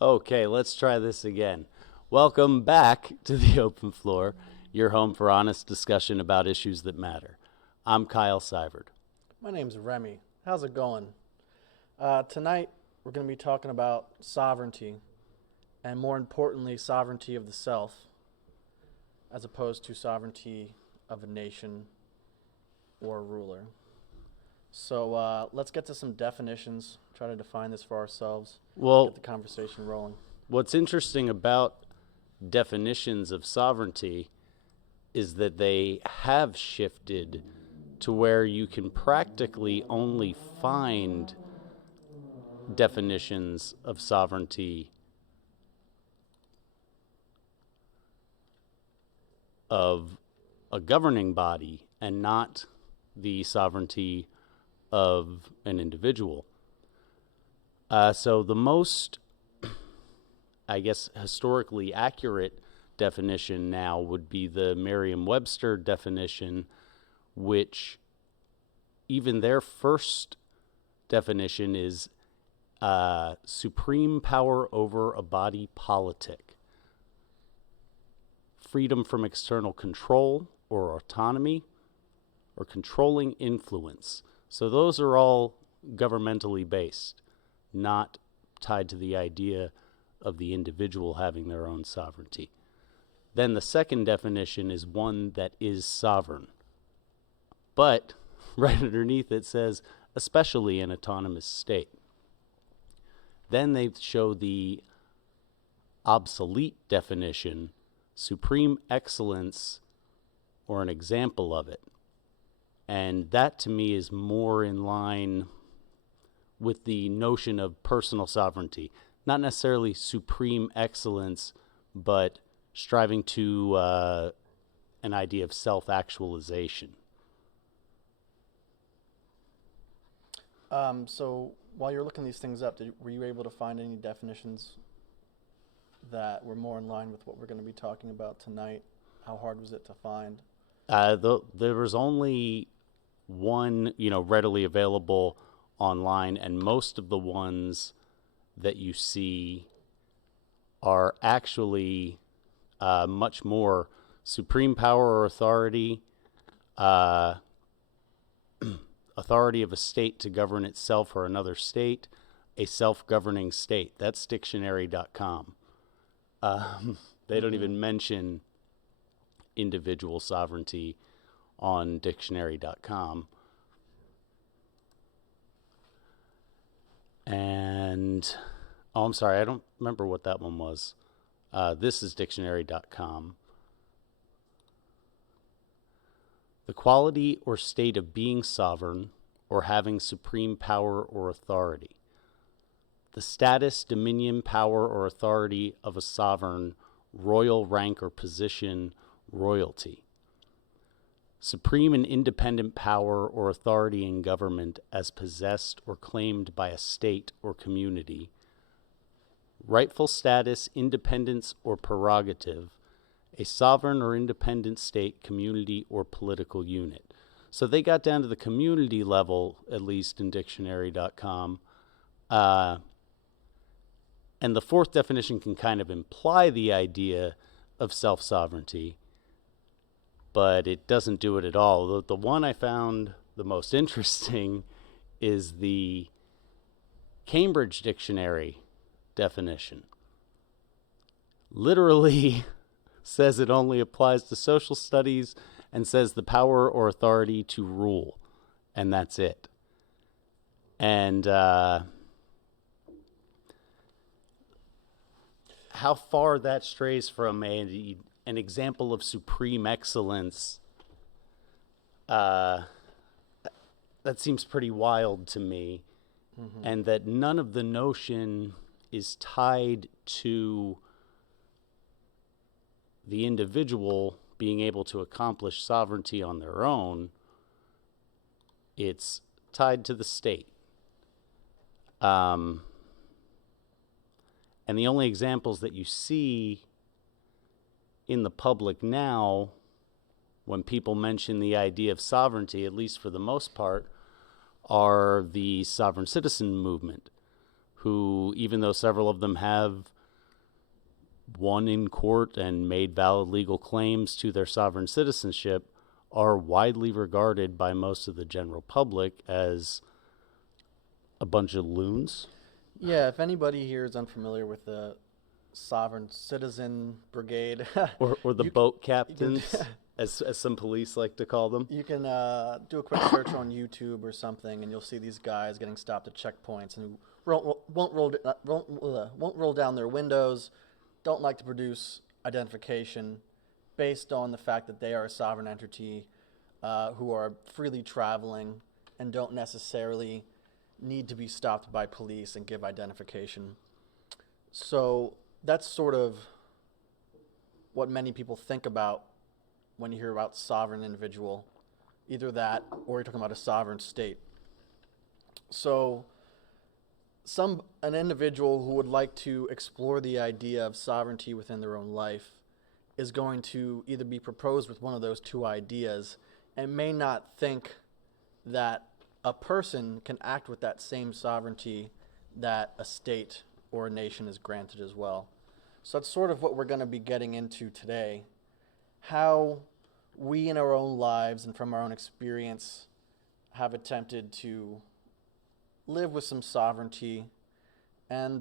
Okay, let's try this again. Welcome back to the Open Floor, your home for honest discussion about issues that matter. I'm Kyle Seivert. My name's Remy. How's it going? Tonight, we're going to be talking about sovereignty, and more importantly, sovereignty of the self, as opposed to sovereignty of a nation or a ruler. So let's get to some definitions, try to define this for ourselves, Well, get the conversation rolling. what's interesting about definitions of sovereignty is that they have shifted to where you can practically only find definitions of sovereignty of a governing body and not the sovereignty of an individual. So the most, I guess, historically accurate definition now would be the Merriam-Webster definition, which even their first definition is supreme power over a body politic, freedom from external control or autonomy, or controlling influence. So those are all governmentally based, not tied to the idea of the individual having their own sovereignty. Then the second definition is one that is sovereign. But right underneath it says, especially an autonomous state. Then they show the obsolete definition, supreme excellence, or an example of it. And that to me is more in line with the notion of personal sovereignty. Not necessarily supreme excellence, but striving to an idea of self-actualization. So while you're looking these things up, were you able to find any definitions that were more in line with what we're going to be talking about tonight? How hard was it to find? There was only one, readily available online, and most of the ones that you see are actually much more supreme power or authority, authority of a state to govern itself or another state, a self-governing state. That's dictionary.com. They don't even mention individual sovereignty on dictionary.com. And, I'm sorry, I don't remember what that one was. This is dictionary.com. The quality or state of being sovereign or having supreme power or authority. The status, dominion, power, or authority of a sovereign, royal rank or position, royalty. Supreme and independent power or authority in government as possessed or claimed by a state or community. Rightful status, independence, or prerogative. A sovereign or independent state, community, or political unit. So they got down to the community level, at least in dictionary.com. And the fourth definition can kind of imply the idea of self-sovereignty, but it doesn't do it at all. The one I found the most interesting is the Cambridge Dictionary definition. Literally says it only applies to social studies and says the power or authority to rule, and that's it. And how far that strays from an example of supreme excellence, that seems pretty wild to me. Mm-hmm. And that none of the notion is tied to the individual being able to accomplish sovereignty on their own. It's tied to the state. And the only examples that you see in the public now, when people mention the idea of sovereignty, at least for the most part, are the sovereign citizen movement, who, even though several of them have won in court and made valid legal claims to their sovereign citizenship, are widely regarded by most of the general public as a bunch of loons. Yeah, if anybody here is unfamiliar with the Sovereign Citizen Brigade, Or the you boat can, captains, as some police like to call them. you can do a quick search on YouTube or something, and you'll see these guys getting stopped at checkpoints and who won't roll down their windows, don't like to produce identification, based on the fact that they are a sovereign entity who are freely traveling and don't necessarily need to be stopped by police and give identification. So that's sort of what many people think about when you hear about sovereign individual, either that or you're talking about a sovereign state. So an individual who would like to explore the idea of sovereignty within their own life is going to either be proposed with one of those two ideas and may not think that a person can act with that same sovereignty that a state or a nation is granted as well. So that's sort of what we're going to be getting into today. How we in our own lives and from our own experience have attempted to live with some sovereignty and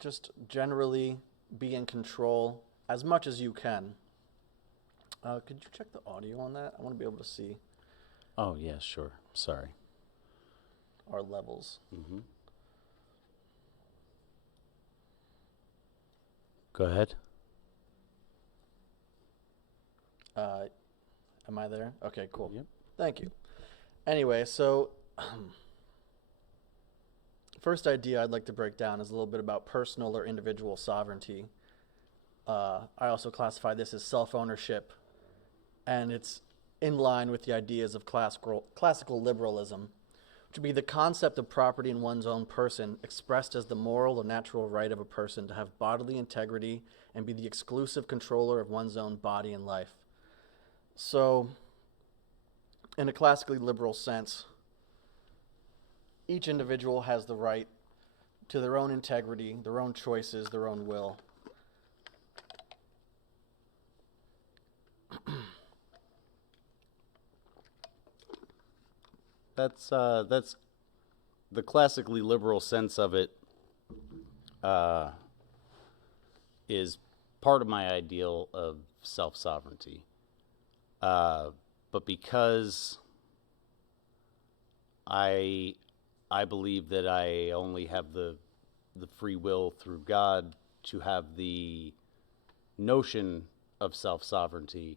just generally be in control as much as you can. Could you check the audio on that? I want to be able to see Oh, yeah, sure. Sorry. our levels. Go ahead. Am I there? Okay, cool. Yep. Thank you. Anyway, so first idea I'd like to break down is a little bit about personal or individual sovereignty. I also classify this as self-ownership, and it's in line with the ideas of classical liberalism, which would be the concept of property in one's own person expressed as the moral or natural right of a person to have bodily integrity and be the exclusive controller of one's own body and life. So, in a classically liberal sense, each individual has the right to their own integrity, their own choices, their own will. That's the classically liberal sense of it is part of my ideal of self-sovereignty. But because I believe that I only have the free will through God to have the notion of self-sovereignty,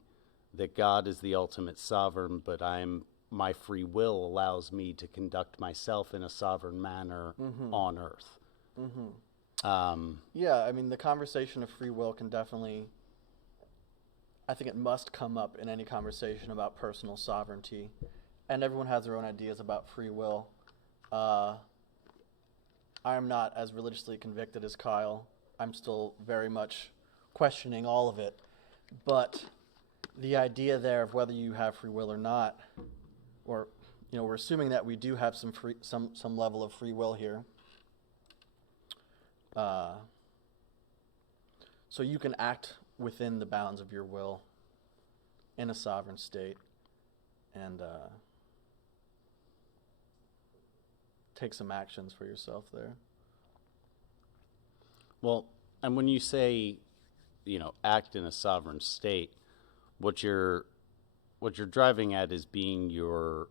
that God is the ultimate sovereign, but my free will allows me to conduct myself in a sovereign manner on earth. Yeah, I mean, the conversation of free will can definitely, I think it must come up in any conversation about personal sovereignty. And everyone has their own ideas about free will. I am not as religiously convicted as Kyle. I'm still very much questioning all of it. But the idea there of whether you have free will or not, or we're assuming that we do have some level of free will here. So you can act within the bounds of your will in a sovereign state and take some actions for yourself there. Well, and when you say, act in a sovereign state, what you're driving at is being your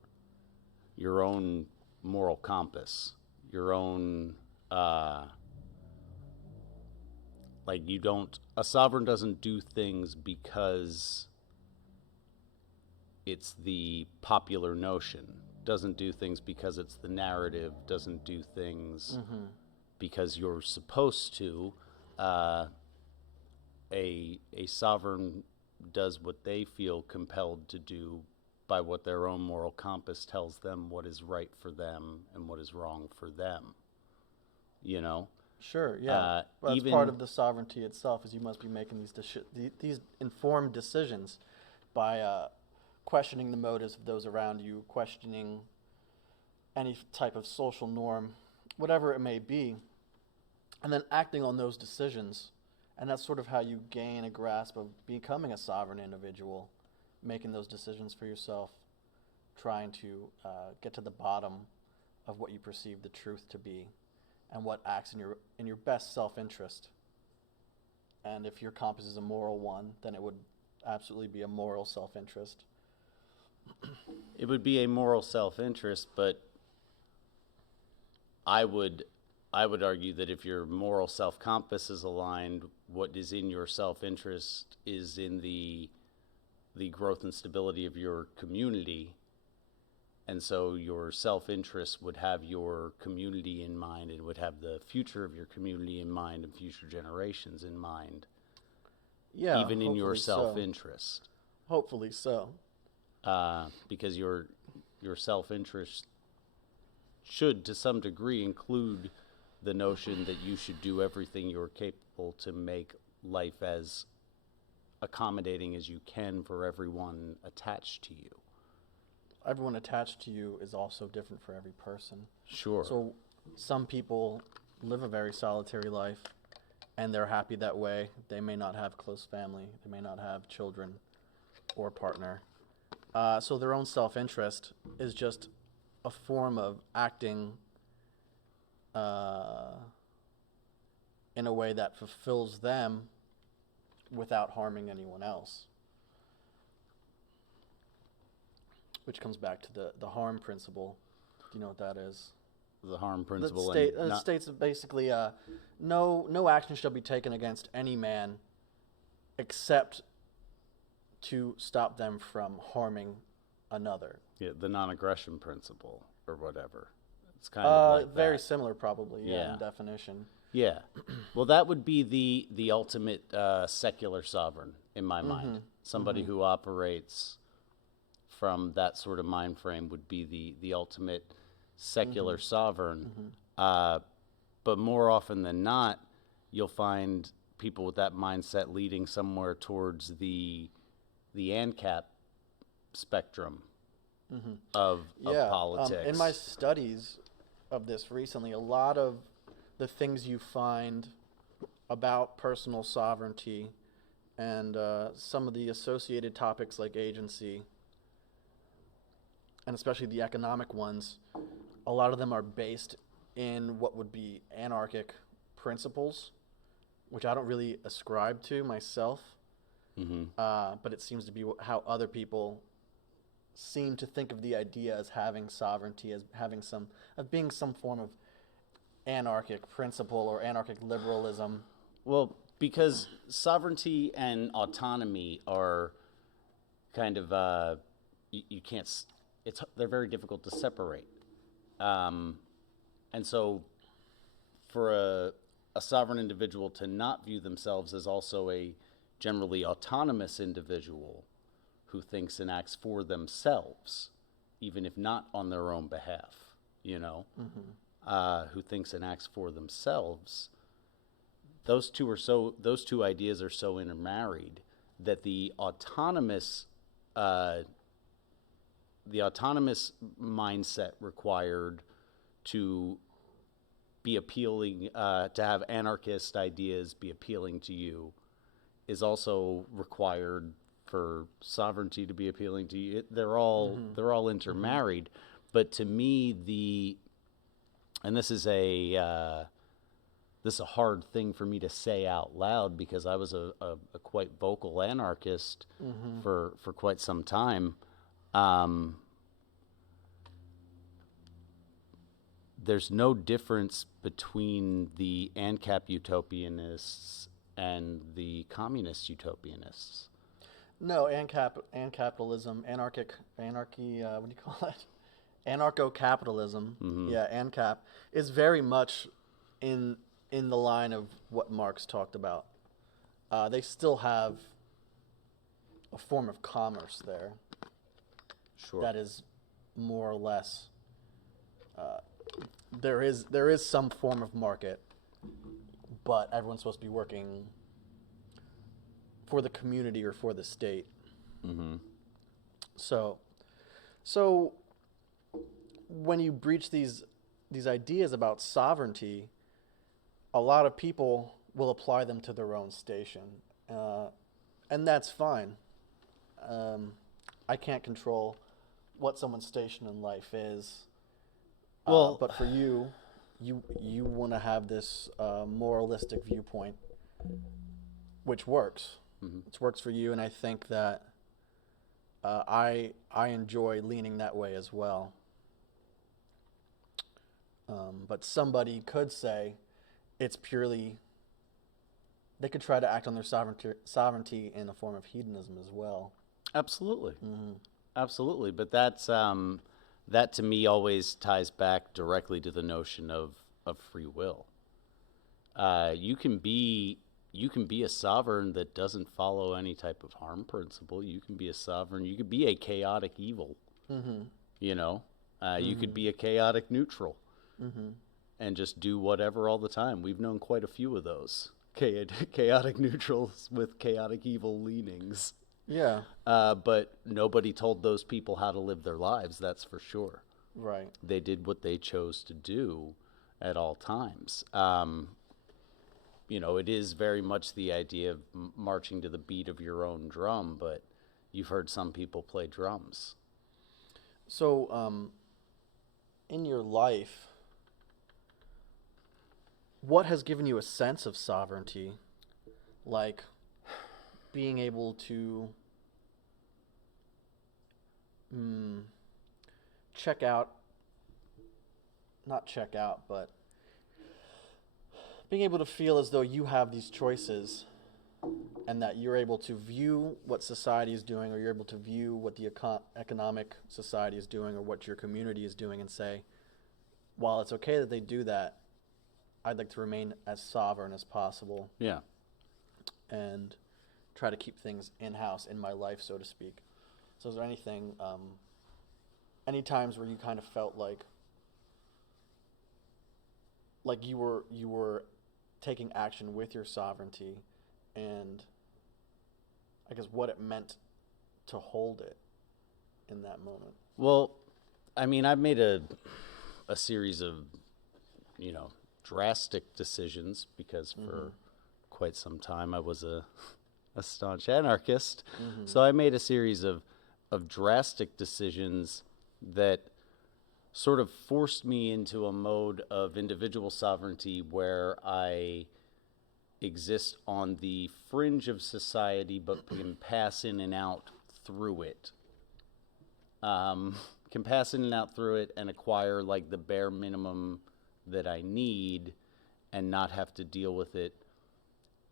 own moral compass, your own a sovereign doesn't do things because it's the popular notion, doesn't do things because it's the narrative, doesn't do things because you're supposed to. A sovereign does what they feel compelled to do by what their own moral compass tells them what is right for them and what is wrong for them. Sure, yeah. Well, that's part of the sovereignty itself, is you must be making these informed decisions by questioning the motives of those around you, questioning any type of social norm, whatever it may be, and then acting on those decisions. And that's sort of how you gain a grasp of becoming a sovereign individual, making those decisions for yourself, trying to get to the bottom of what you perceive the truth to be, and what acts in your best self-interest. And if your compass is a moral one, then it would absolutely be a moral self-interest. It would be a moral self-interest, but I would argue that if your moral self-compass is aligned, what is in your self-interest is in the growth and stability of your community. And so your self-interest would have your community in mind and would have the future of your community in mind and future generations in mind. Yeah, even in your hopefully so. self-interest. Hopefully so. Because your self-interest should, to some degree, include the notion that you should do everything you're capable to make life as accommodating as you can for everyone attached to you. Everyone attached to you is also different for every person. Sure. So some people live a very solitary life, and they're happy that way. They may not have close family. They may not have children or partner. So their own self-interest is just a form of acting in a way that fulfills them without harming anyone else. Which comes back to the harm principle. Do you know what that is? The harm principle. The states basically no action shall be taken against any man except to stop them from harming another. Yeah, the non-aggression principle or whatever. It's kind of like very that. similar, probably. Yeah, in definition. Yeah. Well, that would be the ultimate secular sovereign in my mind. Somebody who operates from that sort of mind frame would be the ultimate secular sovereign. But more often than not, you'll find people with that mindset leading somewhere towards the ANCAP spectrum of politics. In my studies of this recently, a lot of the things you find about personal sovereignty and some of the associated topics like agency, and especially the economic ones, a lot of them are based in what would be anarchic principles, which I don't really ascribe to myself. But it seems to be how other people seem to think of the idea as having sovereignty, as being some form of anarchic principle or anarchic liberalism. Well, because sovereignty and autonomy are kind of you can't. They're very difficult to separate, and so for a sovereign individual to not view themselves as also a generally autonomous individual who thinks and acts for themselves, even if not on their own behalf, who thinks and acts for themselves. Those two ideas are so intermarried that the autonomous mindset required to be appealing, to have anarchist ideas be appealing to you, is also required for sovereignty to be appealing to you. They're all intermarried, but to me and this is a hard thing for me to say out loud because I was a quite vocal anarchist for quite some time. There's no difference between the ANCAP utopianists and the communist utopianists. No, ANCAPitalism, anarchy, what do you call it? Anarcho-capitalism, yeah, ANCAP, is very much in the line of what Marx talked about. They still have a form of commerce there. Sure. That is more or less, there is some form of market, but everyone's supposed to be working for the community or for the state. So when you breach these ideas about sovereignty, a lot of people will apply them to their own station, uh, and that's fine. Um, I can't control what someone's station in life is, Well, but for you, you want to have this moralistic viewpoint, which works. mhm. It works for you, and I think that I enjoy leaning that way as well. But somebody could say it's purely they could try to act on their sovereignty in a form of hedonism as well. Absolutely. Mm-hmm. Absolutely. But that to me always ties back directly to the notion of free will. You can be a sovereign that doesn't follow any type of harm principle. You can be a sovereign. You could be a chaotic evil. Mm-hmm. You know, you could Mm-hmm. be a chaotic neutral Mm-hmm. and just do whatever all the time. We've known quite a few of those chaotic neutrals with chaotic evil leanings. Yeah. But nobody told those people how to live their lives. That's for sure. Right. They did what they chose to do at all times. It is very much the idea of marching to the beat of your own drum, but you've heard some people play drums. So, in your life, what has given you a sense of sovereignty? Like being able to mm, check out, not check out, but being able to feel as though you have these choices and that you're able to view what society is doing, or you're able to view what the economic society is doing, or what your community is doing, and say, while it's okay that they do that, I'd like to remain as sovereign as possible Yeah. and try to keep things in house in my life, so to speak. So, is there anything, any times where you kind of felt like you were taking action with your sovereignty, and I guess what it meant to hold it in that moment? Well, I mean, I've made a series of, drastic decisions because for quite some time I was a staunch anarchist. Mm-hmm. So I made a series of drastic decisions that sort of forced me into a mode of individual sovereignty where I exist on the fringe of society but can pass in and out through it. Can pass in and out through it and acquire like the bare minimum that I need and not have to deal with it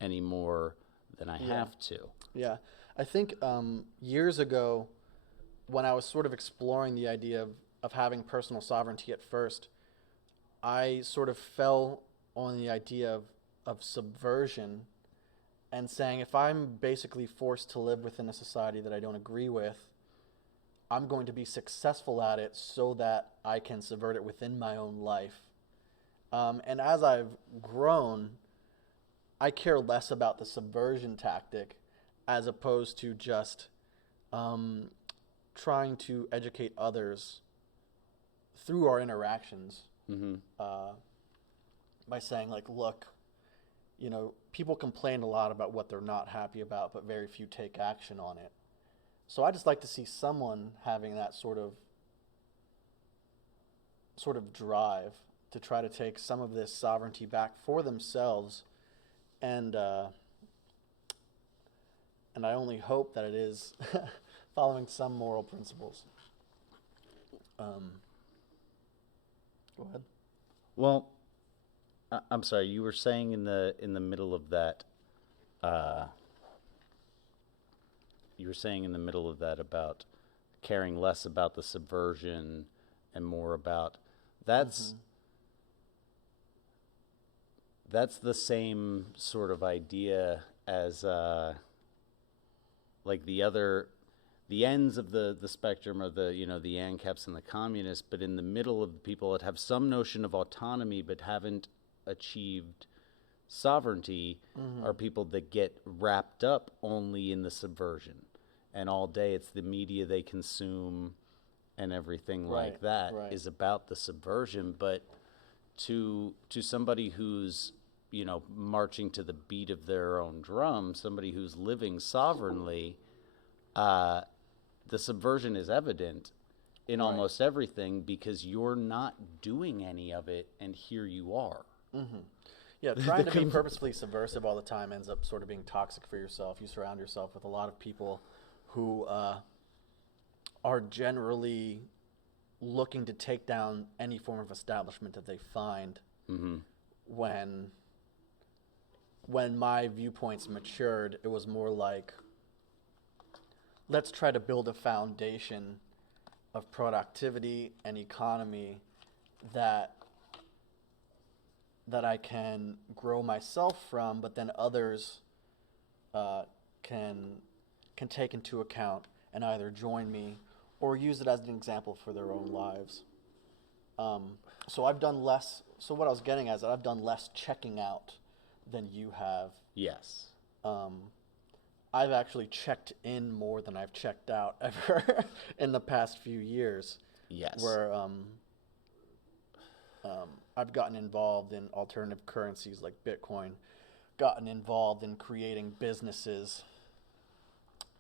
any more than I Yeah. have to. Yeah, I think years ago, when I was sort of exploring the idea of having personal sovereignty at first, I sort of fell on the idea of subversion and saying if I'm basically forced to live within a society that I don't agree with, I'm going to be successful at it so that I can subvert it within my own life. And as I've grown, I care less about the subversion tactic as opposed to just um, trying to educate others through our interactions Mm-hmm. uh, by saying, like, look, people complain a lot about what they're not happy about, but very few take action on it. So I just like to see someone having that sort of drive to try to take some of this sovereignty back for themselves, and and I only hope that it is following some moral principles. Um, Go ahead. Well, I'm sorry. You were saying in the middle of that. You were saying in the middle of that about caring less about the subversion and more about that's Mm-hmm. that's the same sort of idea as like the ends of the spectrum are the ANCAPs and the communists, but in the middle of the people that have some notion of autonomy but haven't achieved sovereignty Mm-hmm. are people that get wrapped up only in the subversion, and all day it's the media they consume and everything Right, like that right. is about the subversion. But to somebody who's, you know, marching to the beat of their own drum, somebody who's living sovereignly, the subversion is evident in Right. almost everything, because you're not doing any of it, and here you are. Yeah, trying to be purposefully subversive all the time ends up sort of being toxic for yourself. You surround yourself with a lot of people who are generally looking to take down any form of establishment that they find. When my viewpoints matured, it was more like, let's try to build a foundation of productivity and economy that I can grow myself from, but then others can take into account and either join me or use it as an example for their own lives. So I've done less. So what I was getting at is that I've done less checking out than you have. Yes. I've actually checked in more than I've checked out ever in the past few years. Yes. Where I've gotten involved in alternative currencies like Bitcoin, gotten involved in creating businesses,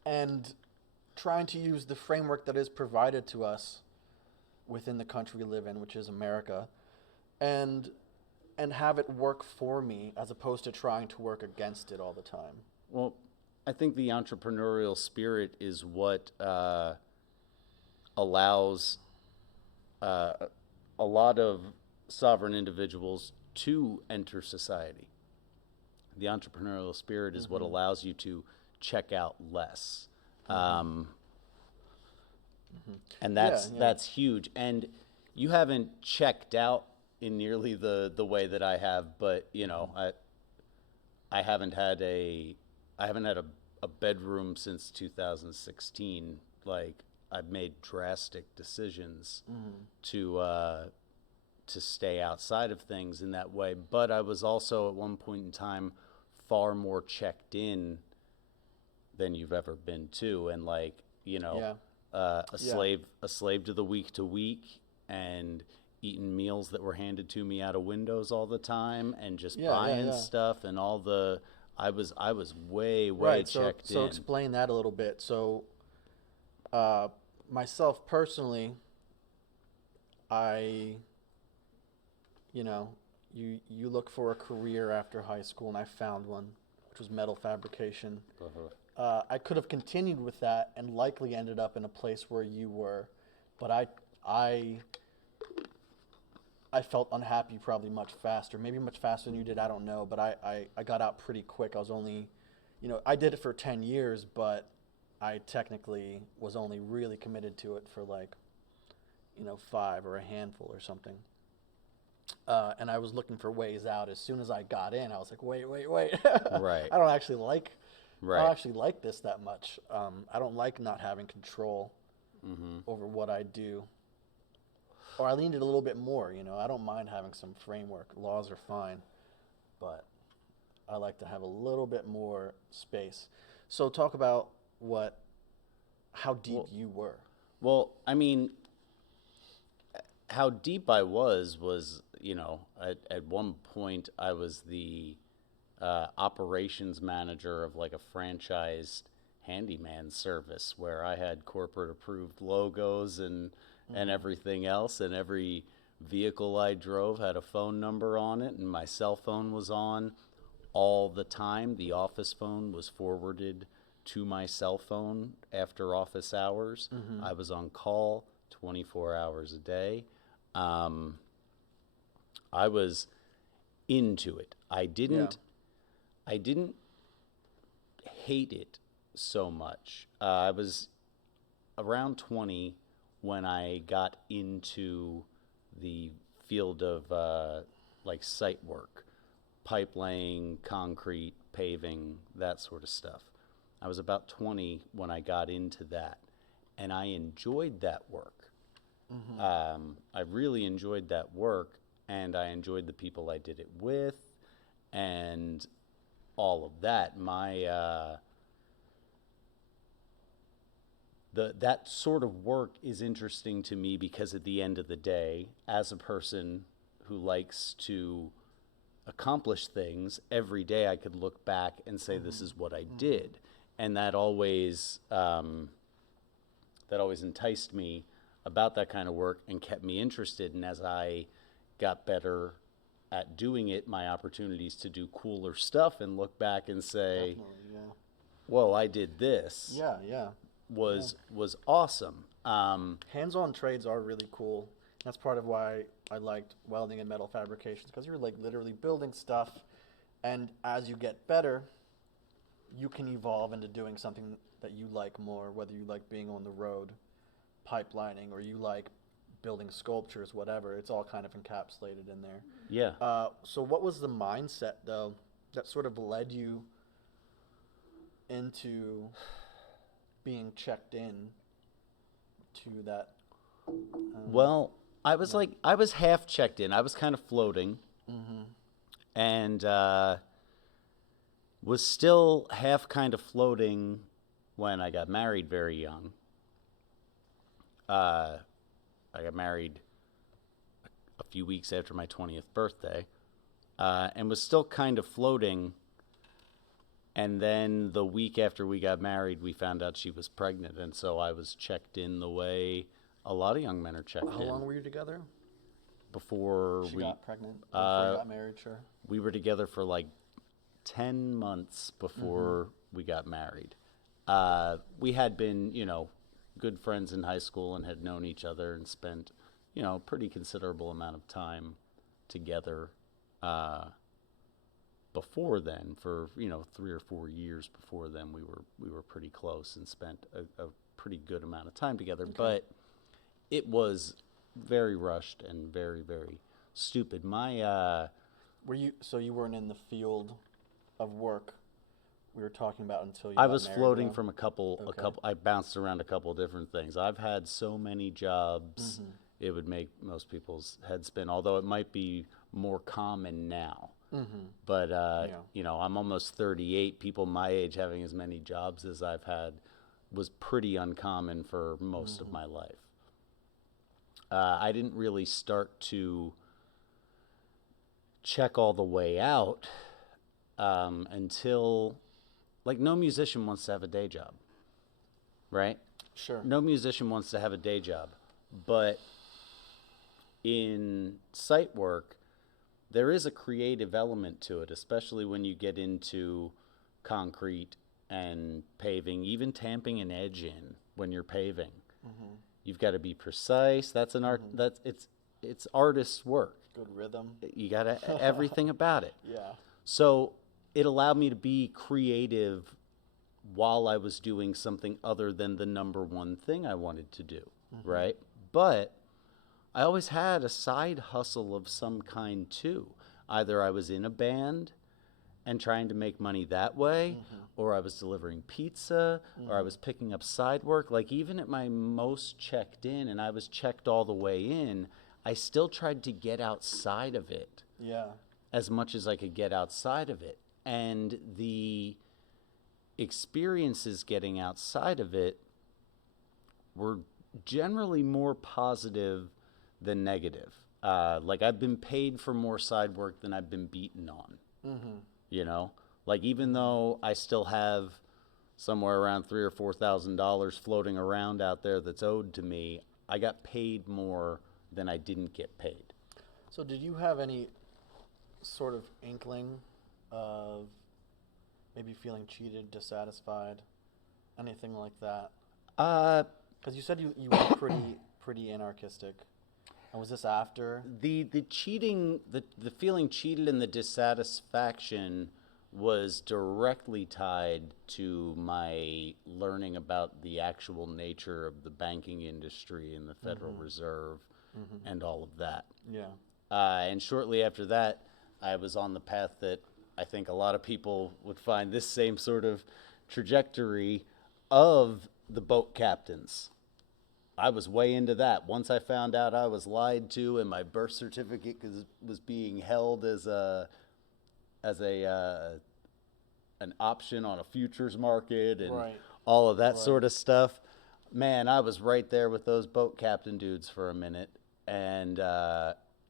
and trying to use the framework that is provided to us within the country we live in, which is America, and have it work for me as opposed to trying to work against it all the time. Well, I think the entrepreneurial spirit is what allows a lot of sovereign individuals to enter society. The entrepreneurial spirit is what allows you to check out less. And that's huge. And you haven't checked out in nearly the way that I have, but you know, I haven't had a bedroom since 2016. Like, I've made drastic decisions to stay outside of things in that way. But I was also at one point in time far more checked in than you've ever been to, and like, you know, a slave to the week to week, and eating meals that were handed to me out of windows all the time, and just buying stuff, and all the I was way checked in. So explain that a little bit. So myself personally, you know, you look for a career after high school, and I found one, which was metal fabrication. I could have continued with that and likely ended up in a place where you were, but I felt unhappy probably much faster, maybe much faster than you did, I don't know, but I got out pretty quick. I was only, you know, I did it for 10 years, but I technically was only really committed to it for like, you know, 5 or a handful or something. And I was looking for ways out. As soon as I got in, I was like, wait. Right. I don't actually like this that much. I don't like not having control over what I do. Or I leaned it a little bit more, you know. I don't mind having some framework. Laws are fine. But I like to have a little bit more space. So talk about how deep you were. Well, I mean, how deep I was, you know, at one point I was the operations manager of like a franchised handyman service where I had corporate approved logos and everything else, and every vehicle I drove had a phone number on it, and my cell phone was on all the time. The office phone was forwarded to my cell phone after office hours. I was on call 24 hours a day. I was into it. I didn't hate it so much. I was around 20 when I got into the field of like site work, pipe laying, concrete, paving, that sort of stuff. I was about 20 when I got into that, and I enjoyed that work. I really enjoyed that work, and I enjoyed the people I did it with, and all of that. that sort of work is interesting to me because at the end of the day, as a person who likes to accomplish things, every day I could look back and say, this is what I did. And that always enticed me about that kind of work and kept me interested. And as I got better at doing it, my opportunities to do cooler stuff and look back and say, Definitely, yeah. whoa, I did this, Yeah. was awesome. Hands-on trades are really cool. That's part of why I liked welding and metal fabrications, because you're like literally building stuff, and as you get better, you can evolve into doing something that you like more, whether you like being on the road, pipelining, or you like building sculptures, whatever. It's all kind of encapsulated in there. Yeah. So what was the mindset, though, that sort of led you into being checked in to that? Well, I was half checked in. I was kind of floating, and was still half kind of floating when I got married very young. I got married a few weeks after my 20th birthday, and was still kind of floating. And then the week after we got married, we found out she was pregnant, and so I was checked in the way a lot of young men are checked How in. long were you together? Before She we got pregnant. Before you got married, sure. we were together for like 10 months before we got married. We had been, good friends in high school and had known each other and spent, a pretty considerable amount of time together before then. For 3 or 4 years before then, we were pretty close and spent a pretty good amount of time together. Okay. But it was very rushed and very, very stupid. So you weren't in the field of work we were talking about until you I got was married, floating though? from a couple. Okay. I bounced around a couple different things. I've had so many jobs, it would make most people's head spin. Although it might be more common now. But I'm almost 38. People my age having as many jobs as I've had was pretty uncommon for most of my life. I didn't really start to check all the way out until, no musician wants to have a day job, right? Sure. No musician wants to have a day job. But in site work, there is a creative element to it, especially when you get into concrete and paving, even tamping an edge in when you're paving. You've got to be precise. That's an art. It's artist's work. Good rhythm. You got to everything about it. Yeah. So it allowed me to be creative while I was doing something other than the number one thing I wanted to do, right? But I always had a side hustle of some kind too. Either I was in a band and trying to make money that way, or I was delivering pizza, or I was picking up side work. Like even at my most checked in, and I was checked all the way in, I still tried to get outside of it Yeah. as much as I could get outside of it. And the experiences getting outside of it were generally more positive than negative. I've been paid for more side work than I've been beaten on. Even though I still have somewhere around $3,000 or $4,000 floating around out there that's owed to me, I got paid more than I didn't get paid. So did you have any sort of inkling of maybe feeling cheated, dissatisfied, anything like that? Because you said you were pretty anarchistic. And was this after? The cheating, the feeling cheated and the dissatisfaction was directly tied to my learning about the actual nature of the banking industry and the Federal Reserve and all of that. Yeah. And shortly after that, I was on the path that I think a lot of people would find this same sort of trajectory of the boat captains. I was way into that. Once I found out I was lied to and my birth certificate was being held as an option on a futures market and Right. all of that sort of stuff, Man, I was right there with those boat captain dudes for a minute, and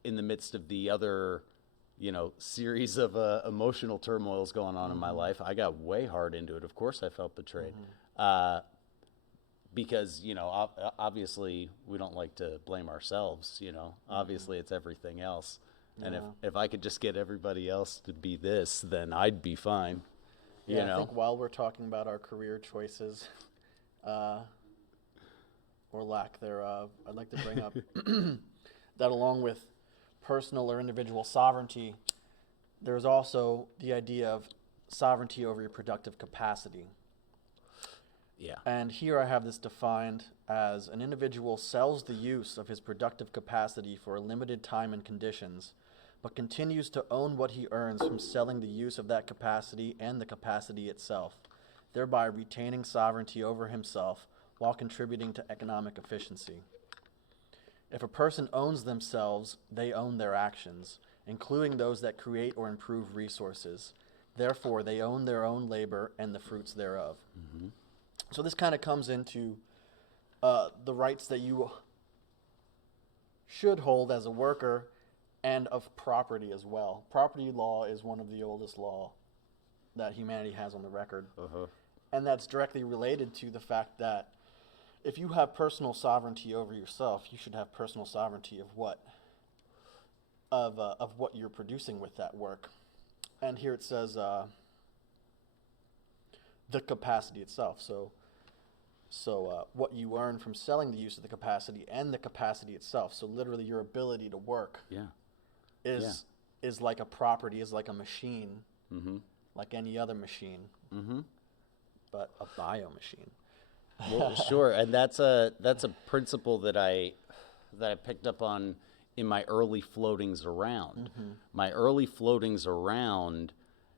in the midst of the other, series of emotional turmoils going on in my life, I got way hard into it. Of course, I felt betrayed, because obviously we don't like to blame ourselves. Obviously it's everything else, and if I could just get everybody else to be this, then I'd be fine. Yeah, I think while we're talking about our career choices, or lack thereof, I'd like to bring up that along with personal or individual sovereignty, there's also the idea of sovereignty over your productive capacity. Yeah. And here I have this defined as an individual sells the use of his productive capacity for a limited time and conditions, but continues to own what he earns from selling the use of that capacity and the capacity itself, thereby retaining sovereignty over himself while contributing to economic efficiency. If a person owns themselves, they own their actions, including those that create or improve resources. Therefore, they own their own labor and the fruits thereof. Mm-hmm. So this kind of comes into the rights that you should hold as a worker and of property as well. Property law is one of the oldest law that humanity has on the record. Uh-huh. And that's directly related to the fact that if you have personal sovereignty over yourself, you should have personal sovereignty of what you're producing with that work. And here it says the capacity itself. So what you earn from selling the use of the capacity and the capacity itself. So literally your ability to work is like a property, is like a machine, like any other machine, but a bio machine. Well, sure, and that's a principle that I picked up on in my early floatings around. My early floatings around,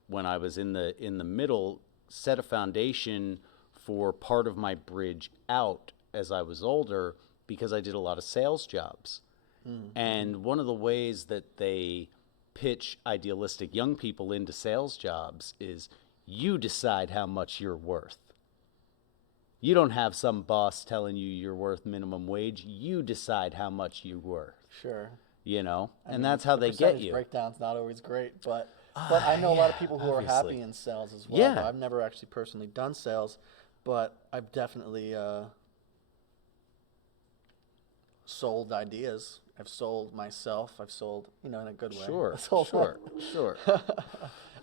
when I was in the middle, set a foundation for part of my bridge out as I was older, because I did a lot of sales jobs. And one of the ways that they pitch idealistic young people into sales jobs is you decide how much you're worth. You don't have some boss telling you you're worth minimum wage. You decide how much you're worth. Sure. And that's how they get you. Breakdown's not always great, but I know a lot of people who obviously. are happy in sales as well. Yeah. I've never actually personally done sales, but I've definitely sold ideas. I've sold myself. I've sold, in a good way. Sure.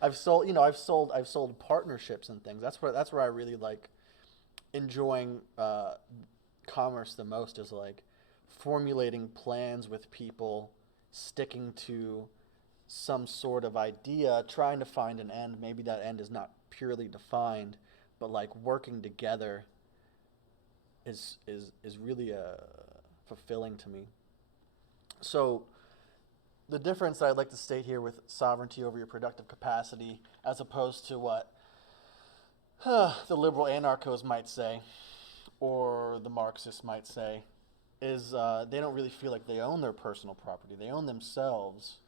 I've sold partnerships and things. That's where I really like enjoying commerce the most, is like formulating plans with people, sticking to some sort of idea, trying to find an end. Maybe that end is not purely defined, but like working together is really fulfilling to me. So the difference I'd like to state here with sovereignty over your productive capacity, as opposed to what the liberal anarchos might say, or the Marxists might say, is they don't really feel like they own their personal property. They own themselves.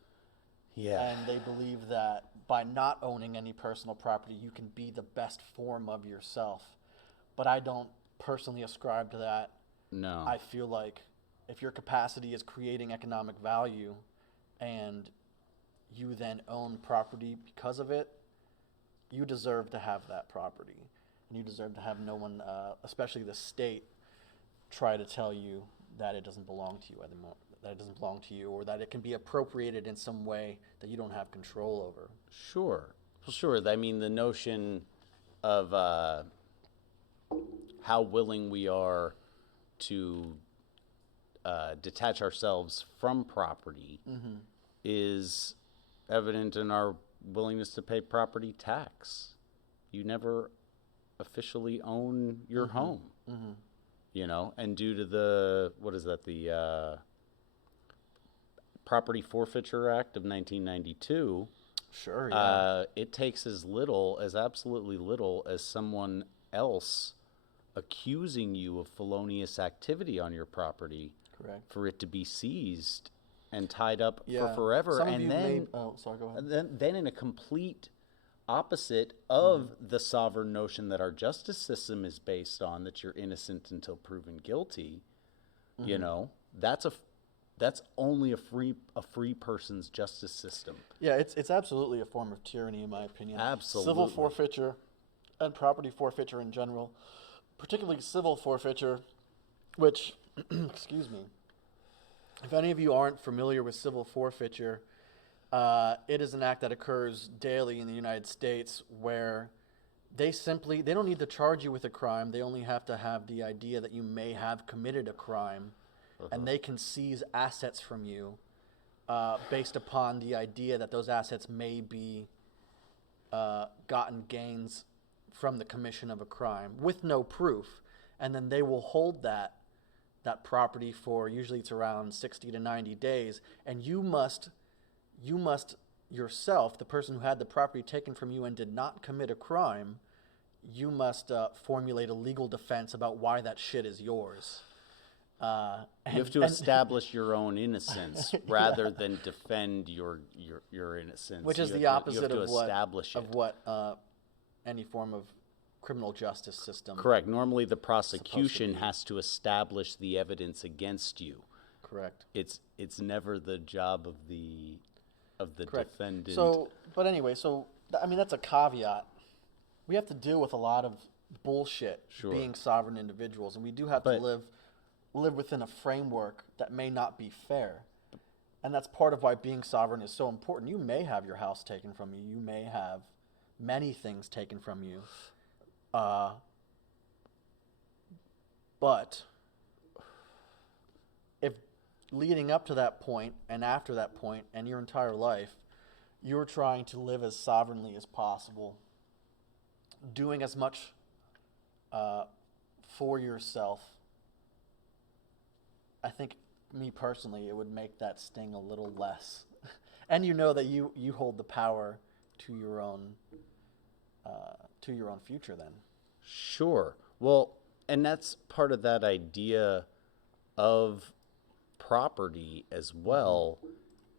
Yeah. And they believe that by not owning any personal property, you can be the best form of yourself. But I don't personally ascribe to that. No. I feel like if your capacity is creating economic value and you then own property because of it, you deserve to have that property. And you deserve to have no one, especially the state, try to tell you that it doesn't belong to you anymore, that it doesn't belong to you, or that it can be appropriated in some way that you don't have control over. Sure. I mean, the notion of how willing we are to detach ourselves from property is evident in our willingness to pay property tax. You never officially own your home, and due to the Property Forfeiture Act of 1992, Sure, yeah. it takes as absolutely little as someone else accusing you of felonious activity on your property. Correct. For it to be seized and tied up for forever. Some of and you then, sorry, go ahead. then in a complete opposite of the sovereign notion that our justice system is based on, that you're innocent until proven guilty. You know, that's only a free person's justice system. Yeah, it's absolutely a form of tyranny, in my opinion. Absolutely. Civil forfeiture and property forfeiture in general, particularly civil forfeiture, which, excuse me, if any of you aren't familiar with civil forfeiture, it is an act that occurs daily in the United States where they don't need to charge you with a crime. They only have to have the idea that you may have committed a crime, and they can seize assets from you based upon the idea that those assets may be gotten gains from the commission of a crime with no proof. And then they will hold that property for, usually it's around 60 to 90 days, and you must yourself, the person who had the property taken from you and did not commit a crime, you must formulate a legal defense about why that shit is yours. You have to establish your own innocence rather than defend your innocence. Which is You the have to- opposite you have of to establish it. what any form of criminal justice system. Correct. Normally, the prosecution be. has to establish the evidence against you. Correct. It's never the job of the Correct. defendant. So, but anyway, I mean, that's a caveat. We have to deal with a lot of bullshit Sure. being sovereign individuals, and we do have But- to live within a framework that may not be fair. And that's part of why being sovereign is so important. You may have your house taken from you. You may have many things taken from you. But if leading up to that point and after that point and your entire life, you're trying to live as sovereignly as possible, doing as much for yourself, I think, me personally, it would make that sting a little less. And you know that you hold the power to your own future then. Sure. Well, and that's part of that idea of property as well,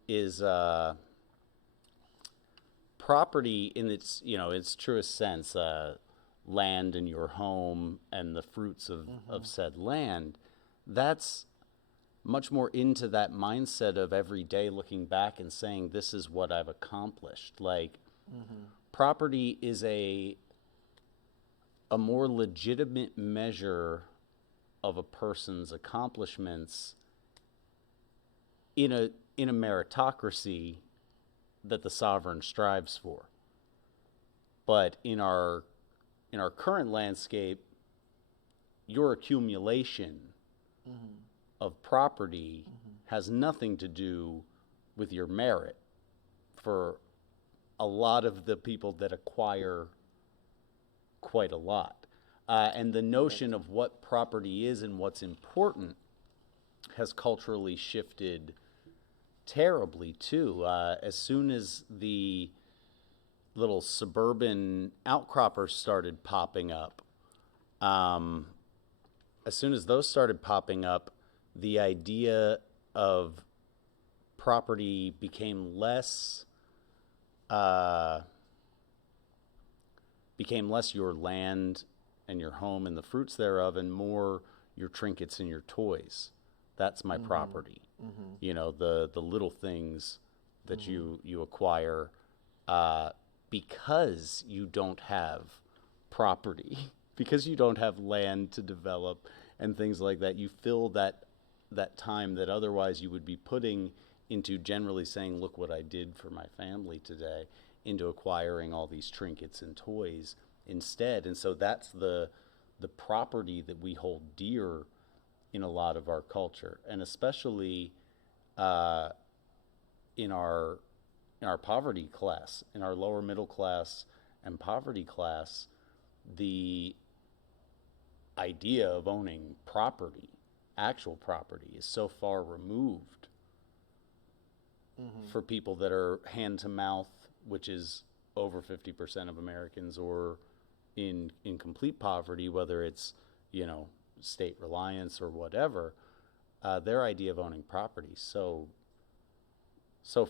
is property in its truest sense, land in your home and the fruits of said land. That's much more into that mindset of every day looking back and saying, this is what I've accomplished. Like, property is a more legitimate measure of a person's accomplishments in a meritocracy that the sovereign strives for. But in our current landscape, your accumulation of property has nothing to do with your merit for a lot of the people that acquire quite a lot. And the notion of what property is and what's important has culturally shifted terribly too. As soon as the little suburban outcroppers started popping up, the idea of property became less your land and your home and the fruits thereof, and more your trinkets and your toys. That's my property. You know, the little things that you acquire because you don't have property, because you don't have land to develop and things like that. You fill that time that otherwise you would be putting into generally saying, look what I did for my family today, into acquiring all these trinkets and toys instead. And so that's the property that we hold dear in a lot of our culture, and especially in our poverty class, in our lower middle class and poverty class. The idea of owning property, actual property, is so far removed for people that are hand to mouth, which is over 50% of Americans, or in complete poverty, whether it's, state reliance or whatever. Their idea of owning property so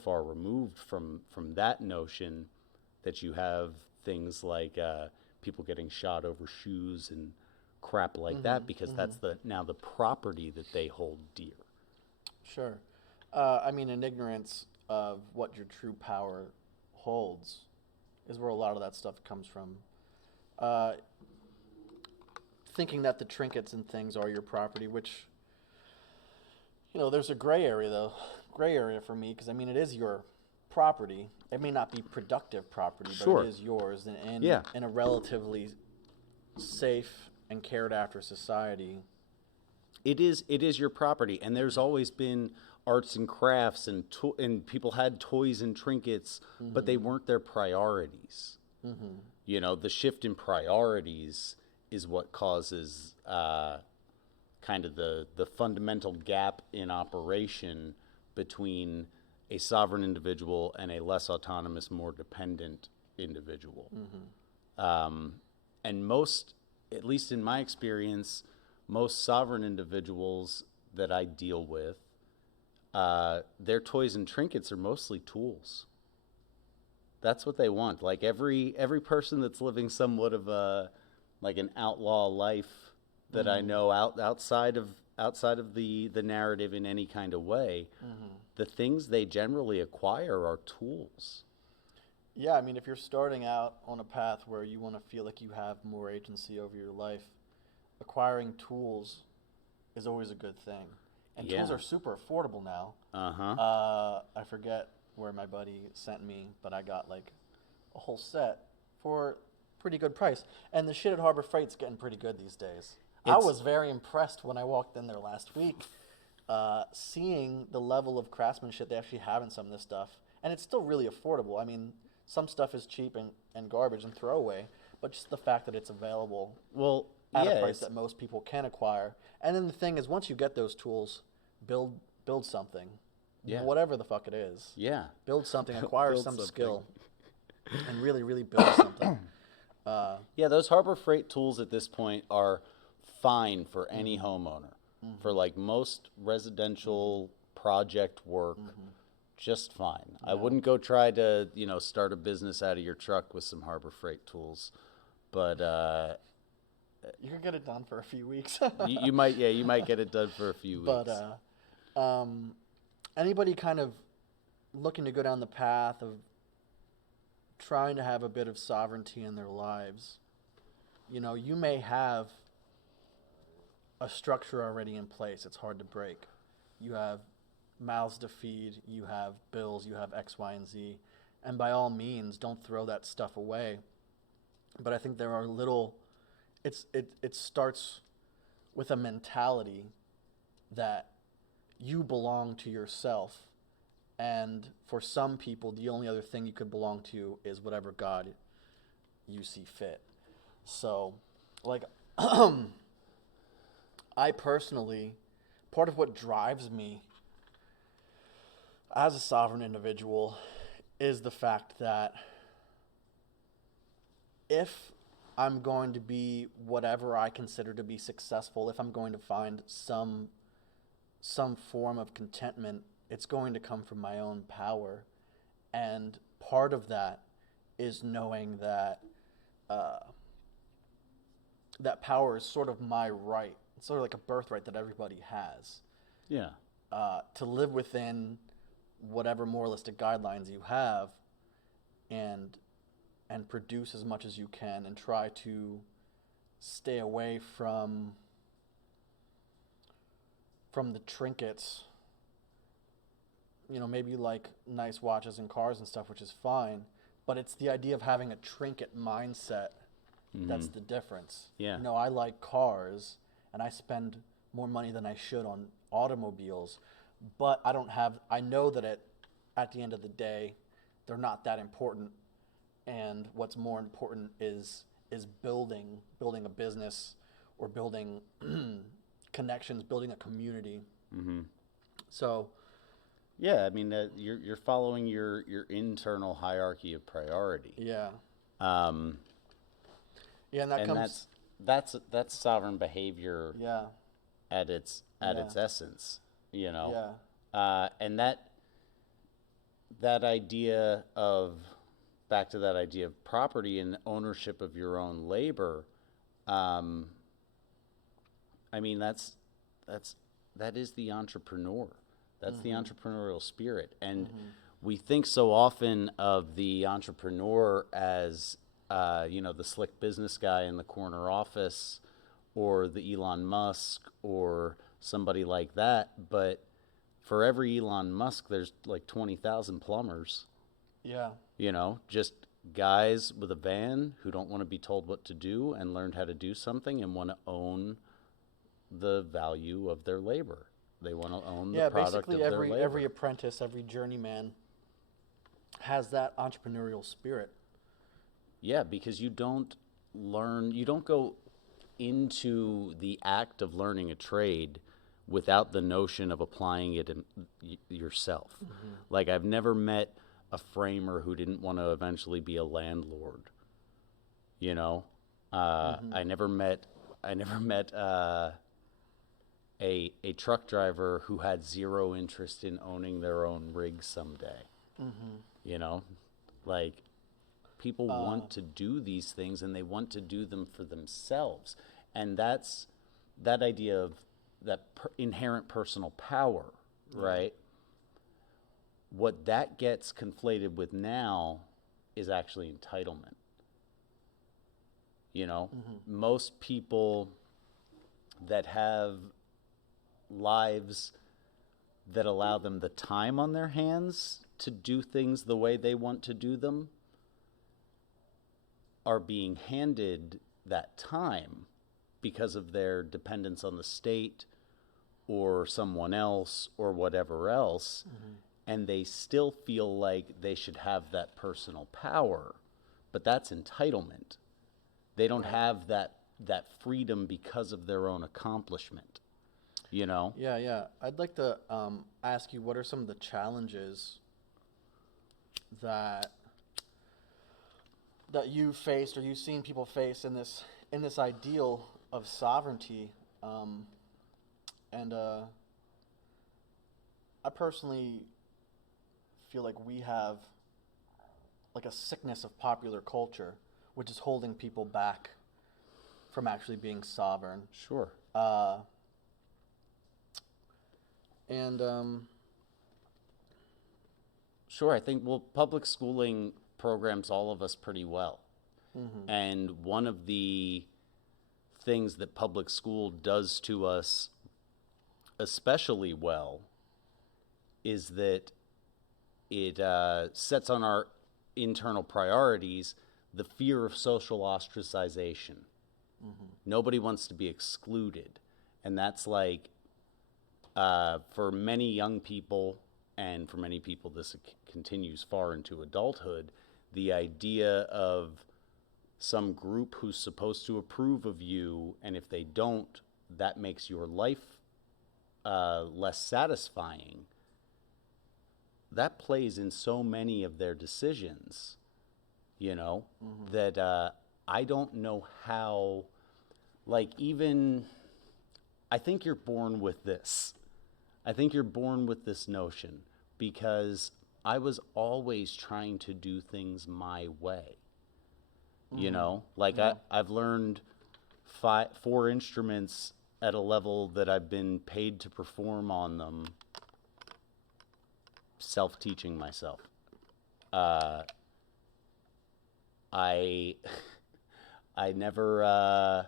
far removed from that notion that you have things like people getting shot over shoes and crap like that, because that's now the property that they hold dear. Sure. I mean, in ignorance of what your true power holds is where a lot of that stuff comes from. Uh, Thinking that the trinkets and things are your property, which, there's a gray area, though. Gray area for me, because, I mean, it is your property. It may not be productive property, but Sure. it is yours. And Yeah. in a relatively safe and cared after society. It is your property, and there's always been arts and crafts, and people had toys and trinkets, but they weren't their priorities. The shift in priorities is what causes kind of the fundamental gap in operation between a sovereign individual and a less autonomous, more dependent individual. And most, at least in my experience, most sovereign individuals that I deal with, their toys and trinkets are mostly tools. That's what they want. Like every person that's living somewhat of like an outlaw life that I know outside of the narrative in any kind of way, the things they generally acquire are tools. Yeah, I mean, if you're starting out on a path where you want to feel like you have more agency over your life, acquiring tools is always a good thing. And tools Yeah. are super affordable now. I forget where my buddy sent me, but I got like a whole set for pretty good price. And the shit at Harbor Freight's getting pretty good these days. I It's- was very impressed when I walked in there last week, seeing the level of craftsmanship they actually have in some of this stuff. And it's still really affordable. I mean, some stuff is cheap and garbage and throwaway, but just the fact that it's available Well, at yeah, a price it's- that most people can acquire. And then the thing is, once you get those tools, build something, Yeah. whatever the fuck it is. yeah. Build something, acquire Build some something. skill, and really, really build something. Yeah, those Harbor Freight tools at this point are fine for any homeowner. For like most residential project work, just fine. I wouldn't go try to, start a business out of your truck with some Harbor Freight tools, but You can get it done for a few weeks. you might get it done for a few weeks. But anybody kind of looking to go down the path of trying to have a bit of sovereignty in their lives, you may have a structure already in place. It's hard to break. You have mouths to feed, you have bills, you have X, Y, and Z. And by all means, don't throw that stuff away. But I think there are it starts with a mentality that you belong to yourself. And for some people, the only other thing you could belong to is whatever God you see fit. So, like, I personally, part of what drives me as a sovereign individual is the fact that if I'm going to be whatever I consider to be successful, if I'm going to find some form of contentment, it's going to come from my own power. And part of that is knowing that that power is sort of my right. It's sort of like a birthright that everybody has. Yeah. To live within whatever moralistic guidelines you have and produce as much as you can and try to stay away from the trinkets. Maybe like nice watches and cars and stuff, which is fine, but it's the idea of having a trinket mindset that's the difference. Yeah. I like cars and I spend more money than I should on automobiles, but I know that at the end of the day, they're not that important. And what's more important is building a business or building connections, building a community. So, yeah, I mean, you're following your internal hierarchy of priority. yeah. Yeah, And that and comes. that's sovereign behavior Yeah. at its essence, Yeah. and that idea of back to that idea of property and ownership of your own labor, um, I mean, that's that is the entrepreneur. That's the entrepreneurial spirit, and we think so often of the entrepreneur as the slick business guy in the corner office, or the Elon Musk, or somebody like that. But for every Elon Musk, there's like 20,000 plumbers. Yeah. Just guys with a van who don't want to be told what to do and learned how to do something and want to own the value of their labor. They want to own the Yeah, product basically of their labor. every apprentice, every journeyman has that entrepreneurial spirit. Yeah, because you don't go into the act of learning a trade without the notion of applying it yourself. Like, I've never met a framer who didn't want to eventually be a landlord. I never met a truck driver who had zero interest in owning their own rig someday. You know, like, people want to do these things and they want to do them for themselves. And that's that idea of that inherent personal power, right? What that gets conflated with now is actually entitlement. Most people that have lives that allow them the time on their hands to do things the way they want to do them are being handed that time because of their dependence on the state or someone else or whatever else, and they still feel like they should have that personal power, but that's entitlement. They don't have that freedom because of their own accomplishment. Yeah. I'd like to ask you, what are some of the challenges that you faced or you've seen people face in this ideal of sovereignty? I personally feel like we have like a sickness of popular culture, which is holding people back from actually being sovereign. Sure. Sure, I think, public schooling programs all of us pretty well. And one of the things that public school does to us especially well is that it sets on our internal priorities the fear of social ostracization. Nobody wants to be excluded. And that's like, for many young people, and for many people this continues far into adulthood, the idea of some group who's supposed to approve of you, and if they don't, that makes your life less satisfying. That plays in so many of their decisions, that I don't know how, like, even, I think you're born with this. I think you're born with this notion because I was always trying to do things my way. I've learned 4 instruments at a level that I've been paid to perform on them, self-teaching myself. I never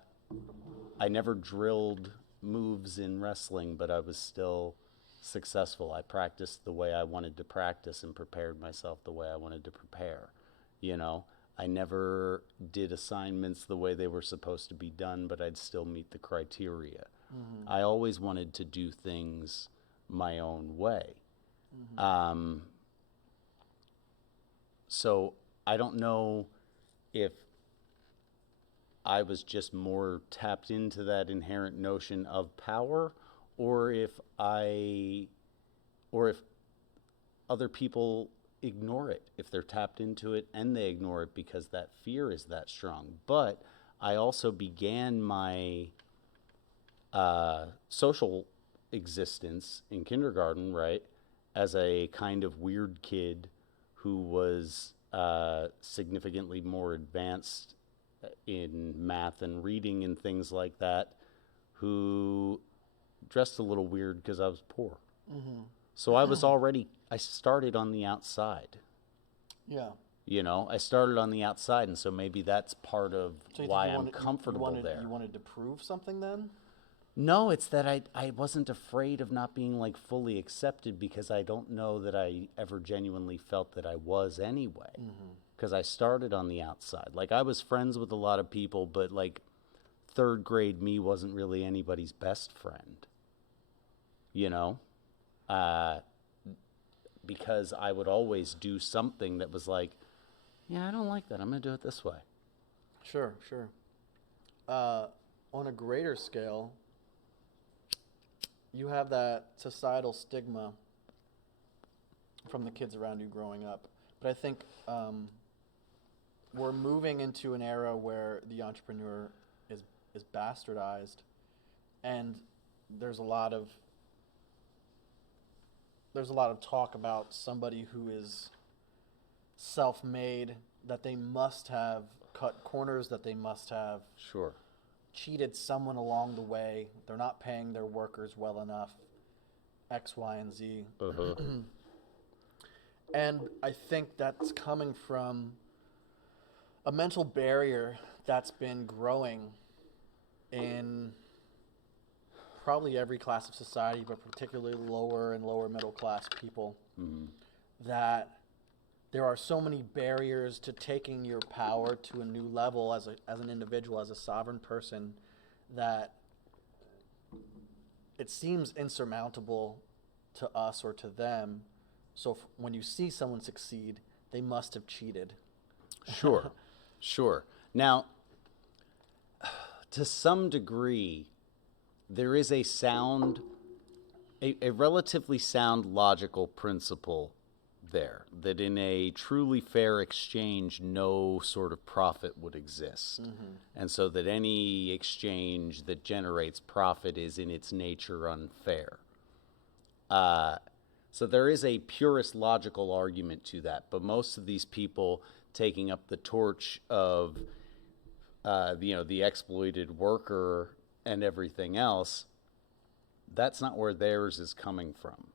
drilled moves in wrestling, but I was still successful. I practiced the way I wanted to practice and prepared myself the way I wanted to prepare. I never did assignments the way they were supposed to be done, but I'd still meet the criteria. I always wanted to do things my own way. So I don't know if I was just more tapped into that inherent notion of power, or if other people ignore it, if they're tapped into it and they ignore it because that fear is that strong. But I also began my social existence in kindergarten, right, as a kind of weird kid who was significantly more advanced in math and reading and things like that, who dressed a little weird because I was poor. So I started on the outside. Yeah. You know, I started on the outside, and so maybe that's part of So you think why you I'm wanted, comfortable there. You wanted to prove something then? No, it's that I wasn't afraid of not being like fully accepted, because I don't know that I ever genuinely felt that I was anyway. Because I started on the outside. Like, I was friends with a lot of people, but like third grade me wasn't really anybody's best friend. You know? Because I would always do something that was like, yeah, I don't like that. I'm going to do it this way. Sure, sure. On a greater scale, you have that societal stigma from the kids around you growing up. But I think we're moving into an era where the entrepreneur is bastardized, and there's a lot of talk about somebody who is self-made, that they must have cut corners, that they must have Sure. cheated someone along the way. They're not paying their workers well enough, X, Y, and Z. And I think that's coming from a mental barrier that's been growing in probably every class of society, but particularly lower and lower middle class people, that there are so many barriers to taking your power to a new level as an individual, as a sovereign person, that it seems insurmountable to us or to them. So when you see someone succeed, they must have cheated. Sure. Sure. Now, to some degree, there is a relatively sound logical principle there, that in a truly fair exchange, no sort of profit would exist. And so that any exchange that generates profit is in its nature unfair. So there is a purist logical argument to that, but most of these people taking up the torch of the exploited worker and everything else, that's not where theirs is coming from.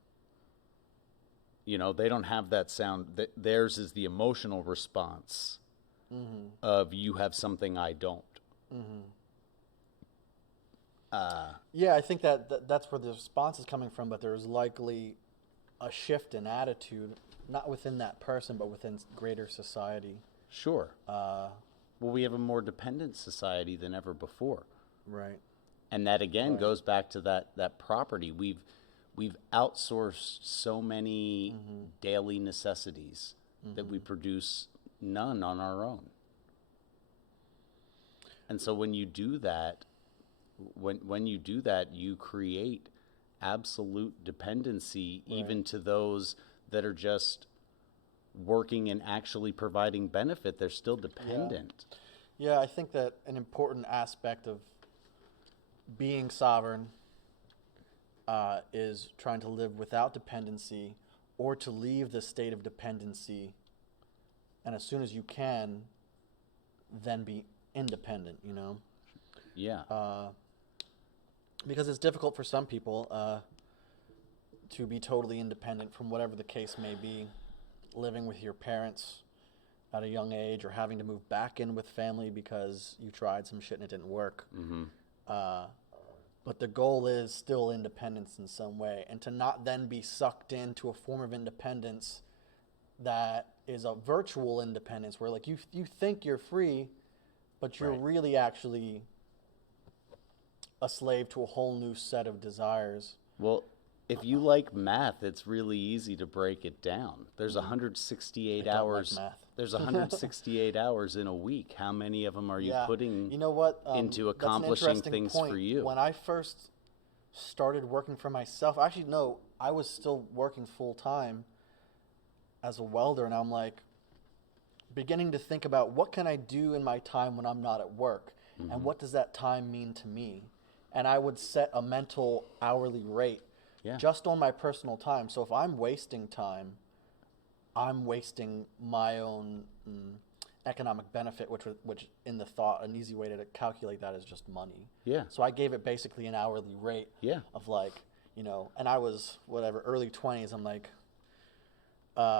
You know, they don't have that sound. Theirs is the emotional response of, you have something I don't. Yeah, I think that's where the response is coming from, but there's likely a shift in attitude, not within that person, but within greater society. Sure. Well, we have a more dependent society than ever before. Right. And that, again, goes back to that property. We've outsourced so many daily necessities that we produce none on our own. And so when you do that, you create absolute dependency, even to those that are just working and actually providing benefit. They're still dependent. Yeah, I think that an important aspect of being sovereign is trying to live without dependency, or to leave the state of dependency, and as soon as you can, then be independent, you know? Yeah. Because it's difficult for some people to be totally independent from whatever the case may be, living with your parents at a young age, or having to move back in with family because you tried some shit and it didn't work. But the goal is still independence in some way, and to not then be sucked into a form of independence that is a virtual independence, where like you think you're free, but you're really actually a slave to a whole new set of desires. Well, if you like math, it's really easy to break it down. There's 168 I don't hours. like math. There's 168 hours in a week. How many of them are you putting You know what? into That's an accomplishing interesting things point. for you? When I first started working for myself, actually, no, I was still working full time as a welder, and I'm like beginning to think about, what can I do in my time when I'm not at work, and what does that time mean to me? And I would set a mental hourly rate just on my personal time. So if I'm wasting time I'm wasting my own economic benefit, which in the thought, an easy way to calculate that is just money. Yeah. So I gave it basically an hourly rate Yeah. of like, and I was whatever, early 20s. I'm like,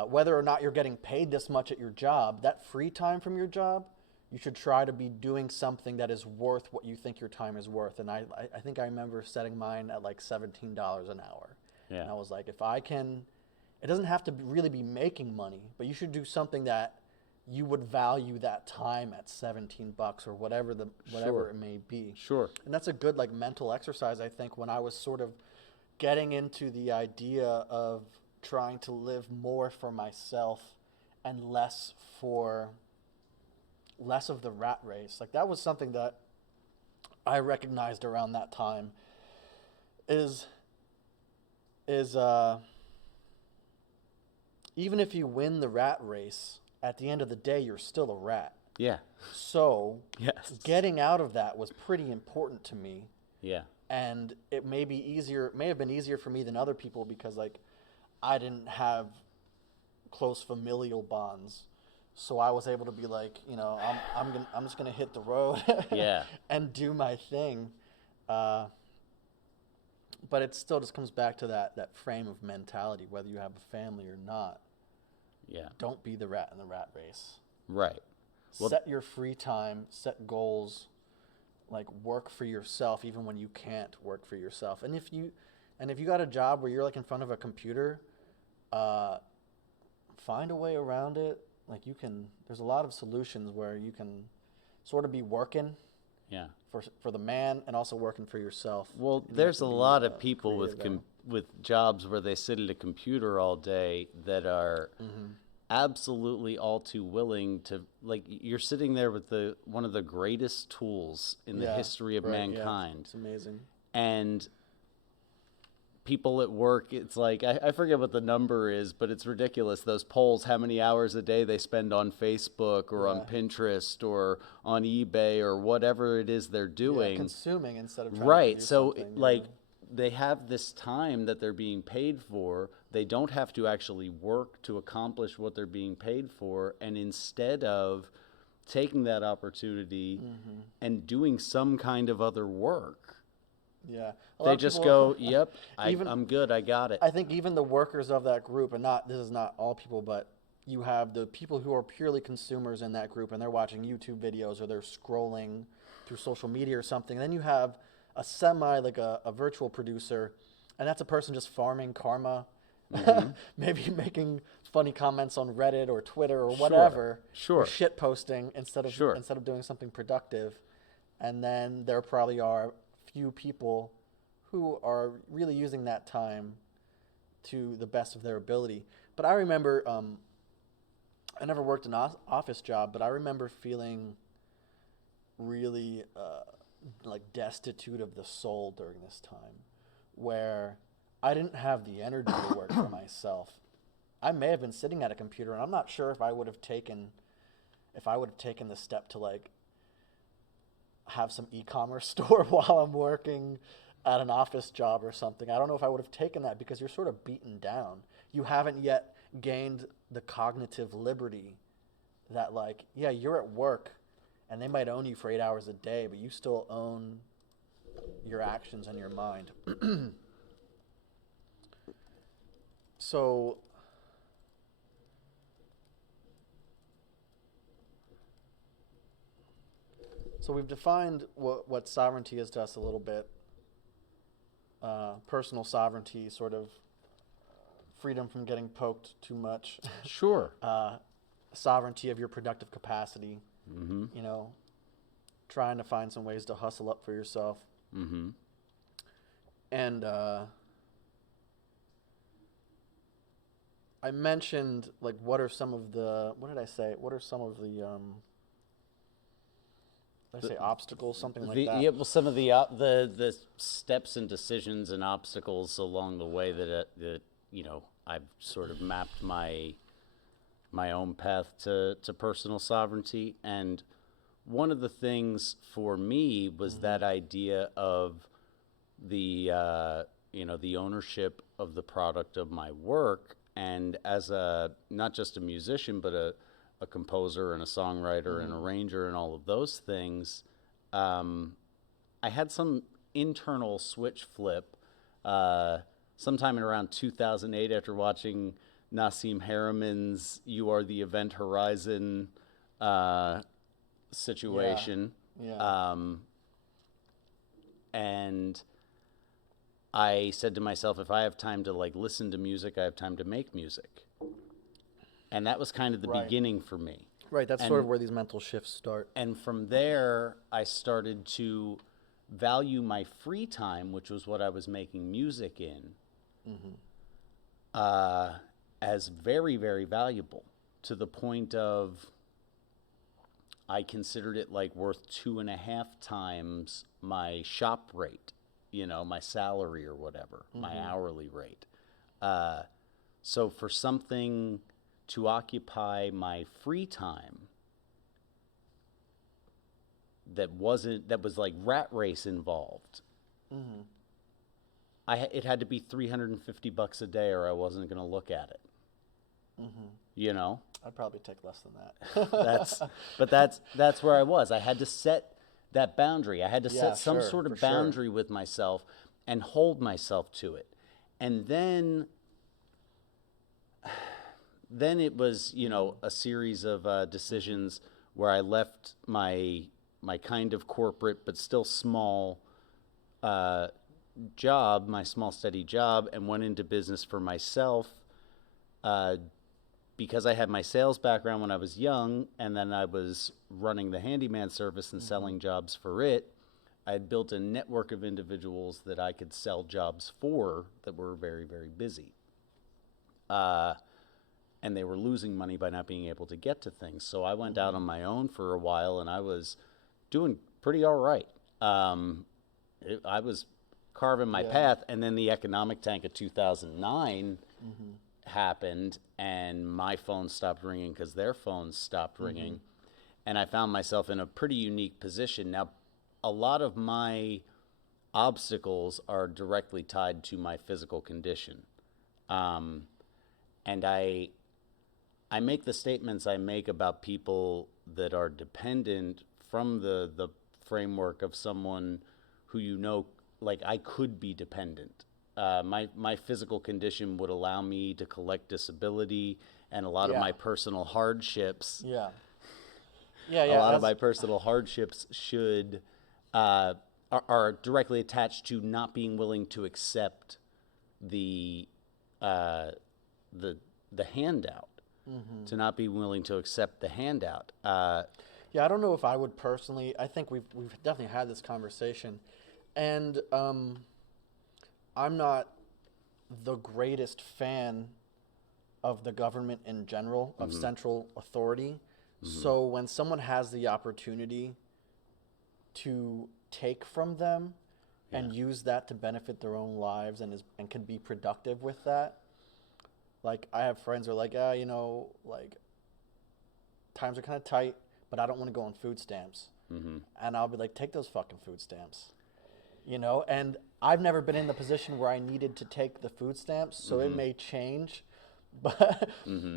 whether or not you're getting paid this much at your job, that free time from your job, you should try to be doing something that is worth what you think your time is worth. And I think I remember setting mine at like $17 an hour. Yeah. And I was like, if I can, it doesn't have to really be making money, but you should do something that you would value that time at $17 or whatever Sure. it may be. Sure. And that's a good like mental exercise, I think, when I was sort of getting into the idea of trying to live more for myself and less of the rat race. Like that was something that I recognized around that time is even if you win the rat race, at the end of the day you're still a rat. Yeah. So Yes. getting out of that was pretty important to me. Yeah. And it may have been easier for me than other people because like I didn't have close familial bonds. So I was able to be like, I'm just gonna hit the road Yeah. and do my thing. But it still just comes back to that frame of mentality, whether you have a family or not. Yeah. Don't be the rat in the rat race. Right. Well, Set your free time, set goals, like work for yourself even when you can't work for yourself. And if you got a job where you're like in front of a computer, find a way around it. Like there's a lot of solutions where you can sort of be working yeah. for the man and also working for yourself. Well, You there's have a to be, lot of people creative there. with jobs where they sit at a computer all day that are absolutely all too willing to, like, you're sitting there with one of the greatest tools in the Yeah, history of right, yeah. mankind. It's amazing. And people at work, it's like, I forget what the number is, but it's ridiculous. Those polls, how many hours a day they spend on Facebook or on Yeah. Pinterest or on eBay or whatever it is they're doing. Yeah, consuming instead of trying to Right. do So, something, like, they have this time that they're being paid for. They don't have to actually work to accomplish what they're being paid for. And instead of taking that opportunity and doing some kind of other work, yeah. A lot they of just people- go, yep, Even- I'm good. I got it. I think even the workers of that group, and this is not all people, but you have the people who are purely consumers in that group, and they're watching YouTube videos or they're scrolling through social media or something. And then you have a virtual producer, and that's a person just farming karma, maybe making funny comments on Reddit or Twitter or whatever, Sure. or shit posting instead of doing something productive. And then there probably are few people who are really using that time to the best of their ability. But I remember, I never worked an office job, but I remember feeling really like destitute of the soul during this time, where I didn't have the energy to work for myself. I may have been sitting at a computer, and I'm not sure if I would have taken the step to like have some e-commerce store while I'm working at an office job or something. I don't know if I would have taken that because you're sort of beaten down. You haven't yet gained the cognitive liberty that like, yeah, you're at work and they might own you for 8 hours a day, but you still own your actions and your mind. So we've defined what sovereignty is to us a little bit. Personal sovereignty, sort of freedom from getting poked too much. Sure. Sovereignty of your productive capacity. Trying to find some ways to hustle up for yourself. And I mentioned like what are some of the did I say obstacles, something like that? Yeah, well, some of the steps and decisions and obstacles along the way that I've sort of mapped my own path to personal sovereignty. And one of the things for me was that idea of the ownership of the product of my work And as a not just a musician, but a composer and a songwriter and arranger and all of those things, I had some internal switch flip sometime in around 2008 after watching Nassim Harameyn's "You Are the Event Horizon" situation. Yeah. And I said to myself, if I have time to like listen to music, I have time to make music. And that was kind of the Right. beginning for me. Right. That's sort of where these mental shifts start. And from there, I started to value my free time, which was what I was making music in, as very, very valuable, to the point of I considered it like worth 2.5 times my shop rate, my salary or whatever, my hourly rate. So for something to occupy my free time that was like rat race involved, it had to be $350 a day or I wasn't going to look at it. I'd probably take less than that. That's where I was. I had to set that boundary. I had to set some sure, sort for of sure. boundary with myself and hold myself to it. And then it was, a series of decisions where I left my kind of corporate but still small job, my small steady job, and went into business for myself. Because I had my sales background when I was young, and then I was running the handyman service and selling jobs for it, I had built a network of individuals that I could sell jobs for that were very, very busy. And they were losing money by not being able to get to things. So I went out on my own for a while, and I was doing pretty all right. I was carving my path, and then the economic tank of 2009 happened, and my phone stopped ringing because their phones stopped ringing. And I found myself in a pretty unique position. Now, a lot of my obstacles are directly tied to my physical condition. And I make the statements I make about people that are dependent from the framework of someone who like I could be dependent. My physical condition would allow me to collect disability, and a lot of my personal hardships. Yeah. A lot of my personal hardships are directly attached to not being willing to accept the handout. To not be willing to accept the handout. Yeah, I don't know if I would personally. I think we've definitely had this conversation, and I'm not the greatest fan of the government in general, of central authority. So when someone has the opportunity to take from them and use that to benefit their own lives and can be productive with that, like I have friends who are like, like times are kind of tight, but I don't want to go on food stamps. And I'll be like, take those fucking food stamps. And I've never been in the position where I needed to take the food stamps, so it may change. But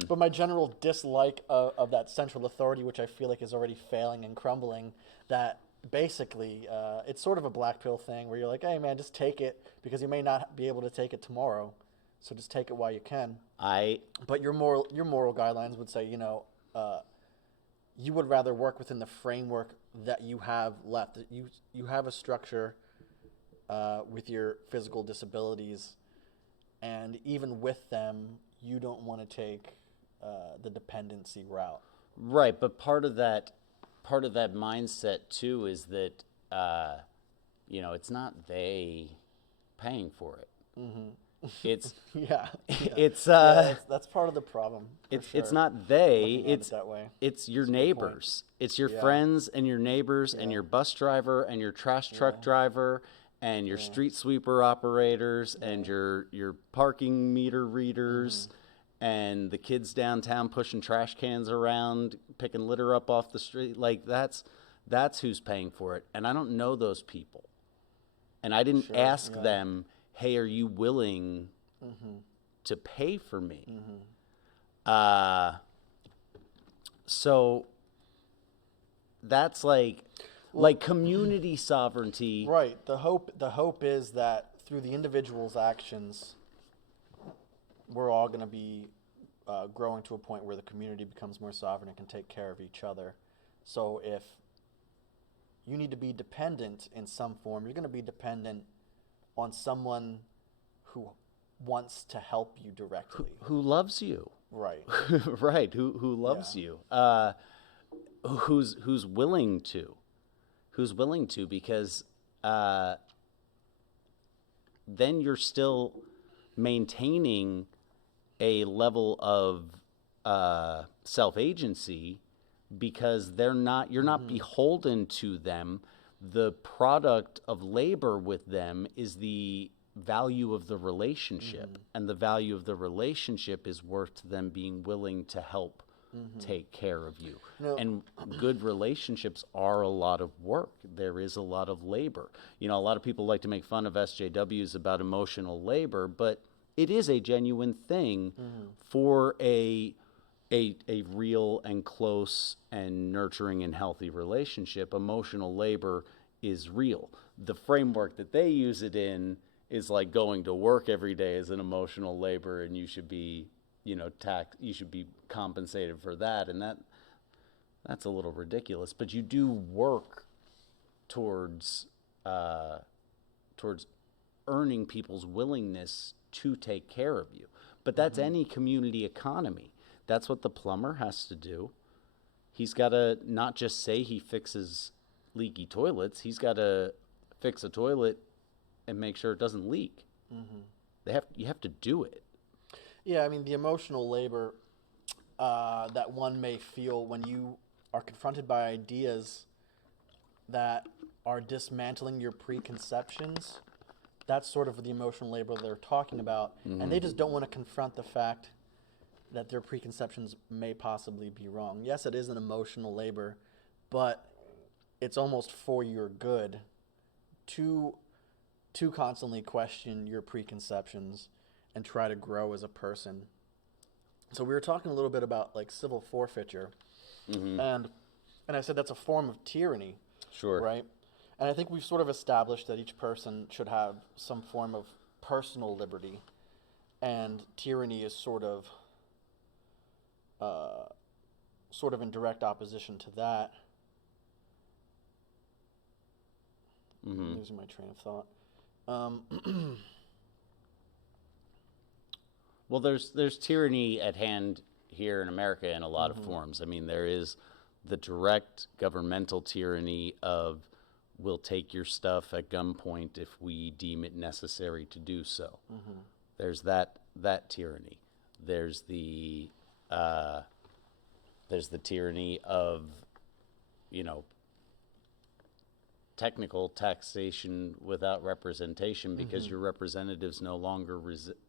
but my general dislike of that central authority, which I feel like is already failing and crumbling, that basically it's sort of a black pill thing where you're like, hey man, just take it because you may not be able to take it tomorrow, so just take it while you can. But your moral guidelines would say, you would rather work within the framework that you have left. That you have a structure with your physical disabilities, and even with them, you don't want to take the dependency route. Right, but part of that mindset too is that it's not they paying for it. It's it's that's part of the problem. It's not they. Looking at it that way. It's your neighbors. It's your friends and your neighbors and your bus driver and your trash truck driver and your street sweeper operators and your parking meter readers and the kids downtown pushing trash cans around, picking litter up off the street. Like that's who's paying for it. And I don't know those people. And I didn't ask them, hey, are you willing to pay for me. Uh, so that's like community sovereignty. Right. The hope is that through the individual's actions, we're all going to be growing to a point where the community becomes more sovereign and can take care of each other. So if you need to be dependent in some form, you're going to be dependent on someone who wants to help you directly. Who loves you. Right. Right. Who loves you. Who's willing to. Who's willing to, because then you're still maintaining a level of self-agency, because you're not beholden to them. The product of labor with them is the value of the relationship, and the value of the relationship is worth them being willing to help take care of you. No. And good relationships are a lot of work. There is a lot of labor. A lot of people like to make fun of SJWs about emotional labor, but it is a genuine thing for a real and close and nurturing and healthy relationship. Emotional labor is real. The framework that they use it in is like going to work every day is an emotional labor, and you should be, you should be compensated for that, and that's a little ridiculous. But you do work towards earning people's willingness to take care of you. But that's any community economy. That's what the plumber has to do. He's got to not just say he fixes leaky toilets. He's got to fix a toilet and make sure it doesn't leak. You have to do it. Yeah, I mean, the emotional labor that one may feel when you are confronted by ideas that are dismantling your preconceptions, that's sort of the emotional labor they're talking about. And they just don't want to confront the fact that their preconceptions may possibly be wrong. Yes, it is an emotional labor, but it's almost for your good to constantly question your preconceptions and try to grow as a person. So we were talking a little bit about like civil forfeiture, and I said that's a form of tyranny. Sure. Right? And I think we've sort of established that each person should have some form of personal liberty, and tyranny is sort of in direct opposition to that. I'm losing my train of thought. Well, there's tyranny at hand here in America in a lot of forms. I mean, there is the direct governmental tyranny of we'll take your stuff at gunpoint if we deem it necessary to do so. There's that tyranny. There's the tyranny of, technical taxation without representation, because your representatives no longer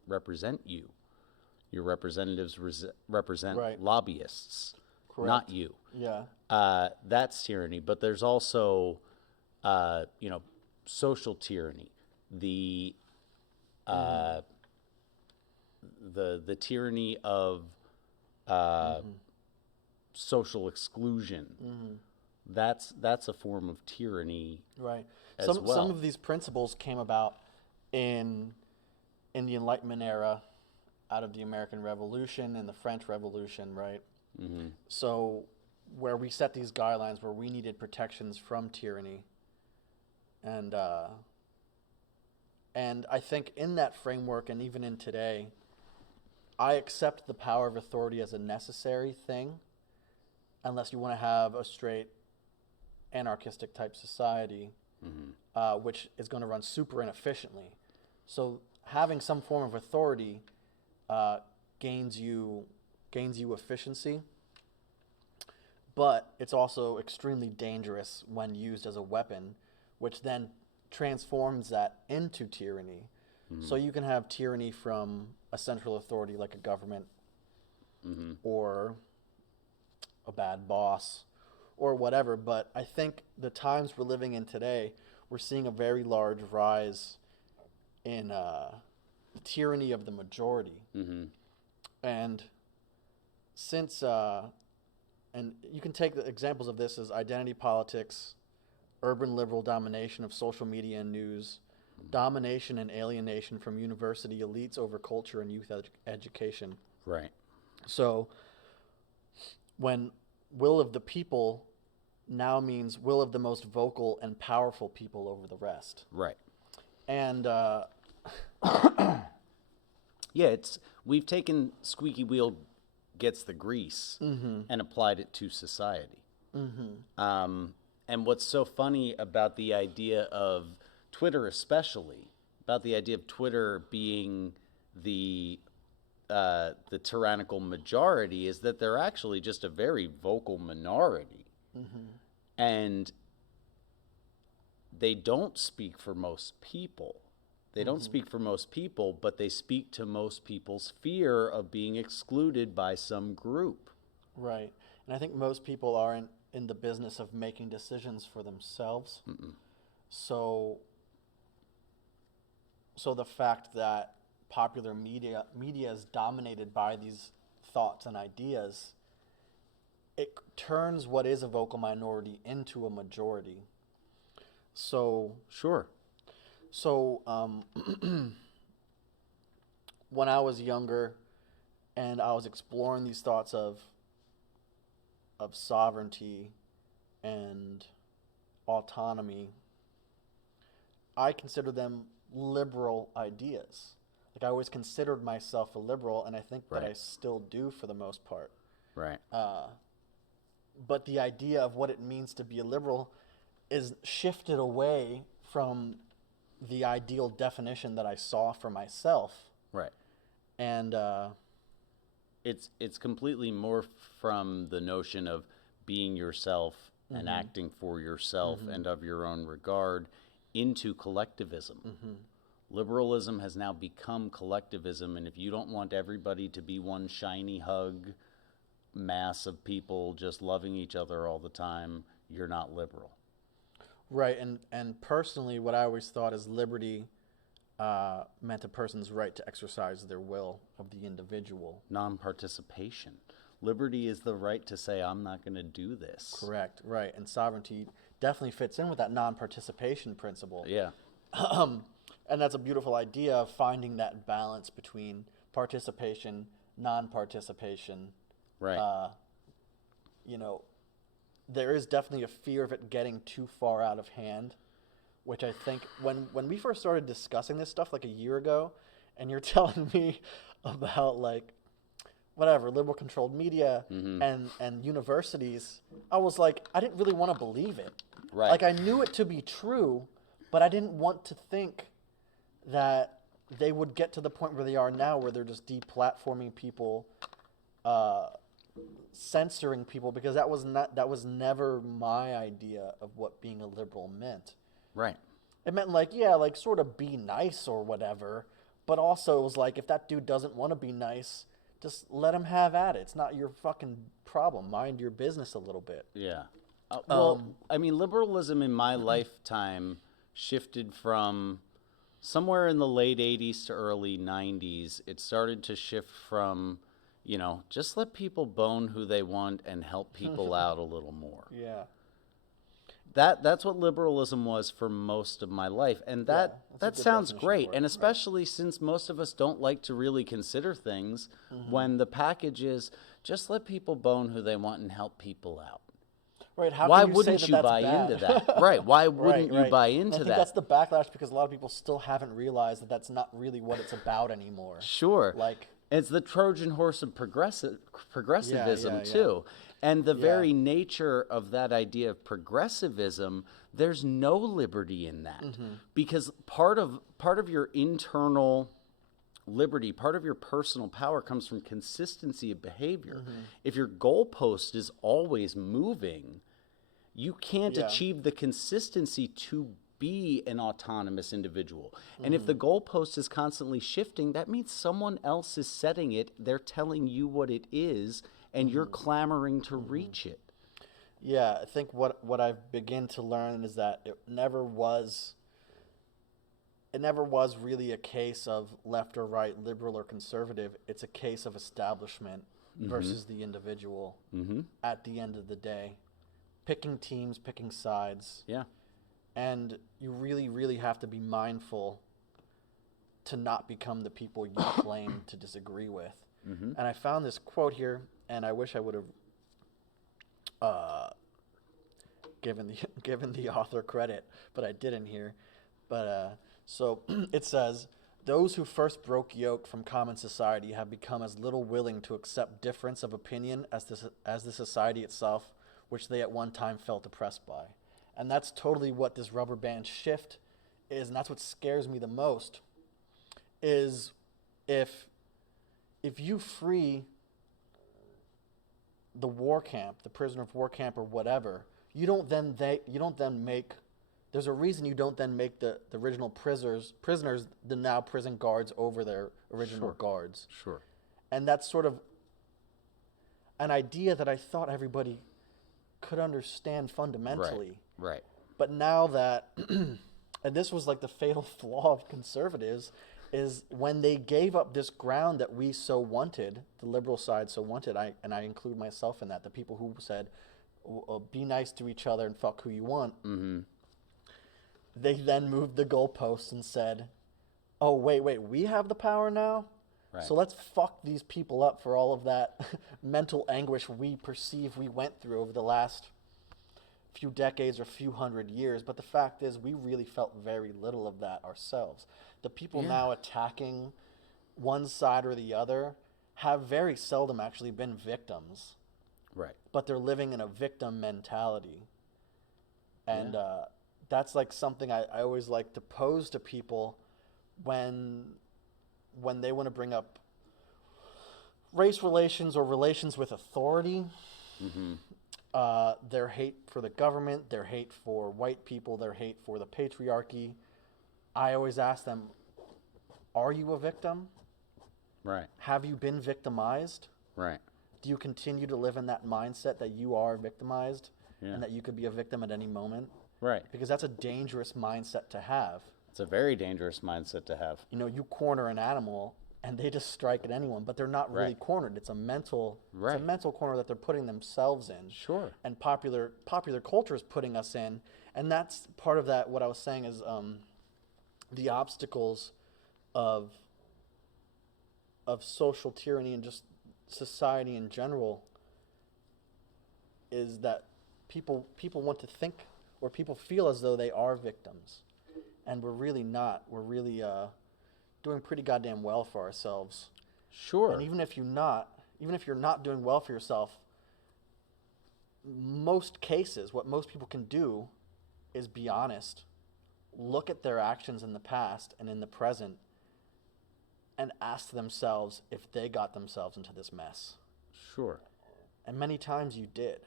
represent you. Your representatives represent Right. lobbyists, Correct. not you. Yeah. That's tyranny. But there's also, social tyranny, the tyranny of social exclusion. That's a form of tyranny. Right. As Some well. of these principles came about in the Enlightenment era, out of the American Revolution and the French Revolution, right? So where we set these guidelines where we needed protections from tyranny, and I think in that framework, and even in today, I accept the power of authority as a necessary thing, unless you want to have a straight anarchistic type society, which is going to run super inefficiently. So having some form of authority gains you efficiency, but it's also extremely dangerous when used as a weapon, which then transforms that into tyranny. So you can have tyranny from a central authority like a government, or a bad boss, or whatever. But I think the times we're living in today, we're seeing a very large rise in the tyranny of the majority. And since and you can take the examples of this as identity politics, urban liberal domination of social media and news, domination and alienation from university elites over culture and youth education. Right. So when will of the people now means will of the most vocal and powerful people over the rest. Right. And Yeah, we've taken squeaky wheel gets the grease and applied it to society. And what's so funny about the idea of Twitter, especially about the idea of Twitter being the tyrannical majority, is that they're actually just a very vocal minority, and they don't speak for most people. They don't speak for most people, but they speak to most people's fear of being excluded by some group. right. And I think most people are in the business of making decisions for themselves. So the fact that popular media is dominated by these thoughts and ideas, it turns what is a vocal minority into a majority. So Sure. When I was younger and I was exploring these thoughts of sovereignty and autonomy, I consider them liberal ideas. Like, I always considered myself a liberal, and I think that I Right. still do for the most part. Right. But the idea of what it means to be a liberal is shifted away from the ideal definition that I saw for myself. Right. And It's completely morphed from the notion of being yourself and acting for yourself and of your own regard into collectivism. Liberalism has now become collectivism, and if you don't want everybody to be one shiny hug mass of people just loving each other all the time, you're not liberal. right, and personally, what I always thought is liberty meant a person's right to exercise their will of the individual. Non-participation. Liberty is the right to say, I'm not going to do this. Correct, right. And sovereignty definitely fits in with that non-participation principle. Yeah. And that's a beautiful idea of finding that balance between participation, non-participation. Right. You know, there is definitely a fear of it getting too far out of hand, which I think when we first started discussing this stuff like a year ago, and you're telling me about like whatever liberal controlled media and universities, I was like, I didn't really want to believe it. Right. Like, I knew it to be true, but I didn't want to think that they would get to the point where they are now, where they're just deplatforming people, censoring people, because that was never my idea of what being a liberal meant. Right. It meant like, yeah, like sort of be nice or whatever, but also it was like, if that dude doesn't want to be nice, just let him have at it. It's not your fucking problem. Mind your business a little bit. Yeah. Well, I mean, liberalism in my lifetime shifted from somewhere in the late 80s to early 90s. It started to shift from, just let people bone who they want and help people out a little more. Yeah. That's what liberalism was for most of my life, and that that's a good sounds definition great. for it, And right. especially since most of us don't like to really consider things, when the package is just let people bone who they want and help people out. Right. How Why can you wouldn't say you that buy that's into bad? that? Right. Why wouldn't you buy And into I think that? that's the backlash, because a lot of people still haven't realized that that's not really what it's about anymore. Sure. Like, It's the Trojan horse of progressivism yeah. too. And the very nature of that idea of progressivism, there's no liberty in that. Because part of your internal liberty, part of your personal power comes from consistency of behavior. If your goalpost is always moving, you can't achieve the consistency to be an autonomous individual. And if the goalpost is constantly shifting, that means someone else is setting it. They're telling you what it is, and you're clamoring to reach it. yeah, I think what I've begun to learn is that it it never was really a case of left or right, liberal or conservative. It's a case of establishment versus the individual at the end of the day. Picking teams, picking sides. Yeah. And you really, really have to be mindful to not become the people you claim to disagree with. And I found this quote here, and I wish I would have given the author credit, but I didn't here. But so it says, "Those who first broke yoke from common society have become as little willing to accept difference of opinion as the society itself, which they at one time felt oppressed by." And that's totally what this rubber band shift is, and that's what scares me the most. Is if you free the war camp, the prisoner of war camp, or whatever, you don't then make. There's a reason you don't then make the original prisoners the now prison guards over their original guards. Sure. And that's sort of an idea that I thought everybody could understand fundamentally. Right. But now that, and this was like the fatal flaw of conservatives, is when they gave up this ground that we so wanted, the liberal side so wanted, I include myself in that, the people who said, be nice to each other and fuck who you want. They then moved the goalposts and said, oh, wait, we have the power now? Right. So let's fuck these people up for all of that mental anguish we perceive we went through over the last few decades or few hundred years. But the fact is, we really felt very little of that ourselves. The people now attacking one side or the other have very seldom actually been victims. Right. But they're living in a victim mentality. And that's like something I always like to pose to people when they want to bring up race relations or relations with authority. Their hate for the government, their hate for white people, their hate for the patriarchy. I always ask them, are you a victim? Right. Have you been victimized? Right. Do you continue to live in that mindset that you are victimized Yeah. and that you could be a victim at any moment? Right. Because that's a dangerous mindset to have. It's a very dangerous mindset to have. You know, you corner an animal and they just strike at anyone, but they're not really cornered. It's a mental corner that they're putting themselves in. Sure. And popular culture is putting us in, and that's part of that. What I was saying is the obstacles of social tyranny and just society in general is that people want to think, or people feel as though they are victims, and we're really not. We're really doing pretty goddamn well for ourselves. Sure. And even if you're not doing well for yourself, most cases, what most people can do is be honest, look at their actions in the past and in the present, and ask themselves if they got themselves into this mess. Sure. And many times you did.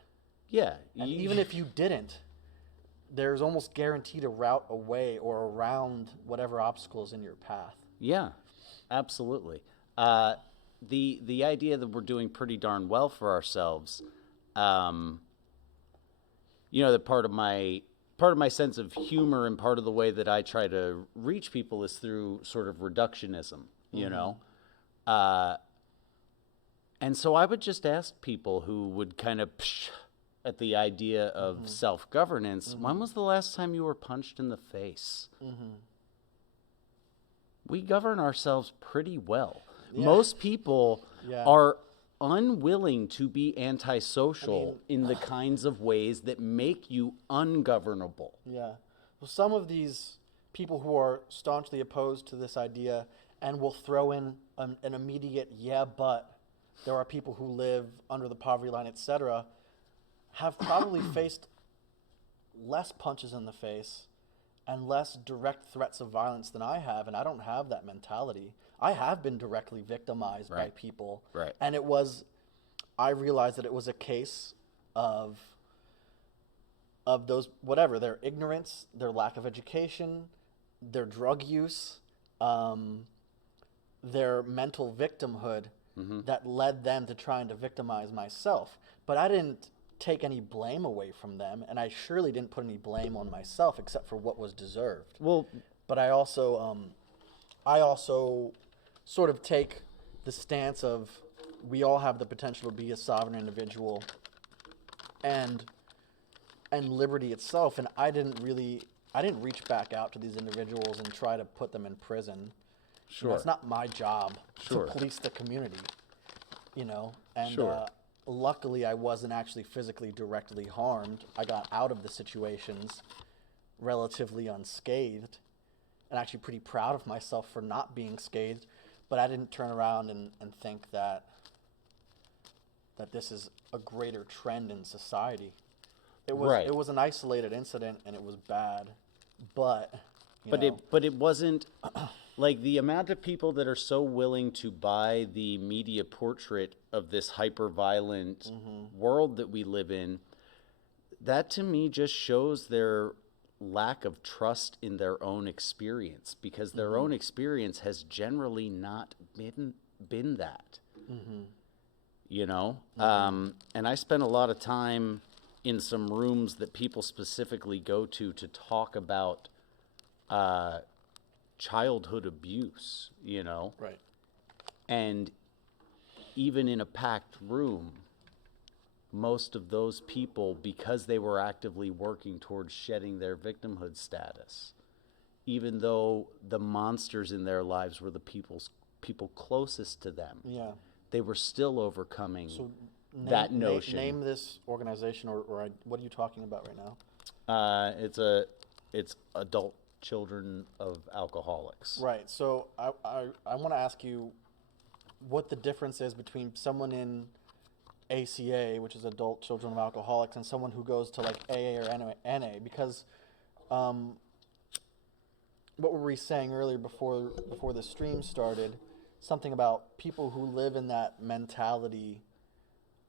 Yeah. And even if you didn't, there's almost guaranteed a route away or around whatever obstacles in your path. Yeah, absolutely. The idea that we're doing pretty darn well for ourselves, that part of my sense of humor and part of the way that I try to reach people is through sort of reductionism, you know. And so I would just ask people who would kind of at the idea of self-governance, when was the last time you were punched in the face? We govern ourselves pretty well. Yeah. Most people are unwilling to be antisocial in the kinds of ways that make you ungovernable. Yeah. Well, some of these people who are staunchly opposed to this idea and will throw in an immediate but there are people who live under the poverty line, etc., have probably faced less punches in the face and less direct threats of violence than I have, and I don't have that mentality. I have been directly victimized by people, and I realized that it was a case of those, whatever, their ignorance, their lack of education, their drug use, their mental victimhood that led them to trying to victimize myself. But I didn't take any blame away from them, and I surely didn't put any blame on myself except for what was deserved. Well, but I also sort of take the stance of we all have the potential to be a sovereign individual, and liberty itself. And I didn't reach back out to these individuals and try to put them in prison. Sure. It's not my job Sure. to police the community, And Sure. luckily, I wasn't actually physically directly harmed. I got out of the situations relatively unscathed, and actually pretty proud of myself for not being scathed. But I didn't turn around and think that this is a greater trend in society. Right. It was an isolated incident, and it was bad, but it wasn't like the amount of people that are so willing to buy the media portrait of this hyper violent world that we live in. That to me just shows their lack of trust in their own experience, because their own experience has generally not been that. And I spent a lot of time in some rooms that people specifically go to talk about childhood abuse, right. and even in a packed room, most of those people, because they were actively working towards shedding their victimhood status, even though the monsters in their lives were the people closest to them, Yeah. they were still overcoming So that notion. Name this organization, or what are you talking about right now? It's adult children of alcoholics. Right. So I want to ask you what the difference is between someone in ACA, which is Adult Children of Alcoholics, and someone who goes to like AA or NA, because what were we saying earlier before the stream started? Something about people who live in that mentality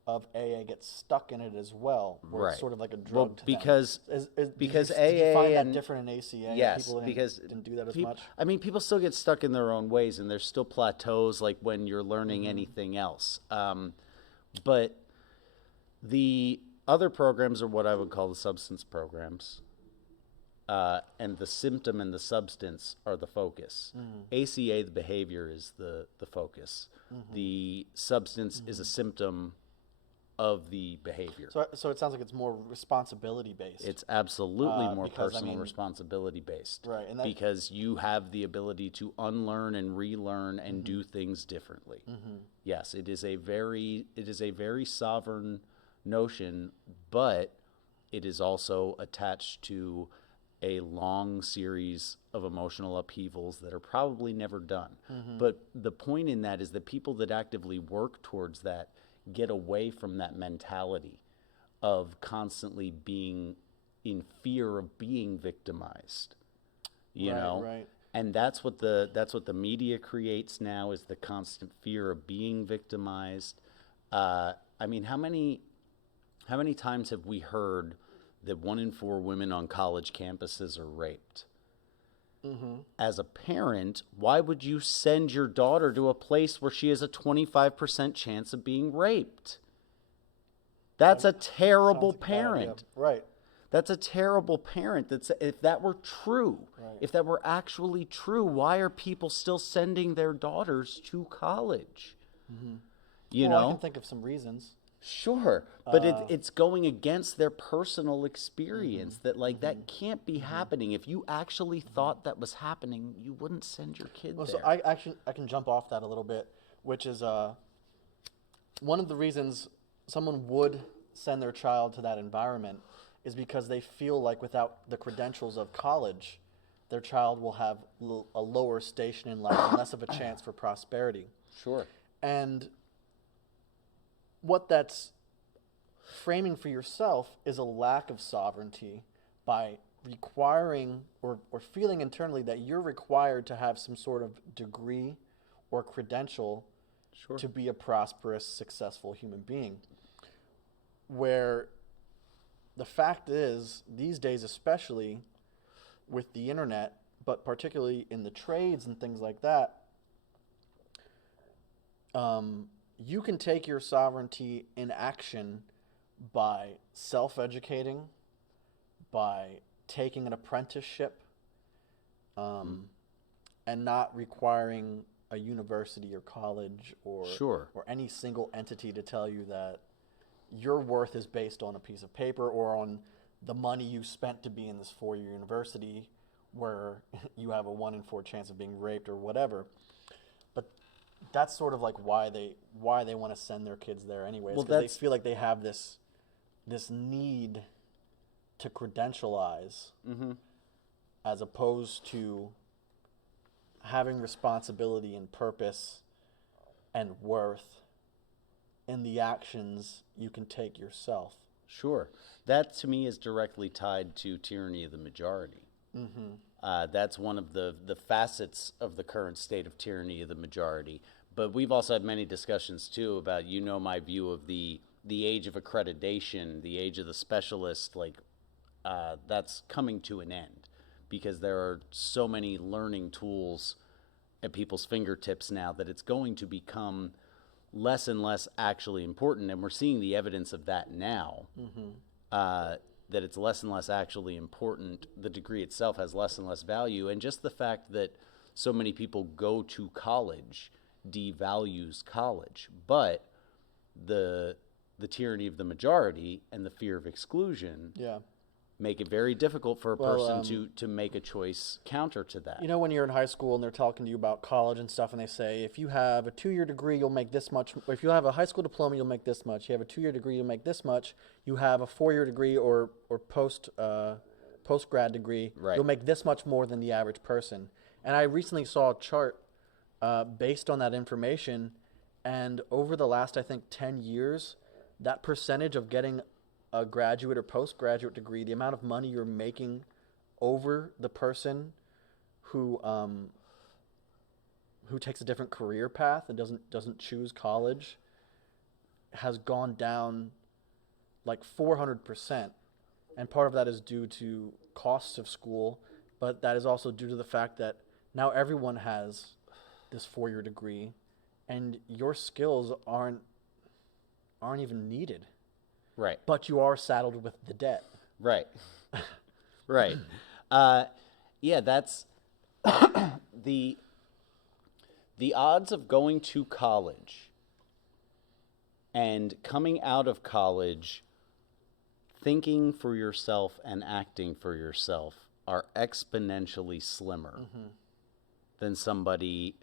of AA get stuck in it as well, where Right. it's sort of like a drug Well, to because them. because did AA you find that and different in ACA? yes, People because didn't do that as peop- much. I mean, people still get stuck in their own ways, and there's still plateaus like when you're learning anything else. But the other programs are what I would call the substance programs. And the symptom and the substance are the focus. ACA, the behavior, is the focus. The substance is a symptom of the behavior. So it sounds like it's more responsibility based. It's absolutely more because, personal responsibility based. Right, and that- because you have the ability to unlearn and relearn and do things differently. Yes, it is a very sovereign notion, but it is also attached to a long series of emotional upheavals that are probably never done. But the point in that is that people that actively work towards that get away from that mentality of constantly being in fear of being victimized. You know? Right. And that's what the media creates now, is the constant fear of being victimized. I mean, how many times have we heard that 1 in 4 women on college campuses are raped? As a parent, why would you send your daughter to a place where she has a 25% chance of being raped? That's a terrible Sounds like a bad idea. parent. Right. That's a terrible parent. If that were true, Right. if that were actually true, why are people still sending their daughters to college? You Well, know? I can think of some reasons. Sure, but it's going against their personal experience that that can't be happening. If you actually thought that was happening, you wouldn't send your kid Well, there. so I can jump off that a little bit, which is one of the reasons someone would send their child to that environment is because they feel like without the credentials of college, their child will have a lower station in life and less of a chance for prosperity. Sure. And what that's framing for yourself is a lack of sovereignty by requiring or feeling internally that you're required to have some sort of degree or credential Sure. to be a prosperous, successful human being. Where the fact is, these days, especially with the internet, but particularly in the trades and things like that, you can take your sovereignty in action by self-educating, by taking an apprenticeship, and not requiring a university or college Sure. or any single entity to tell you that your worth is based on a piece of paper or on the money you spent to be in this four-year university where you have a 1 in 4 chance of being raped or whatever. But that's sort of like why they want to send their kids there anyways, Well, because they that's- feel like they have this need to credentialize as opposed to having responsibility and purpose and worth in the actions you can take yourself. Sure. That to me is directly tied to tyranny of the majority. That's one of the facets of the current state of tyranny of the majority. But we've also had many discussions too about, my view of the age of accreditation, the age of the specialist, that's coming to an end because there are so many learning tools at people's fingertips now that it's going to become less and less actually important. And we're seeing the evidence of that now, that it's less and less actually important. The degree itself has less and less value. And just the fact that so many people go to college devalues college. But the tyranny of the majority and the fear of exclusion make it very difficult for a person to make a choice counter to that. When you're in high school and they're talking to you about college and stuff, and they say, if you have a 2-year degree, you'll make this much. Or if you have a high school diploma, you'll make this much. You have a 2-year degree, you'll make this much. You have a 4-year degree or post-grad degree, Right. You'll make this much more than the average person. And I recently saw a chart based on that information, and over the last, I think, 10 years, that percentage of getting a graduate or postgraduate degree, the amount of money you're making over the person who takes a different career path and doesn't choose college, has gone down like 400%. And part of that is due to costs of school, but that is also due to the fact that now everyone has this 4-year degree, and your skills aren't even needed. Right. But you are saddled with the debt. Right. Right. Yeah, that's the odds of going to college and coming out of college thinking for yourself and acting for yourself are exponentially slimmer than somebody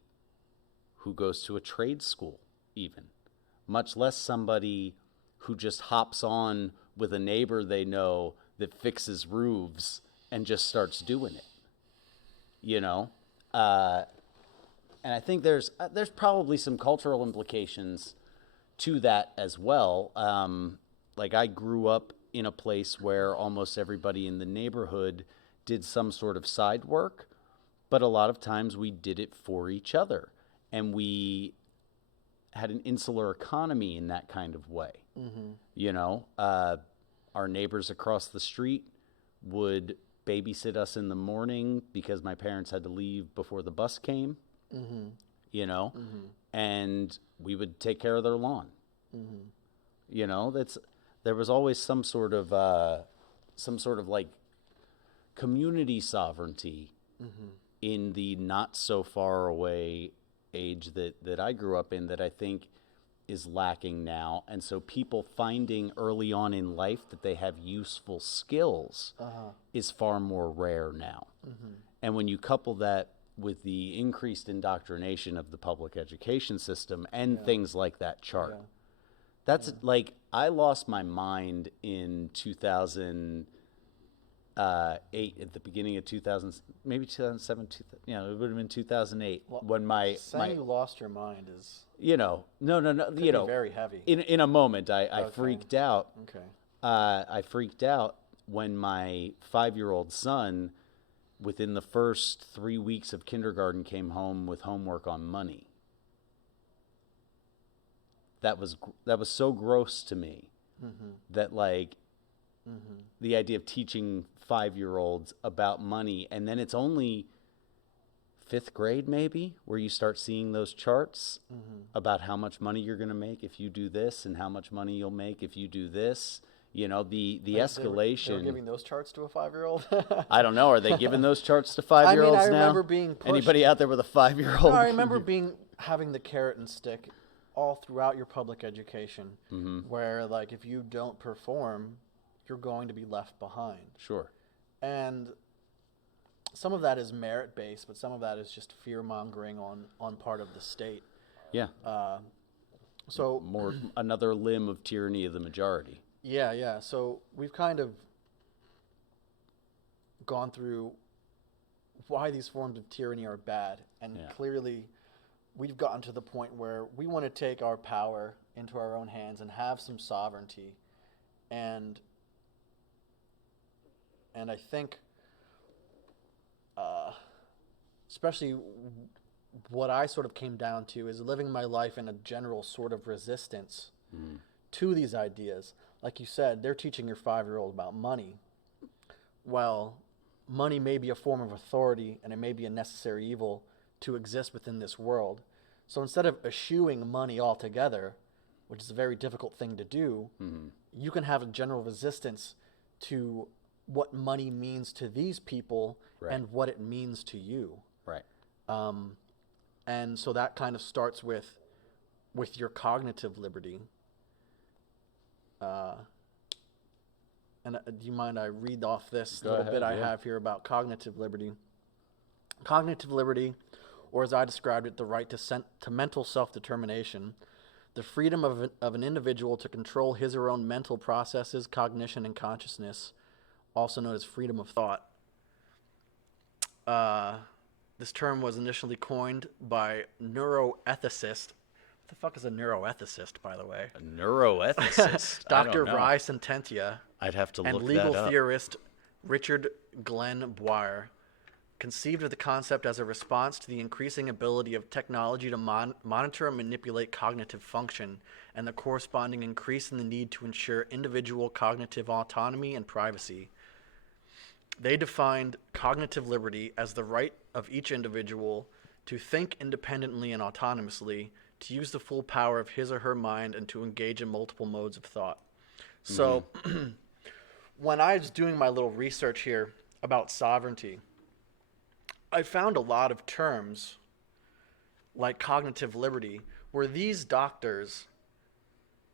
who goes to a trade school, even, much less somebody who just hops on with a neighbor they know that fixes roofs and just starts doing it, and I think there's probably some cultural implications to that as well. Like, I grew up in a place where almost everybody in the neighborhood did some sort of side work, but a lot of times we did it for each other, and we had an insular economy in that kind of way. Our neighbors across the street would babysit us in the morning because my parents had to leave before the bus came, and we would take care of their lawn. There was always some sort of like community sovereignty in the not so far away age that I grew up in that I think is lacking now. And so people finding early on in life that they have useful skills is far more rare now. And when you couple that with the increased indoctrination of the public education system and things like that chart, that's like, I lost my mind in 2008, at the beginning of 2000, maybe 2007, it would have been 2008 when Saying you lost your mind is no, very heavy. In a moment, I freaked out. Okay. I freaked out when my 5-year-old son, within the first 3 weeks of kindergarten, came home with homework on money. That was so gross to me that, like, the idea of teaching 5-year-olds about money, and then it's only 5th grade maybe where you start seeing those charts about how much money you're going to make if you do this and how much money you'll make if you do this, You know, the They were escalation. giving those charts to a 5-year-old. I don't know. Are they giving those charts to I 5-year-olds now? remember being pushed. Anybody out there with a 5-year-old? No, I remember having the carrot and stick all throughout your public education, where like if you don't perform, you're going to be left behind. Sure. And some of that is merit based, but some of that is just fear mongering on part of the state. Yeah. So More another limb of tyranny of the majority. yeah. So we've kind of gone through why these forms of tyranny are bad, and clearly we've gotten to the point where we want to take our power into our own hands and have some sovereignty, and I think especially what I sort of came down to is living my life in a general sort of resistance to these ideas. Like you said, they're teaching your 5-year-old about money. Well, money may be a form of authority, and it may be a necessary evil to exist within this world. So instead of eschewing money altogether, which is a very difficult thing to do, you can have a general resistance to what money means to these people and what it means to you. Right. And so that kind of starts with your cognitive liberty. And do you mind I read off this Go little ahead, bit I yeah. have here about cognitive liberty? Cognitive liberty, or as I described it, the right to mental self-determination, the freedom of an individual to control his or her own mental processes, cognition, and consciousness, also known as freedom of thought. This term was initially coined by neuroethicist. What the fuck is a neuroethicist, by the way? A neuroethicist. I Dr. don't know. Rai Sententia I'd have to look and that legal up. theorist Richard Glenn Boyer conceived of the concept as a response to the increasing ability of technology to monitor and manipulate cognitive function and the corresponding increase in the need to ensure individual cognitive autonomy and privacy. They defined cognitive liberty as the right of each individual to think independently and autonomously, to use the full power of his or her mind, and to engage in multiple modes of thought. So when I was doing my little research here about sovereignty, I found a lot of terms like cognitive liberty where these doctors,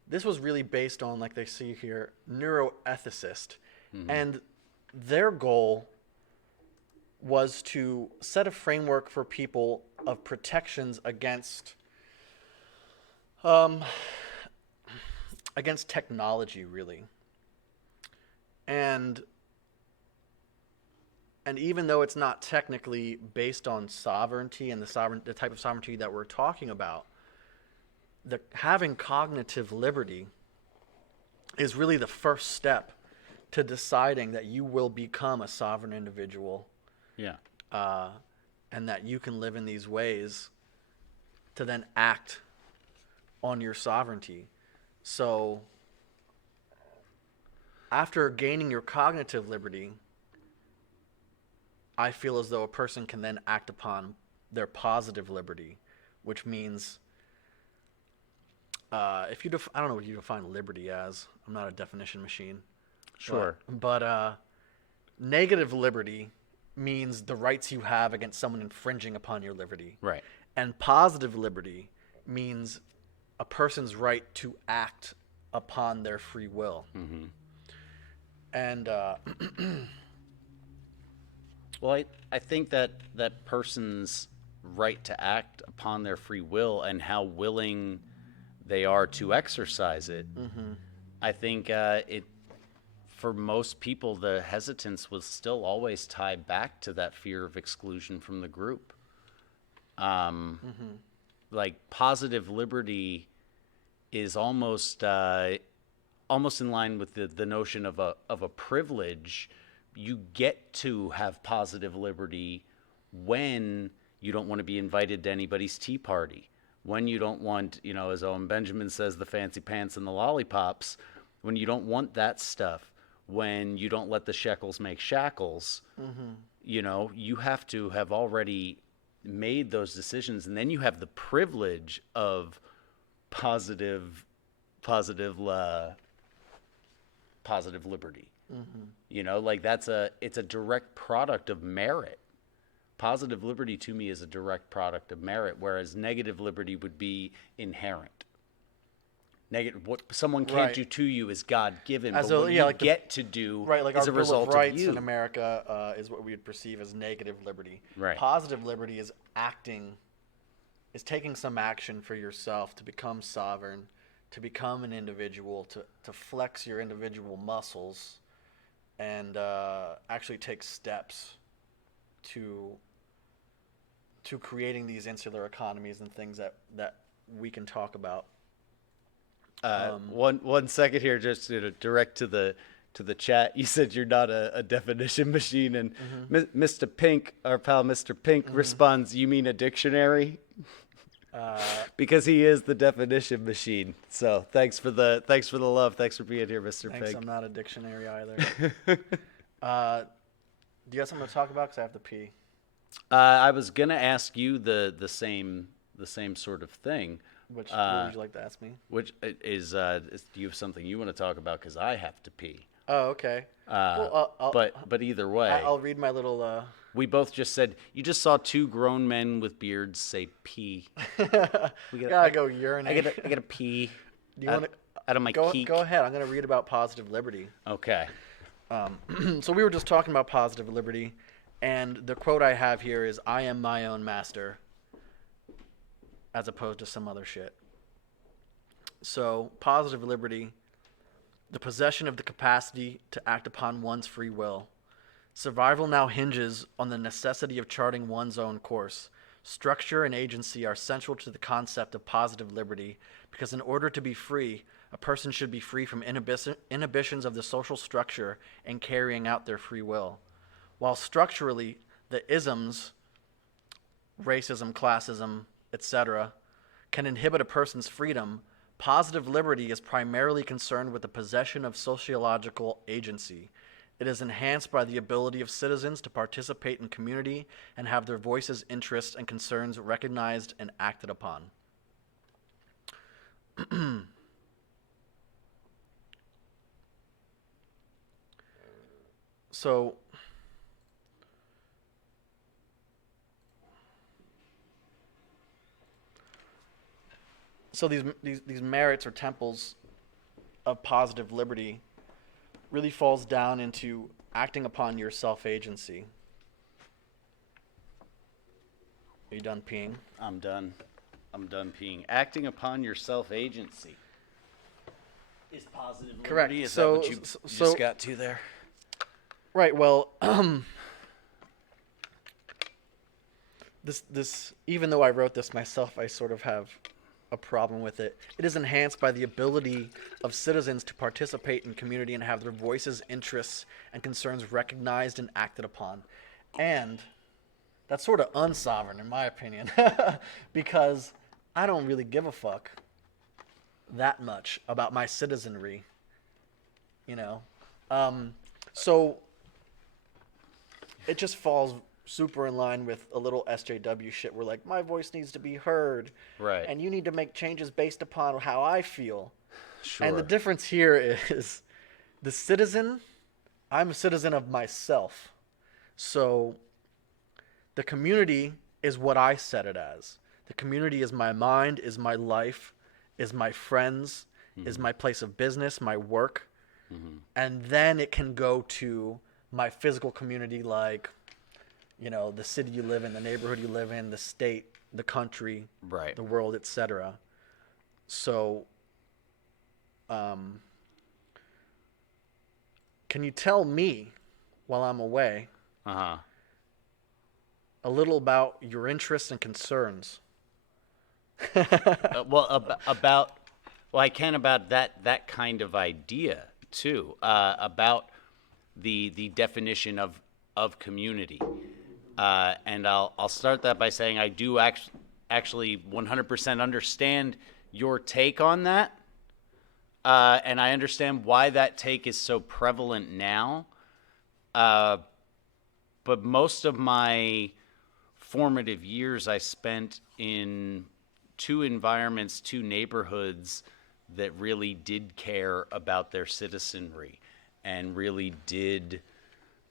this was really based on, like they see here, neuroethicist. And their goal was to set a framework for people of protections against technology, really. And even though it's not technically based on sovereignty and the type of sovereignty that we're talking about, having cognitive liberty is really the first step to deciding that you will become a sovereign individual. Yeah. And that you can live in these ways to then act on your sovereignty. So after gaining your cognitive liberty, I feel as though a person can then act upon their positive liberty, which means I don't know what you define liberty as. I'm not a definition machine. Sure. But negative liberty means the rights you have against someone infringing upon your liberty. Right. And positive liberty means a person's right to act upon their free will. And Well, I think that person's right to act upon their free will and how willing they are to exercise it, I think it, for most people, the hesitance was still always tied back to that fear of exclusion from the group. Like positive liberty is almost in line with the notion of a privilege. You get to have positive liberty when you don't want to be invited to anybody's tea party, when you don't want, as Owen Benjamin says, the fancy pants and the lollipops, when you don't want that stuff, when you don't let the shekels make shackles, you have to have already made those decisions, and then you have the privilege of positive positive liberty. You know, like it's a direct product of merit. Positive liberty to me is a direct product of merit, whereas negative liberty would be inherent. Negative, what someone can't Right. do to you is God given, As but a- what yeah, you like the- get to do Right, like is our a Bill result of Rights of you. in America is what we would perceive as negative liberty. Right. Positive liberty is taking some action for yourself to become sovereign, to become an individual, to flex your individual muscles, and actually take steps to creating these insular economies and things that we can talk about. One second here, just direct to the chat. You said you're not a definition machine, and Mr. Pink, our pal Mr. Pink, responds, "You mean a dictionary?" Because he is the definition machine. So thanks for the love. Thanks for being here, Mr. Thanks, Pink. I'm not a dictionary either. Do you have something to talk about? Because I have to pee. I was gonna ask you the same sort of thing. What would you like to ask me? Which is do you have something you want to talk about? Because I have to pee. Oh, okay. Well, But either way, I'll read my little. we both just said you just saw two grown men with beards say pee. Gotta go urinate. I gotta pee. Do you want to out of my go keek? go ahead? I'm gonna read about positive liberty. Okay. So we were just talking about positive liberty, and the quote I have here is, "I am my own master," as opposed to some other shit. So positive liberty, the possession of the capacity to act upon one's free will. Survival now hinges on the necessity of charting one's own course. Structure and agency are central to the concept of positive liberty because in order to be free, a person should be free from inhibitions of the social structure and carrying out their free will. While structurally, the isms, racism, classism, etc., can inhibit a person's freedom, positive liberty is primarily concerned with the possession of sociological agency. It is enhanced by the ability of citizens to participate in community and have their voices, interests, and concerns recognized and acted upon. So, these merits or temples of positive liberty really falls down into acting upon your self-agency. Are you done peeing? I'm done. I'm done peeing. Acting upon your self-agency is positive Correct. liberty. Is So- that what you so- just got to there? Right. Well, this even though I wrote this myself, I sort of have a problem with it. It is enhanced by the ability of citizens to participate in community and have their voices, interests, and concerns recognized and acted upon. And that's sort of unsovereign, in my opinion, because I don't really give a fuck that much about my citizenry, you know? So it just falls super in line with a little SJW shit where, like, my voice needs to be heard. Right. And you need to make changes based upon how I feel. Sure. And the difference here is the citizen, I'm a citizen of myself. So the community is what I set it as. The community is my mind, is my life, is my friends, is my place of business, my work. And then it can go to my physical community, like, you know, the city you live in, the neighborhood you live in, the state, the country, Right. the world, etc. So, can you tell me, while I'm away, Uh-huh. a little about your interests and concerns? I can about that kind of idea too, about the definition of community, and I'll start that by saying I do actually 100% understand your take on that, and I understand why that take is so prevalent now, but most of my formative years I spent in two environments, two neighborhoods that really did care about their citizenry. and really did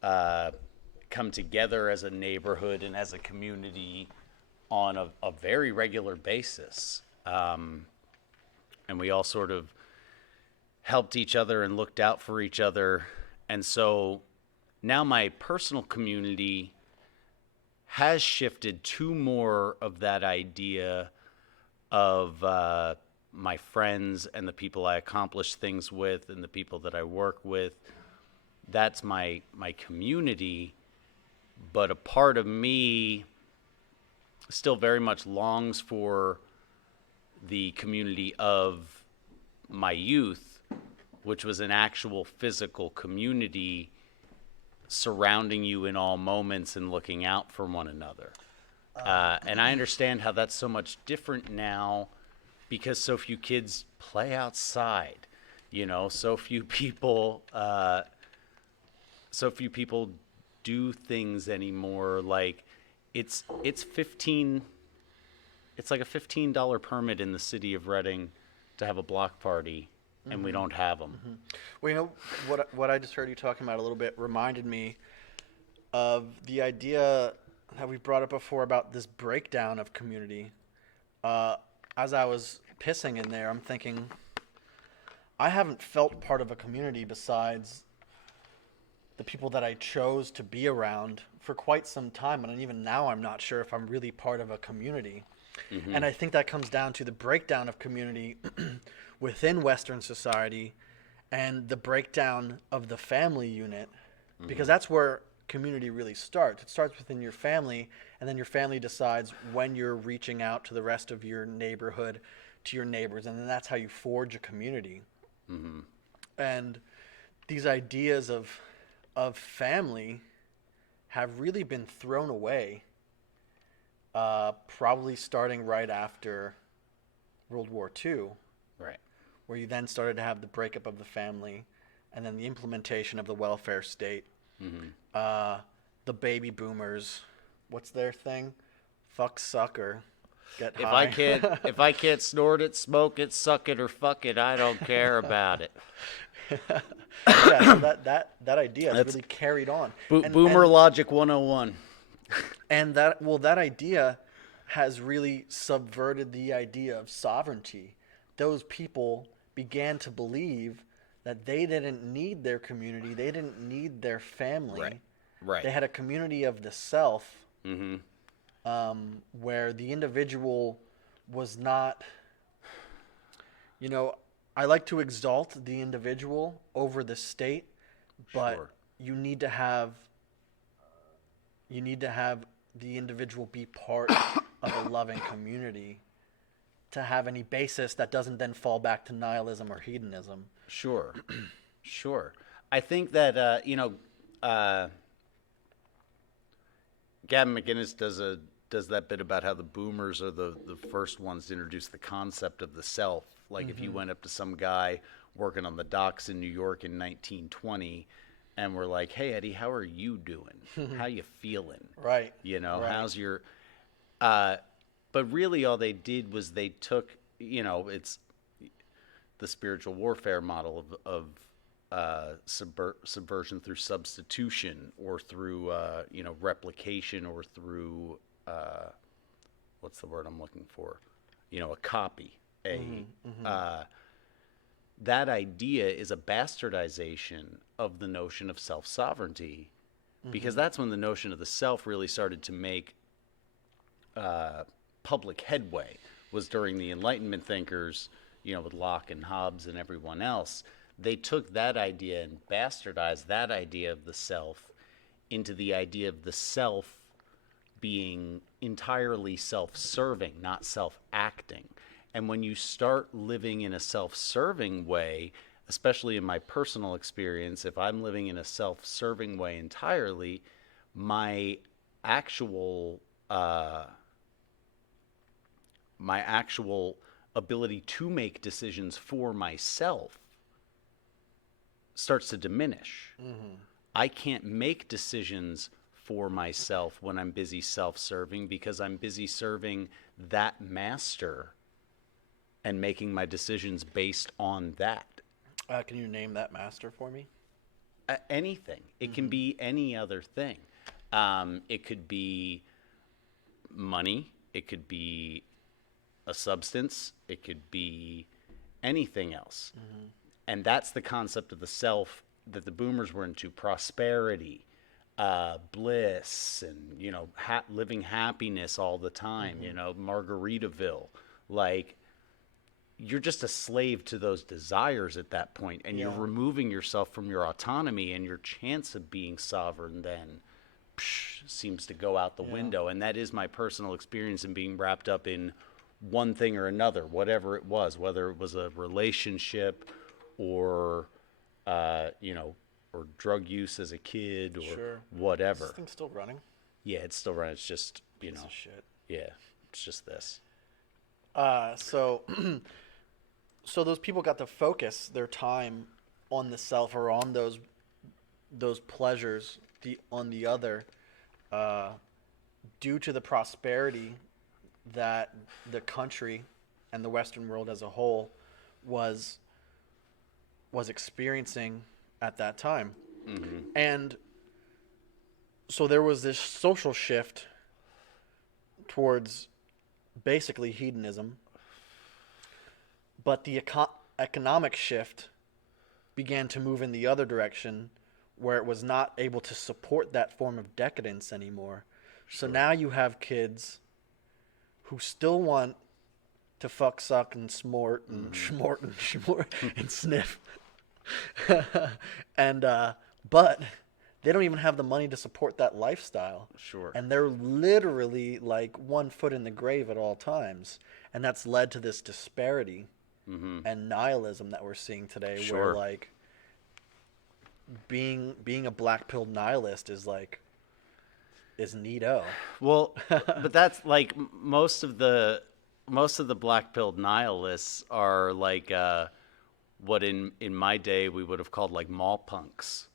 come together as a neighborhood and as a community on a very regular basis. And we all sort of helped each other and looked out for each other. And so now my personal community has shifted to more of that idea of my friends and the people I accomplish things with and the people that I work with. That's my community, but a part of me still very much longs for the community of my youth, which was an actual physical community surrounding you in all moments and looking out for one another. And I understand how that's so much different now because so few kids play outside, so few people do things anymore. Like it's like a $15 permit in the city of Reading to have a block party, and we don't have them. Mm-hmm. Well, what I just heard you talking about a little bit reminded me of the idea that we've brought up before about this breakdown of community. As I was pissing in there, I'm thinking, I haven't felt part of a community besides the people that I chose to be around for quite some time. And even now, I'm not sure if I'm really part of a community. Mm-hmm. And I think that comes down to the breakdown of community within Western society and the breakdown of the family unit, because that's where community really starts. It starts within your family, and then your family decides when you're reaching out to the rest of your neighborhood, to your neighbors, and then that's how you forge a community. Mm-hmm. And these ideas of family have really been thrown away, probably starting right after World War II. Right. Where you then started to have the breakup of the family and then the implementation of the welfare state. Mm-hmm. The baby boomers, what's their thing? Fuck, suck, or get high. If I can't snort it, smoke it, suck it, or fuck it, I don't care about it. Yeah, so that idea has really carried on. Boomer Logic 101. And that idea has really subverted the idea of sovereignty. Those people began to believe that they didn't need their community, they didn't need their family. Right. They had a community of the self, where the individual was not, I like to exalt the individual over the state, but Sure. you need to have the individual be part of a loving community to have any basis that doesn't then fall back to nihilism or hedonism. Sure. I think that, Gavin McInnes does that bit about how the boomers are the first ones to introduce the concept of the self. Like if you went up to some guy working on the docks in New York in 1920 and were like, "Hey, Eddie, how are you doing? How you feeling?" Right. Right. How's your... But really all they did was they took, it's the spiritual warfare model of subversion through substitution or through, replication or through, what's the word I'm looking for? A copy. That idea is a bastardization of the notion of self-sovereignty, because that's when the notion of the self really started to make public headway, was during the Enlightenment thinkers, with Locke and Hobbes and everyone else. They took that idea and bastardized that idea of the self into the idea of the self being entirely self-serving, not self-acting. And when you start living in a self-serving way, especially in my personal experience, if I'm living in a self-serving way entirely, my actual ability to make decisions for myself starts to diminish. I can't make decisions for myself when I'm busy self-serving, because I'm busy serving that master and making my decisions based on that. Can you name that master for me? anything. It can be any other thing. It could be money. It could be a substance. It could be anything else. And that's the concept of the self that the boomers were into: prosperity, bliss, and living happiness all the time. Margaritaville. Like, you're just a slave to those desires at that point, and you're removing yourself from your autonomy, and your chance of being sovereign then seems to go out the window. And that is my personal experience in being wrapped up in one thing or another, whatever it was, whether it was a relationship or or drug use as a kid or Is whatever. this thing still running? Yeah, it's still running. It's just, Piece of shit. yeah, it's just this. So so those people got to focus their time on the self, or on those pleasures on the other, due to the prosperity that the country and the Western world as a whole was experiencing at that time. And so there was this social shift towards basically hedonism, but the economic shift began to move in the other direction, where it was not able to support that form of decadence anymore. So now you have kids who still want to fuck, suck, and smort and schmort and sniff, and but they don't even have the money to support that lifestyle. Sure. And they're literally like 1 foot in the grave at all times. And that's led to this disparity and nihilism that we're seeing today, where Sure. like being a black-pilled nihilist is neato. Well, but that's like most of the black-pilled nihilists are like what in my day we would have called like mall punks.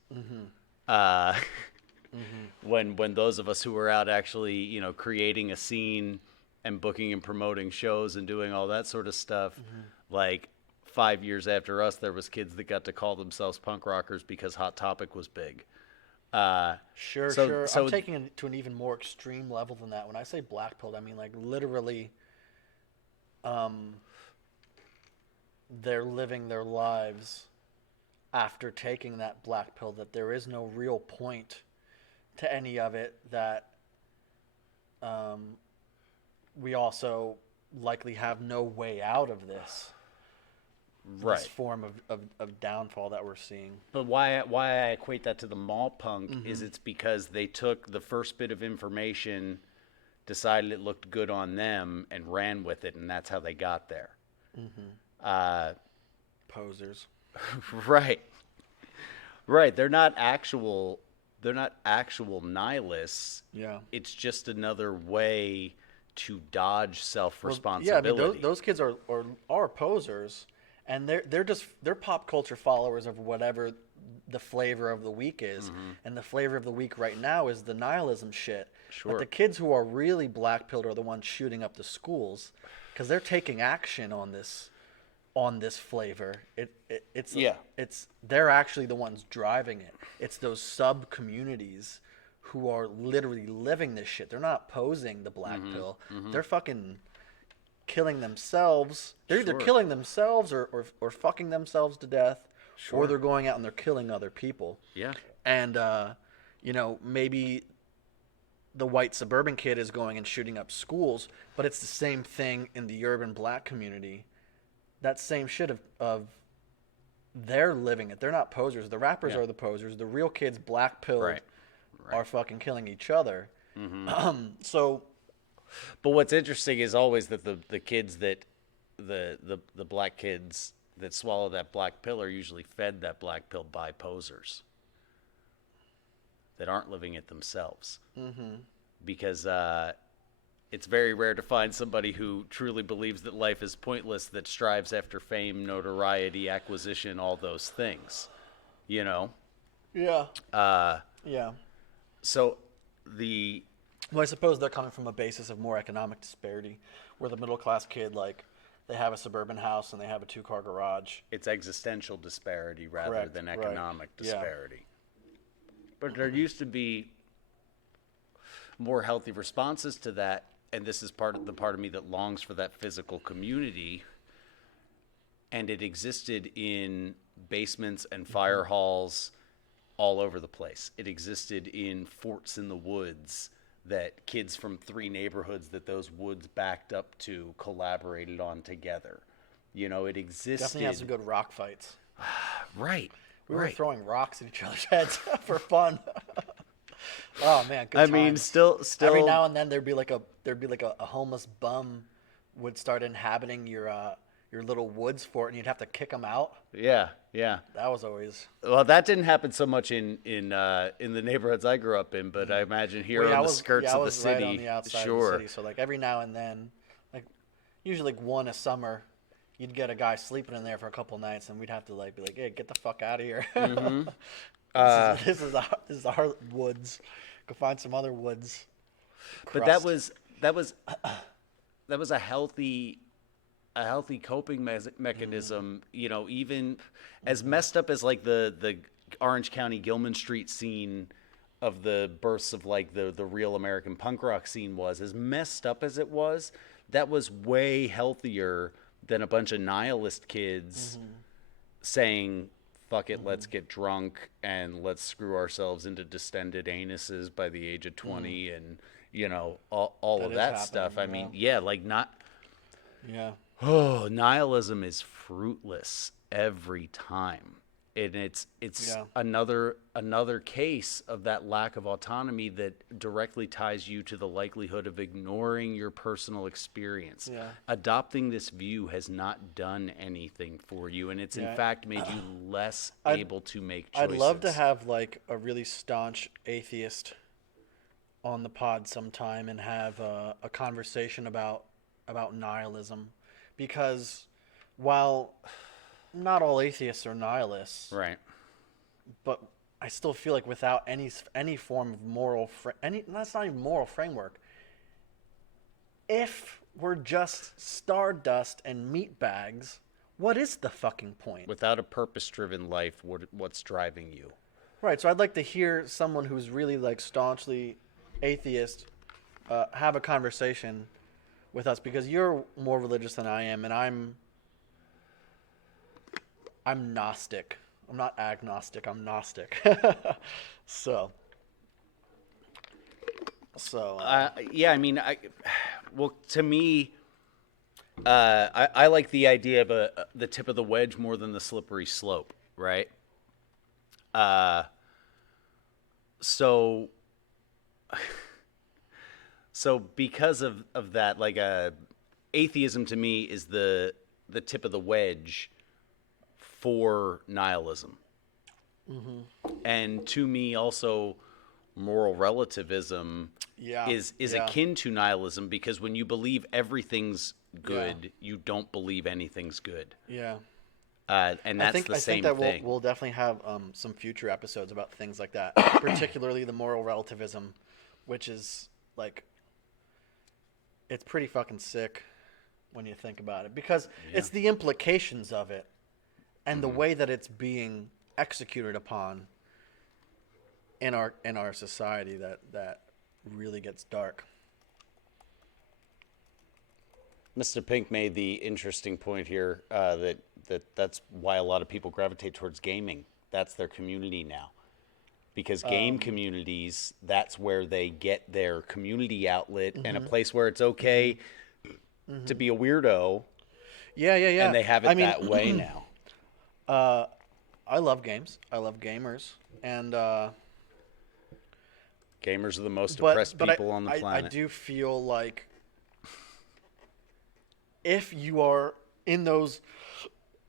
When those of us who were out actually, creating a scene and booking and promoting shows and doing all that sort of stuff, like 5 years after us, there was kids that got to call themselves punk rockers because Hot Topic was big. Sure. So I'm taking it to an even more extreme level than that. When I say black-pilled, I mean like literally they're living their lives after taking that black pill, that there is no real point to any of it, that we also likely have no way out of this Right. this form of downfall that we're seeing. But why I equate that to the mall punk is it's because they took the first bit of information, decided it looked good on them, and ran with it, and that's how they got there. Posers. Right. Right. They're not actual nihilists. Yeah. It's just another way to dodge Yeah, I self-responsibility. mean those kids are posers, and they're pop culture followers of whatever the flavor of the week is, and the flavor of the week right now is the nihilism shit. Sure. But the kids who are really black pilled are the ones shooting up the schools, because they're taking action on this flavor. It's they're actually the ones driving it. It's those sub communities who are literally living this shit. They're not posing the black pill. They're fucking killing themselves. They're either Sure. killing themselves or fucking themselves to death, Sure. or they're going out and they're killing other people. Yeah. And maybe the white suburban kid is going and shooting up schools, but it's the same thing in the urban black community. That same shit of they're living it. They're not posers. The rappers Yeah. are the posers. The real kids, black pilled, Right. are fucking killing each other. So But what's interesting is always that the kids that the black kids that swallow that black pill are usually fed that black pill by posers that aren't living it themselves. Because it's very rare to find somebody who truly believes that life is pointless, that strives after fame, notoriety, acquisition, all those things. yeah, yeah. So Well, I suppose they're coming from a basis of more economic disparity, where the middle class kid, like, they have a suburban house and they have a 2-car garage. it's existential disparity rather Correct, than right. economic Yeah. disparity. But there used to be more healthy responses to that, and this is part of me that longs for that physical community. And it existed in basements and fire halls all over the place. It existed in forts in the woods that kids from 3 neighborhoods that those woods backed up to collaborated on together. You know, it existed. Definitely had some good rock fights. Right. We were right. throwing rocks at each other's heads for fun. Oh man, good I mean, times. still. Every now and then there'd be like a homeless bum would start inhabiting your little woods fort, and you'd have to kick them out. Yeah. That was always. Well, that didn't happen so much in the neighborhoods I grew up in, but I imagine here Well, yeah, on I the was- skirts yeah, I of the was city, right on the outside sure. of the city. So like every now and then, like usually like one a summer, you'd get a guy sleeping in there for a couple nights, and we'd have to like be like, "Hey, get the fuck out of here." This is our woods. Go find some other woods. But that was a healthy coping mechanism. You know, even as messed up as like the Orange County Gilman Street scene of the births of like the real American punk rock scene was, as messed up as it was, that was way healthier than a bunch of nihilist kids saying, fuck it, let's get drunk and let's screw ourselves into distended anuses by the age of 20 and, you know, all That of is that stuff. I happening, mean, yeah, like Yeah. nihilism is fruitless every time. And it's Yeah. another case of that lack of autonomy that directly ties you to the likelihood of ignoring your personal experience. Yeah. Adopting this view has not done anything for you, and it's Yeah. in fact made you less I'd- able to make choices. I'd love to have like a really staunch atheist on the pod sometime and have a conversation about nihilism, because while not all atheists are nihilists, Right. but I still feel like without any form of moral that's not even moral framework. If we're just stardust and meat bags, what is the fucking point? Without a purpose-driven life, what's driving you? Right, so I'd like to hear someone who's really like staunchly atheist have a conversation with us, because you're more religious than I am, and I'm Gnostic. I'm not agnostic. I'm Gnostic. so Yeah, I mean, well, to me, I like the idea of the tip of the wedge more than the slippery slope, right? So because of that, like atheism to me is the tip of the wedge for nihilism. And to me also moral relativism Yeah, is yeah. akin to nihilism, because when you believe everything's good, you don't believe anything's good. yeah. And that's the I same think that thing. we'll definitely have some future episodes about things like that, particularly the moral relativism, which is like, it's pretty fucking sick when you think about it, because it's the implications of it and the way that it's being executed upon in our society that really gets dark. Mr. Pink made the interesting point here that's why a lot of people gravitate towards gaming. That's their community now. Because game communities, that's where they get their community outlet and a place where it's okay to be a weirdo, Yeah. and they have it I mean, that way now. I love games. I love gamers, and Gamers are the most but oppressed people on the I planet. do feel like if you are in those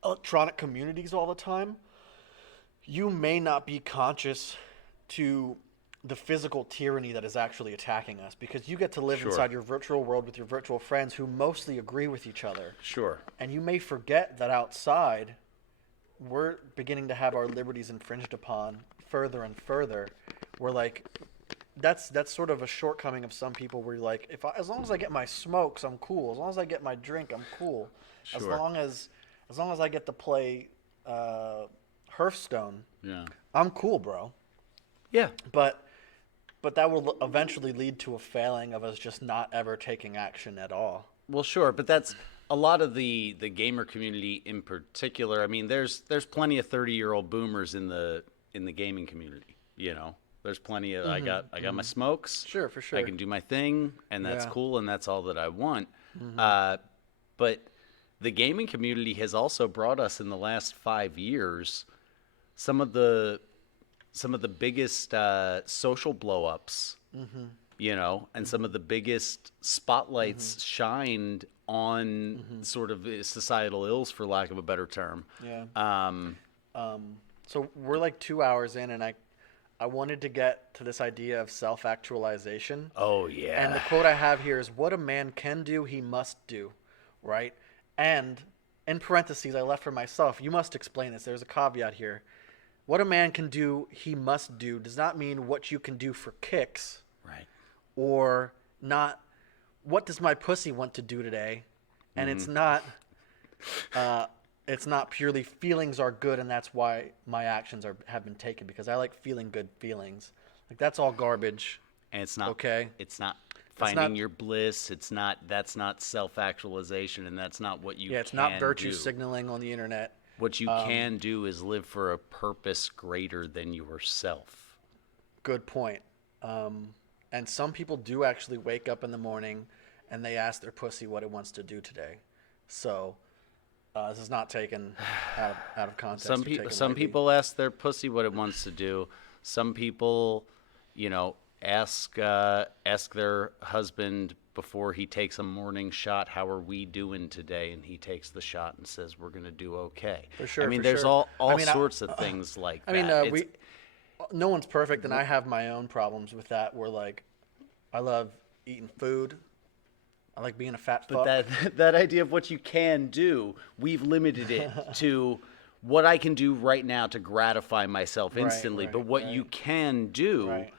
electronic communities all the time, you may not be conscious to the physical tyranny that is actually attacking us, because you get to live Sure. inside your virtual world with your virtual friends who mostly agree with each other. Sure. And you may forget that outside, we're beginning to have our liberties infringed upon further and further. We're like, that's sort of a shortcoming of some people, where you're like, as long as I get my smokes, I'm cool. As long as I get my drink, I'm cool. As Sure. long as I get to play Hearthstone, Yeah. I'm cool, bro. Yeah. But that will eventually lead to a failing of us just not ever taking action at all. Well, sure, but that's a lot of the gamer community in particular. I mean, there's plenty of 30-year-old boomers in the gaming community. You know, there's plenty of I got my smokes. Sure, for sure. I can do my thing, and that's Yeah. cool, and that's all that I want. But the gaming community has also brought us in the last 5 years some of the biggest social blowups, you know, and some of the biggest spotlights shined on sort of societal ills, for lack of a better term. Yeah. So we're like 2 hours in, and I wanted to get to this idea of self-actualization. Oh yeah. And the quote I have here is, "What a man can do, he must do," right? And in parentheses, I left for myself. You must explain this. There's a caveat here. What a man can do, he must do does not mean what you can do for kicks, Right. or not what does my pussy want to do today, and it's not purely feelings are good and that's why my actions have been taken, because I like feeling good feelings. Like, that's all garbage. And it's not Okay. It's not not- finding your bliss. That's not self-actualization, and that's not what you Yeah, it's can not virtue do. signaling on the internet. What you can do is live for a purpose greater than yourself. Good point. And some people do actually wake up in the morning and they ask their pussy what it wants to do today. So this is not taken out of context. or taken Some lightly. people ask their pussy what it wants to do. Some people, you know, ask their husband before he takes a morning shot, how are we doing today? And he takes the shot and says, we're going to do okay. For sure, I mean, for there's sure. all I mean, sorts of things like I that. mean, It's- no one's perfect, and I have my own problems with that. Where, like, I love eating food. I like being a fat fuck. But that idea of what you can do, we've limited it to what I can do right now to gratify myself instantly. right, but what right. you can do Right.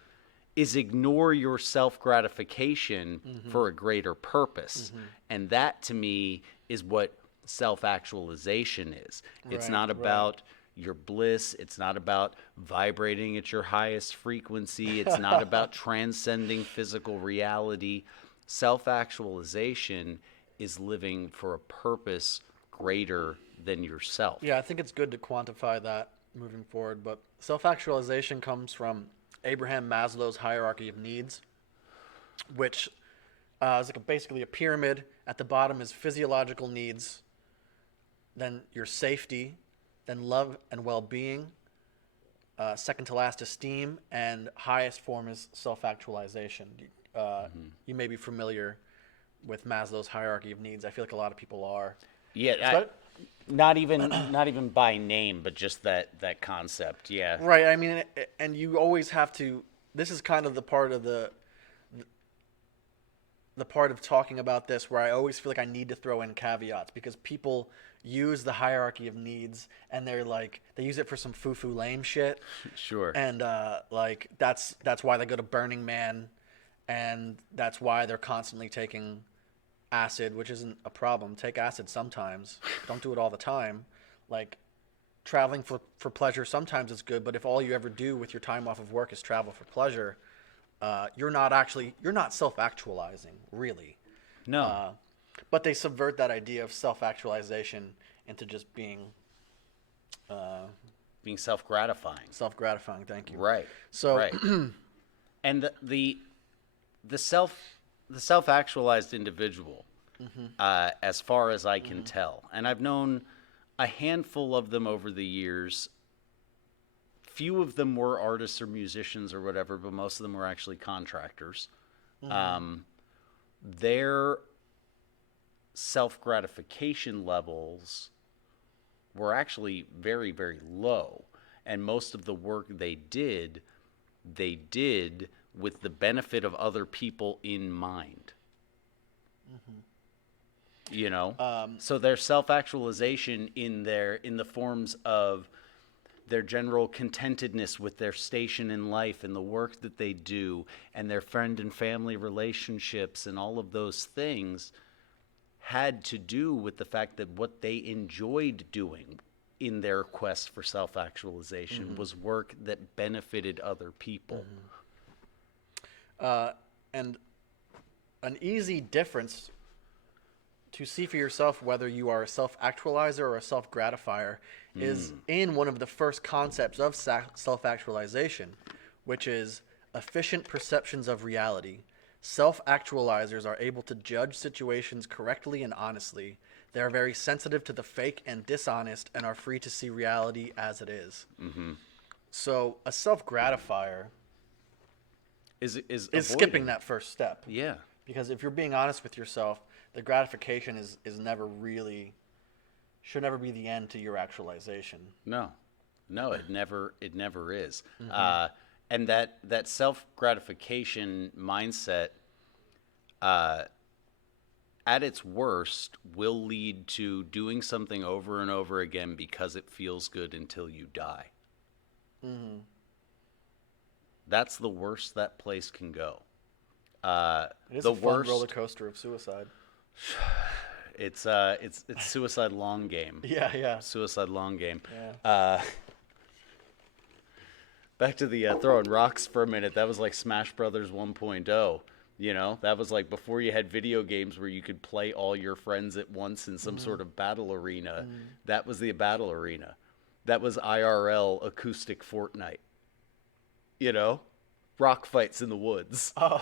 is ignore your self gratification Mm-hmm. for a greater purpose. And that to me is what self actualization is. It's Right, not right. about your bliss. It's not about vibrating at your highest frequency. It's not about transcending physical reality. Self actualization is living for a purpose greater than yourself. Yeah, I think it's good to quantify that moving forward. But self-actualization comes from Abraham Maslow's hierarchy of needs, which is like basically a pyramid. At the bottom is physiological needs, then your safety, then love and well-being, second to last esteem, and highest form is self-actualization. You may be familiar with Maslow's hierarchy of needs. I feel like a lot of people are. Yeah, But- not even by name, but just that concept. Yeah. Right. I mean, and you always have to. This is kind of the part of the part of talking about this where I always feel like I need to throw in caveats, because people use the hierarchy of needs and they're like, they use it for some foo-foo lame shit, Sure. and like that's why they go to Burning Man, and that's why they're constantly taking acid, which isn't a problem. Take acid sometimes. Don't do it all the time. Like, traveling for pleasure sometimes is good, but if all you ever do with your time off of work is travel for pleasure, you're not self-actualizing, really. No. But they subvert that idea of self-actualization into just being Being self-gratifying. self-gratifying. Thank you. Right. So- right. And the self-actualized individual, as far as I can tell, and I've known a handful of them over the years. Few of them were artists or musicians or whatever, but most of them were actually contractors. Their self-gratification levels were actually very, very low. And most of the work they did with the benefit of other people in mind. You know? So their self-actualization in the forms of their general contentedness with their station in life and the work that they do and their friend and family relationships and all of those things had to do with the fact that what they enjoyed doing in their quest for self-actualization was work that benefited other people. And an easy difference to see for yourself whether you are a self-actualizer or a self-gratifier is in one of the first concepts of self-actualization, which is efficient perceptions of reality. Self-actualizers are able to judge situations correctly and honestly. They are very sensitive to the fake and dishonest and are free to see reality as it is. So a self-gratifier Is skipping avoiding. that first step. Yeah. Because if you're being honest with yourself, the gratification is never really, should never be the end to your actualization. No, it never is. And that self gratification mindset, at its worst, will lead to doing something over and over again because it feels good until you die. That's the worst that place can go. It is The a fun worst. roller coaster of suicide. It's suicide long game. Yeah. Suicide long game. Yeah. Back to the throwing rocks for a minute. That was like Smash Brothers 1.0. You know, that was like before you had video games where you could play all your friends at once in some sort of battle arena. That was the battle arena. That was IRL acoustic Fortnite. You know, rock fights in the woods. Oh.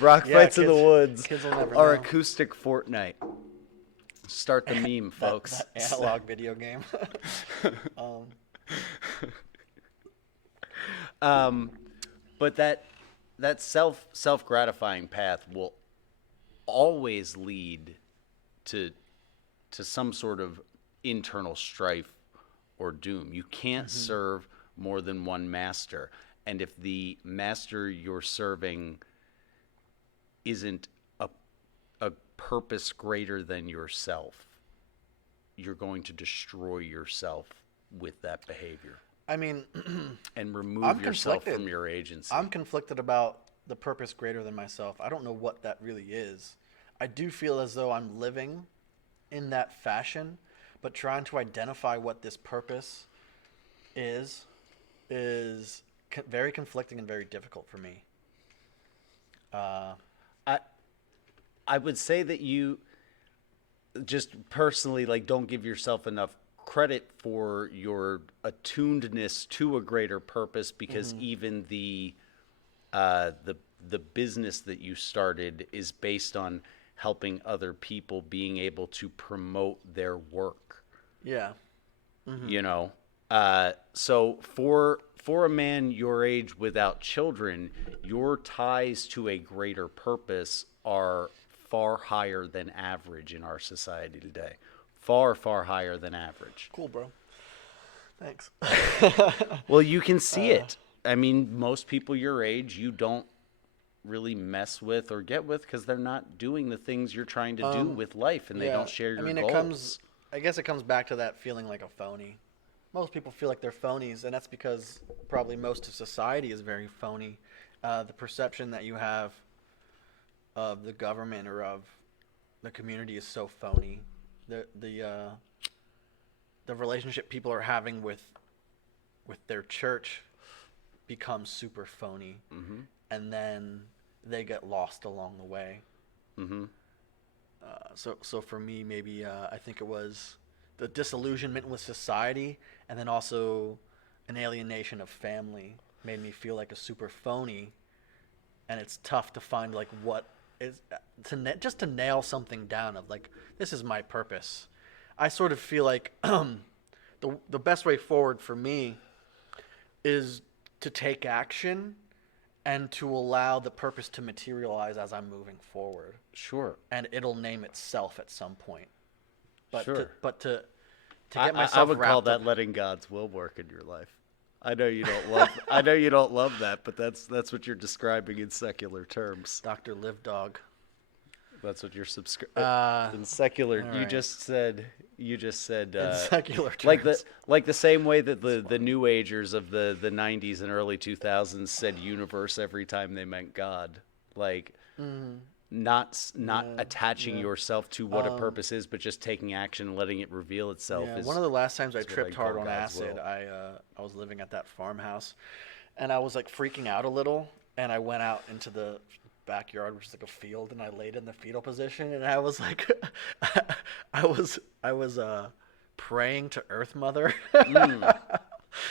Rock Yeah, fights in the kids- woods kids will never are know. acoustic Fortnite. Start the meme, folks. That analog video game. But that self gratifying path will always lead to some sort of internal strife or doom. You can't serve more than one master, and if the master you're serving isn't a purpose greater than yourself, you're going to destroy yourself with that behavior I mean, and remove I'm yourself conflicted. from your agency. I'm conflicted about the purpose greater than myself. I don't know what that really is. I do feel as though I'm living in that fashion, but trying to identify what this purpose is very conflicting and very difficult for me. I would say that you just personally don't give yourself enough credit for your attunedness to a greater purpose, because even the business that you started is based on helping other people being able to promote their work. Yeah. You know, so for a man your age without children, your ties to a greater purpose are far higher than average in our society today. Far higher than average. Cool, bro. Thanks. Well, you can see it. I mean, most people your age, you don't really mess with or get with because they're not doing the things you're trying to do with life, and they don't share your goals. I guess it comes back to that feeling like a phony. Most people feel like they're phonies, and that's because probably most of society is very phony. The perception that you have of the government or of the community is so phony. The relationship people are having with their church becomes super phony, and then they get lost along the way. So for me, maybe I think it was the disillusionment with society, and then also an alienation of family made me feel like a super phony, and it's tough to find what is just to nail something down of this is my purpose. I sort of feel like the best way forward for me is to take action and to allow the purpose to materialize as I'm moving forward. Sure. And it'll name itself at some point. But Sure. to get myself I would call wrapped that up- letting God's will work in your life. I know you don't love. I know you don't love that, but that's what you're describing in secular terms. Dr. Live Dog. That's what you're in secular. all You right. just said. In secular terms. Like the same way that the New Agers of the 90s and early 2000s said universe every time they meant God. not attaching yourself to what a purpose is, but just taking action and letting it reveal itself. Yeah, Is one of the last times I what tripped I'd call hard on God's acid, will. I was living at that farmhouse, and I was like freaking out a little, and I went out into the backyard, which is like a field, and I laid in the fetal position, and I was like, I was praying to Earth Mother.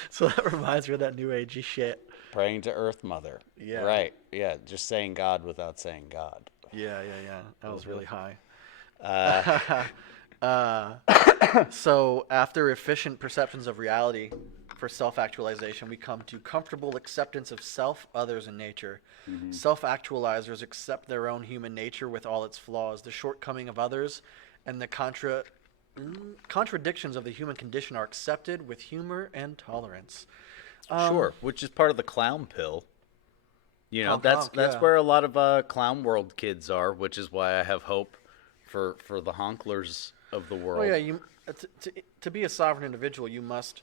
So that reminds me of that new agey shit. Praying to Earth Mother. Yeah. Right. Yeah. Just saying God without saying God. Yeah. That was really high. So after efficient perceptions of reality for self-actualization, we come to comfortable acceptance of self, others, and nature. Self-actualizers accept their own human nature with all its flaws, the shortcoming of others, and the contradictions of the human condition are accepted with humor and tolerance. Sure. Which is part of the clown pill. You know, Honk, that's yeah. where a lot of clown world kids are, which is why I have hope for the honklers of the world. Oh yeah, to be a sovereign individual, you must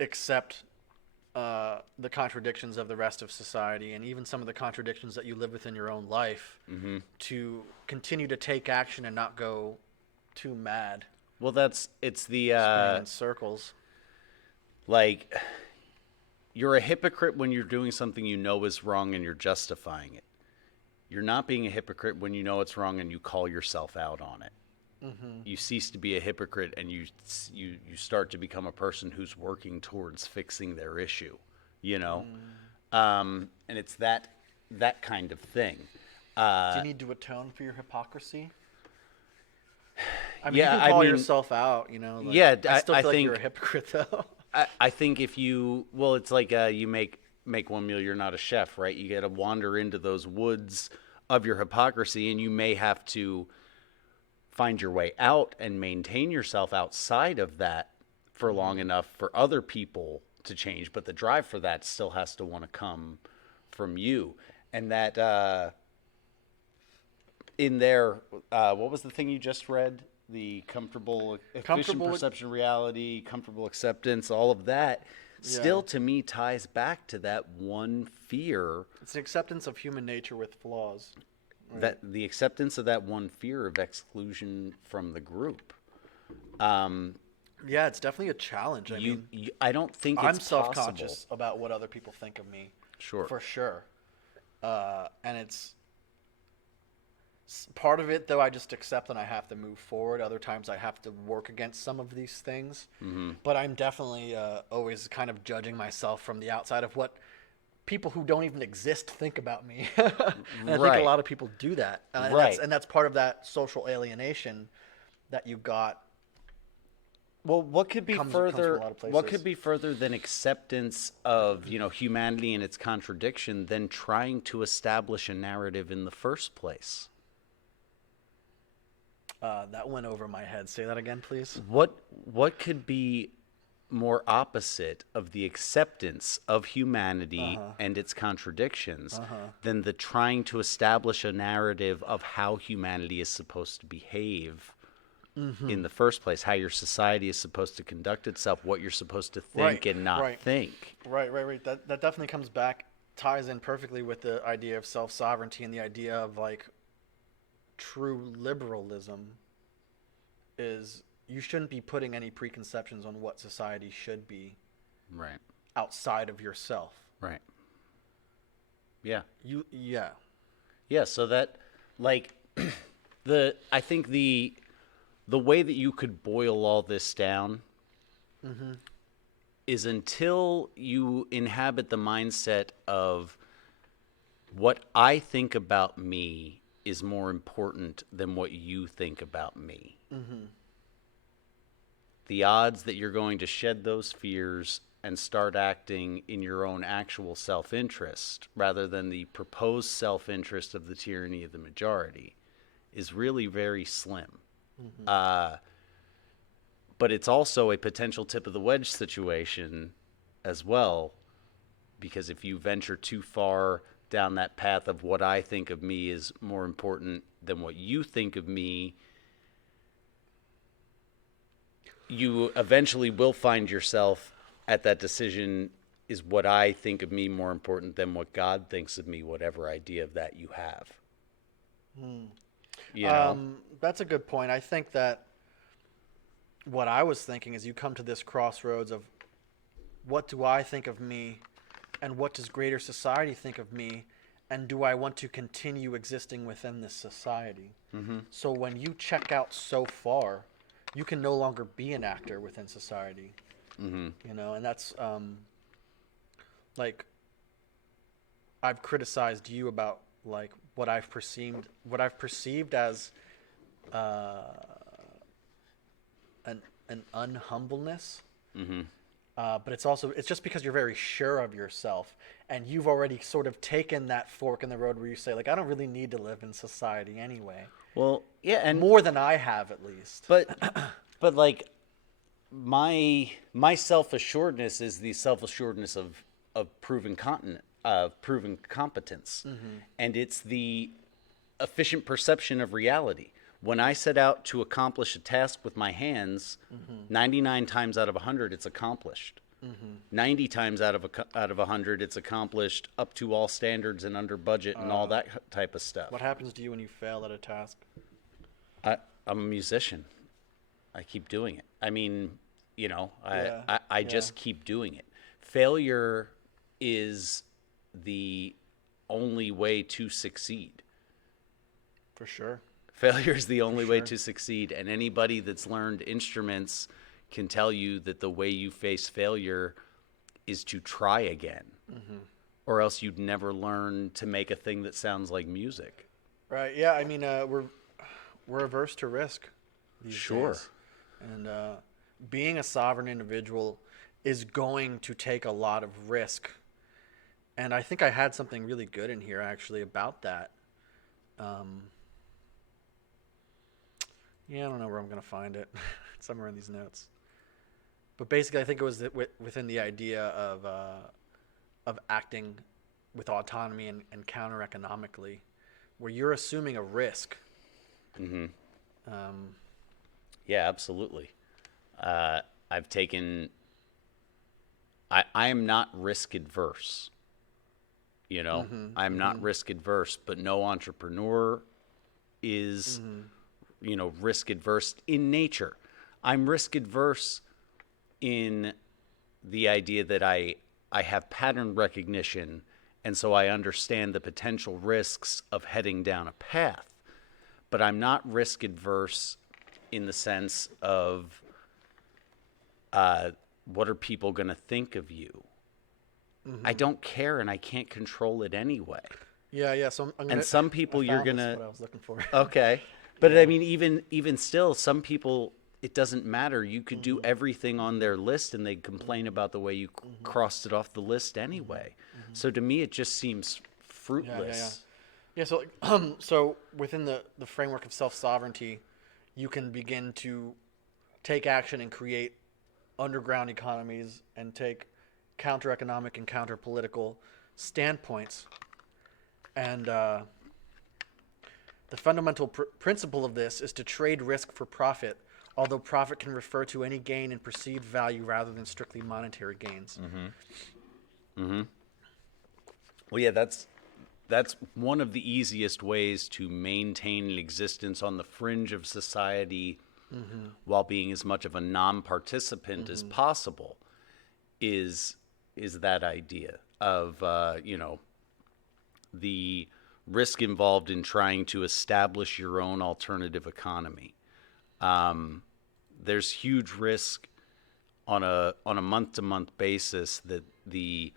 accept the contradictions of the rest of society, and even some of the contradictions that you live within your own life, to continue to take action and not go too mad, Well, it's the spinning in circles. like you're a hypocrite when you're doing something you know is wrong and you're justifying it. You're not being a hypocrite when you know it's wrong and you call yourself out on it. You cease to be a hypocrite and you start to become a person who's working towards fixing their issue, you know? And it's that kind of thing. Do you need to atone for your hypocrisy? I mean, Yeah, you can call I mean- yourself out, you know. Like, Yeah, I still I feel like think- you're a hypocrite, though. I think if you, well, it's like you make one meal, you're not a chef, right? You got to wander into those woods of your hypocrisy, and you may have to find your way out and maintain yourself outside of that for long enough for other people to change. But the drive for that still has to want to come from you. And that in there, what was the thing you just read? The comfortable, efficient Comfortable- perception of reality, comfortable acceptance, all of that still to me ties back to that one fear, It's an acceptance of human nature with flaws. that the acceptance of that one fear of exclusion from the group. Yeah, it's definitely a challenge. I mean, I don't think it's I'm self-conscious possible. about what other people think of me. Sure. For sure. And it's part of it, though. I just accept and I have to move forward. Other times I have to work against some of these things. But I'm definitely always kind of judging myself from the outside of what people who don't even exist think about me. And I think Right. a lot of people do that. Right. And that's part of that social alienation that you got. Well, what could be comes from a further? lot of What places. could be further than acceptance of humanity and its contradiction than trying to establish a narrative in the first place? That went over my head. Say that again, please. What could be more opposite of the acceptance of humanity and its contradictions than the trying to establish a narrative of how humanity is supposed to behave in the first place, how your society is supposed to conduct itself, what you're supposed to think Right, and not right. think. Right. That definitely comes back, ties in perfectly with the idea of self-sovereignty and the idea of like true liberalism is you shouldn't be putting any preconceptions on what society should be Right. outside of yourself. Right. Yeah. Yeah. So that, like, I think the way that you could boil all this down is until you inhabit the mindset of what I think about me is more important than what you think about me. The odds that you're going to shed those fears and start acting in your own actual self-interest rather than the proposed self-interest of the tyranny of the majority is really very slim. But it's also a potential tip of the wedge situation as well, because if you venture too far down that path of what I think of me is more important than what you think of me, you eventually will find yourself at that decision, is what I think of me more important than what God thinks of me, whatever idea of that you have. You know? That's a good point. I think that what I was thinking is you come to this crossroads of what do I think of me and what does greater society think of me, and do I want to continue existing within this society? So when you check out so far, you can no longer be an actor within society. You know, and that's like I've criticized you about like what I've perceived as an unhumbleness. But it's just because you're very sure of yourself, and you've already sort of taken that fork in the road where you say like, I don't really need to live in society anyway, Well, yeah, and more than I have at least. but like my self-assuredness is the self-assuredness of proven proven competence, and it's the efficient perception of reality. When I set out to accomplish a task with my hands, 99 times out of 100 it's accomplished. 90 times out of 100 it's accomplished up to all standards and under budget and all that type of stuff. What happens to you when you fail at a task? I'm a musician. I keep doing it. I mean, you know, I just keep doing it. Failure is the only way to succeed. For sure. Failure is the only way to succeed. And anybody that's learned instruments can tell you that the way you face failure is to try again. Or else you'd never learn to make a thing that sounds like music. Right. Yeah. I mean, we're averse to risk these Sure. days. And being a sovereign individual is going to take a lot of risk. And I think I had something really good in here actually about that. Yeah, I don't know where I'm going to find it. Somewhere in these notes. But basically, I think it was within the idea of acting with autonomy and counter economically, where you're assuming a risk. Yeah, absolutely. I've taken. I am not risk adverse. You know, I'm not risk adverse, but no entrepreneur is, you know, risk adverse in nature. I'm risk adverse in the idea that I have pattern recognition, and so I understand the potential risks of heading down a path. But I'm not risk adverse in the sense of what are people going to think of you? I don't care, and I can't control it anyway. Yeah. So I'm gonna, And some people I you're found this, gonna what I was looking for. okay, but I mean, even still, some people it doesn't matter. You could do everything on their list, and they'd complain about the way you crossed it off the list anyway. So to me, it just seems fruitless. Yeah, so so within the framework of self-sovereignty, you can begin to take action and create underground economies and take counter-economic and counter-political standpoints. And the fundamental principle of this is to trade risk for profit, although profit can refer to any gain in perceived value rather than strictly monetary gains. Well, yeah, that's one of the easiest ways to maintain an existence on the fringe of society while being as much of a non-participant as possible is that idea of you know, the risk involved in trying to establish your own alternative economy. There's huge risk on a month-to-month basis that the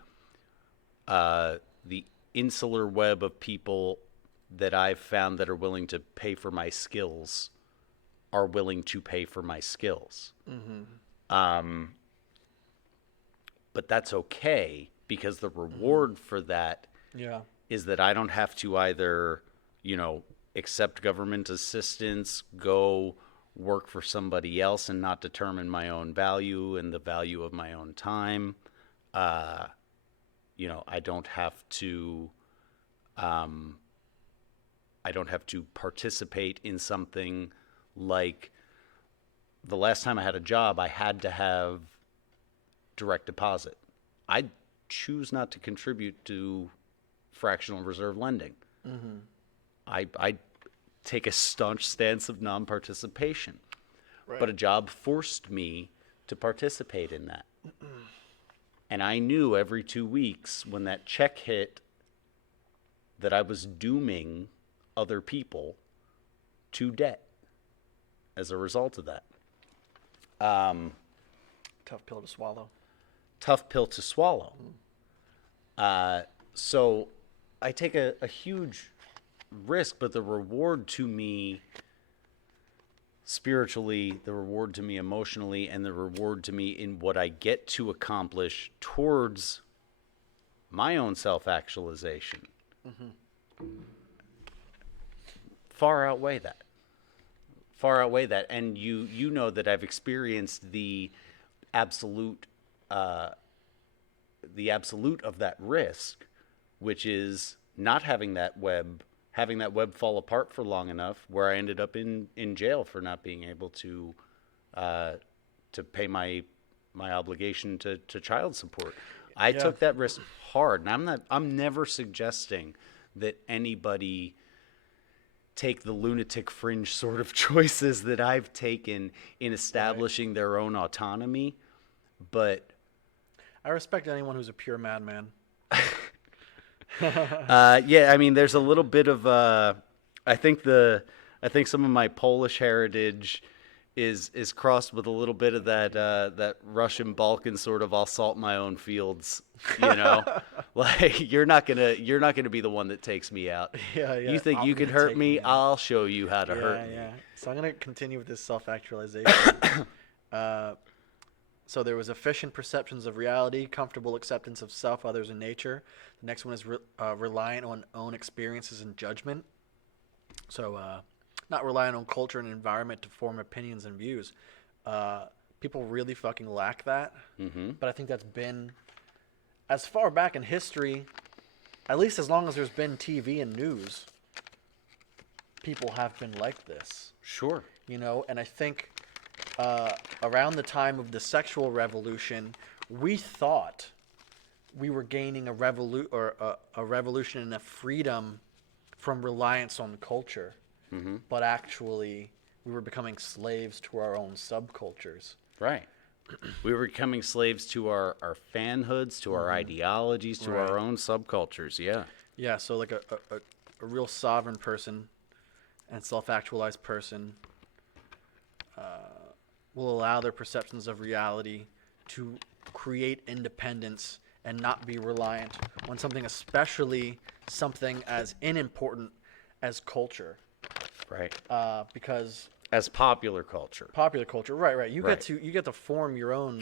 insular web of people that I've found that are willing to pay for my skills are willing to pay for my skills. But that's okay, because the reward for that Yeah. is that I don't have to either, you know, accept government assistance, go work for somebody else and not determine my own value and the value of my own time. You know, I don't have to participate in something like the last time I had a job, I had to have direct deposit. I choose not to contribute to fractional reserve lending. I take a staunch stance of non-participation. Right. But a job forced me to participate in that. And I knew every 2 weeks when that check hit that I was dooming other people to debt as a result of that. Tough pill to swallow. Tough pill to swallow. So I take a huge risk, but the reward to me spiritually, the reward to me emotionally, and the reward to me in what I get to accomplish towards my own self-actualization far outweigh that. Far outweigh that. And you know that I've experienced the absolute of that risk, which is not having that web fall apart for long enough, where I ended up in jail for not being able to pay my obligation to child support. I took that risk hard, and I'm never suggesting that anybody take the lunatic fringe sort of choices that I've taken in establishing their own autonomy, but I respect anyone who's a pure madman. yeah, I mean, there's a little bit of I think some of my Polish heritage is crossed with a little bit of that Russian Balkan sort of I'll salt my own fields, you know. Like you're not gonna be the one that takes me out. Yeah. You think I'm you can gonna hurt take me? you out. I'll show you how to hurt me. Yeah. So I'm gonna continue with this self-actualization. So there was efficient perceptions of reality, comfortable acceptance of self, others, and nature. The next one is reliant on own experiences and judgment. So not reliant on culture and environment to form opinions and views. People really fucking lack that. Mm-hmm. But I think that's been as far back in history, at least as long as there's been TV and news, people have been like this. Sure. You know, and I think around the time of the sexual revolution, we thought we were gaining a revolution and a freedom from reliance on culture, but actually we were becoming slaves to our own subcultures. Right. We were becoming slaves to our fanhoods, to our ideologies, to our own subcultures. Yeah. Yeah, so like a real sovereign person and self-actualized person will allow their perceptions of reality to create independence and not be reliant on something, especially something as unimportant as culture. Right. Because As popular culture. popular culture, right. You Right. get to form your own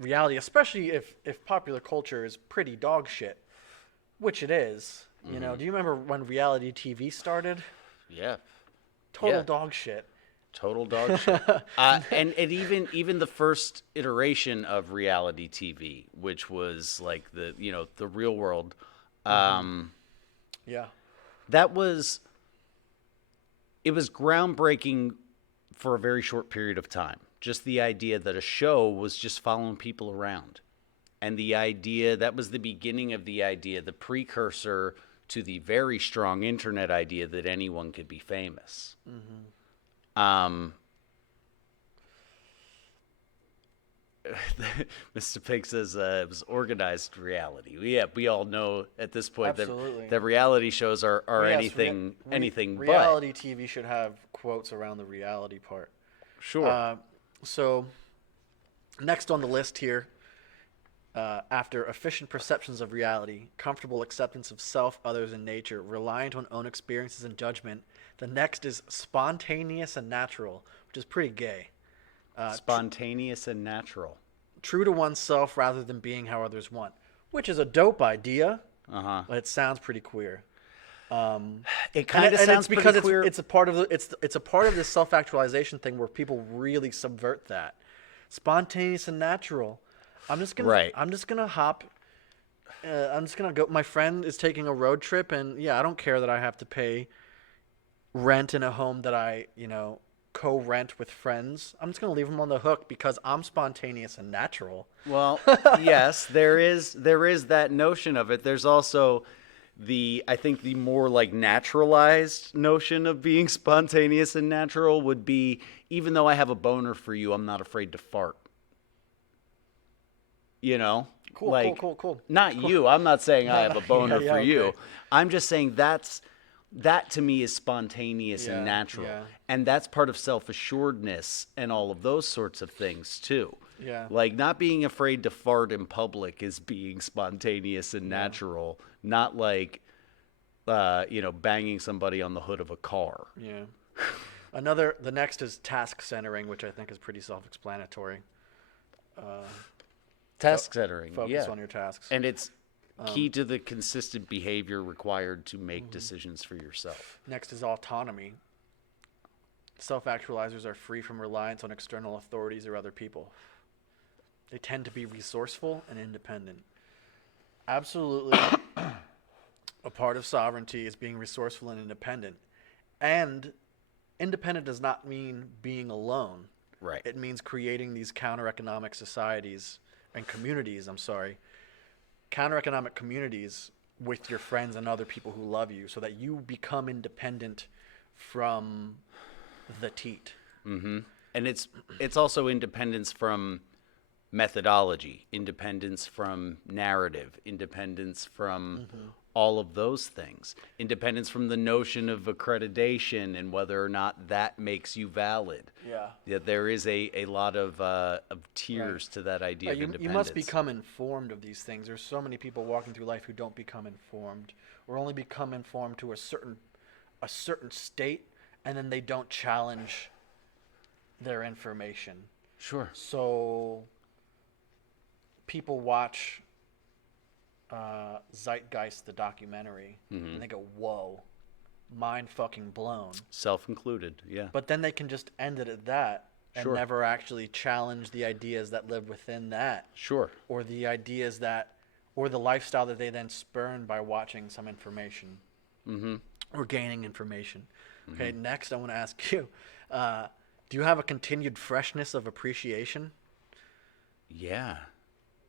reality, especially if popular culture is pretty dog shit, which it is. You know, do you remember when reality TV started? Yeah. Total Yeah. dog shit. Total dog shit. And even the first iteration of reality TV, which was like the Real World, Yeah. it was groundbreaking for a very short period of time. Just the idea that a show was just following people around. And the idea, that was the beginning of the idea, the precursor to the very strong internet idea that anyone could be famous. Mr. Pig says it was organized reality. We all know at this point Absolutely. that reality shows are Yes, anything but. reality TV should have quotes around the reality part. Sure. So, next on the list here, after efficient perceptions of reality, comfortable acceptance of self, others, and nature, reliant on own experiences and judgment, the next is spontaneous and natural, which is pretty gay. Spontaneous and natural. True to oneself rather than being how others want, which is a dope idea. Uh-huh. But it sounds pretty queer. It kind of sounds it's because pretty queer. it's a part of it's a part of this self-actualization thing where people really subvert that. Spontaneous and natural. I'm just gonna Right. I'm just gonna hop. I'm just gonna go. My friend is taking a road trip, and yeah, I don't care that I have to pay rent in a home that I co-rent with friends. I'm just gonna leave them on the hook because I'm spontaneous and natural. Well, yes, there is that notion of it. There's also I think the more like naturalized notion of being spontaneous and natural would be, even though I have a boner for you, I'm not afraid to fart. You know? Cool, cool. Not you. I'm not saying I have a boner yeah, for you. okay. I'm just saying that to me is spontaneous and Yeah, natural. yeah. And that's part of self-assuredness and all of those sorts of things too. Yeah. Like not being afraid to fart in public is being spontaneous and natural, not like banging somebody on the hood of a car. Yeah. The next is task centering, which I think is pretty self-explanatory. Task centering. Focus yeah. on your tasks. And it's key to the consistent behavior required to make decisions for yourself. Next is autonomy. Self-actualizers are free from reliance on external authorities or other people. They tend to be resourceful and independent. Absolutely, a part of sovereignty is being resourceful and independent. And independent does not mean being alone. Right. It means creating these counter-economic societies and communities, counter-economic communities with your friends and other people who love you so that you become independent from the teat. Mm-hmm. And it's also independence from methodology, independence from narrative, independence from all of those things, independence from the notion of accreditation and whether or not that makes you valid. Yeah. There is a lot of tiers to that idea of independence. You must become informed of these things. There's so many people walking through life who don't become informed, or only become informed to a certain state, and then they don't challenge their information. Sure. So people watch Zeitgeist, the documentary, and they go, whoa, mind fucking blown. Self-included, yeah. But then they can just end it at that and Sure. never actually challenge the ideas that live within that. Sure. Or the ideas or the lifestyle that they then spurn by watching some information or gaining information. Okay, next I want to ask you, do you have a continued freshness of appreciation? Yeah.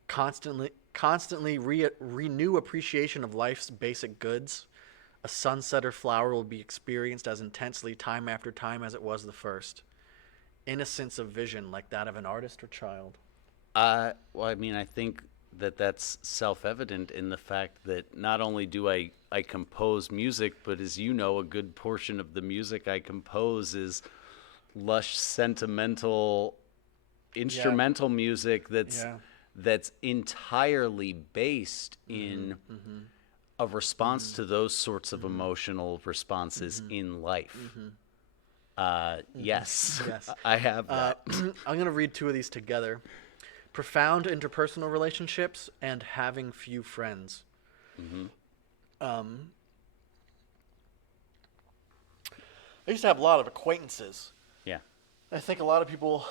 Constantly renew appreciation of life's basic goods. A sunset or flower will be experienced as intensely time after time as it was the first. Innocence of vision like that of an artist or child. Well, I mean, I think that's self-evident in the fact that not only do I compose music, but as you know, a good portion of the music I compose is lush, sentimental, instrumental music that's entirely based in a response to those sorts of emotional responses in life. Yes, Yes. I have that. I'm going to read two of these together. Profound interpersonal relationships and having few friends. I used to have a lot of acquaintances. Yeah. I think a lot of people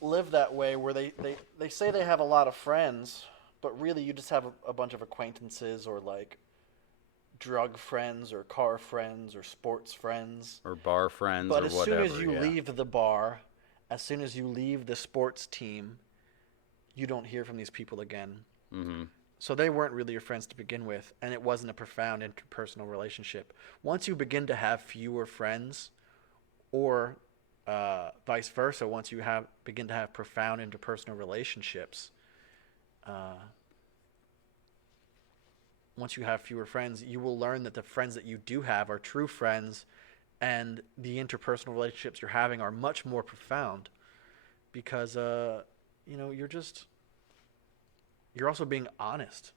live that way where they say they have a lot of friends, but really you just have a bunch of acquaintances or like drug friends or car friends or sports friends. Or bar friends But or as whatever. soon as you leave the bar, as soon as you leave the sports team, you don't hear from these people again. So they weren't really your friends to begin with, and it wasn't a profound interpersonal relationship. Once you begin to have fewer friends, or vice versa, once you begin to have profound interpersonal relationships, once you have fewer friends, you will learn that the friends that you do have are true friends, and the interpersonal relationships you're having are much more profound, because you're also being honest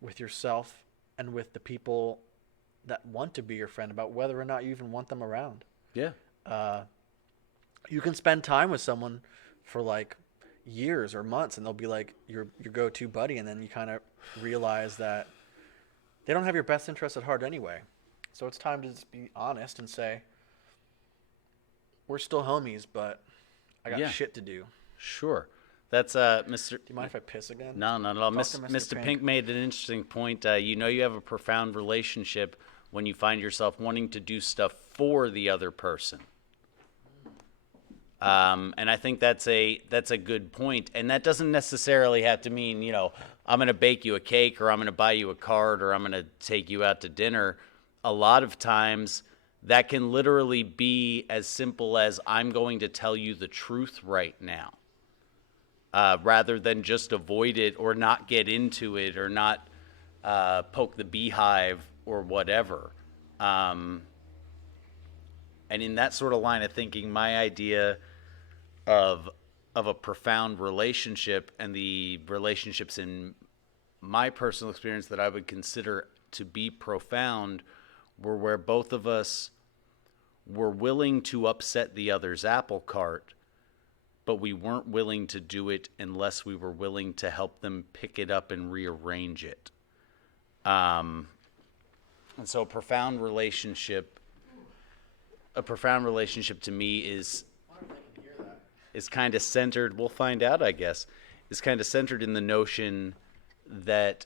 with yourself and with the people that want to be your friend about whether or not you even want them around. Yeah. You can spend time with someone for like years or months, and they'll be like your go-to buddy, and then you kind of realize that they don't have your best interests at heart anyway. So it's time to just be honest and say, we're still homies, but I got shit to do. Sure. That's Mr. Do you mind if I piss again? No, not at all. Talk to Mr. Pink made an interesting point. You have a profound relationship when you find yourself wanting to do stuff for the other person. And I think that's a good point. And that doesn't necessarily have to mean, I'm going to bake you a cake, or I'm going to buy you a card, or I'm going to take you out to dinner, a lot of times that can literally be as simple as I'm going to tell you the truth right now, rather than just avoid it or not get into it or not poke the beehive or whatever. And in that sort of line of thinking, my idea of a profound relationship and the relationships in my personal experience that I would consider to be profound were where both of us were willing to upset the other's apple cart, but we weren't willing to do it unless we were willing to help them pick it up and rearrange it. And so a profound relationship to me is kind of centered, we'll find out, I guess, is kind of centered in the notion that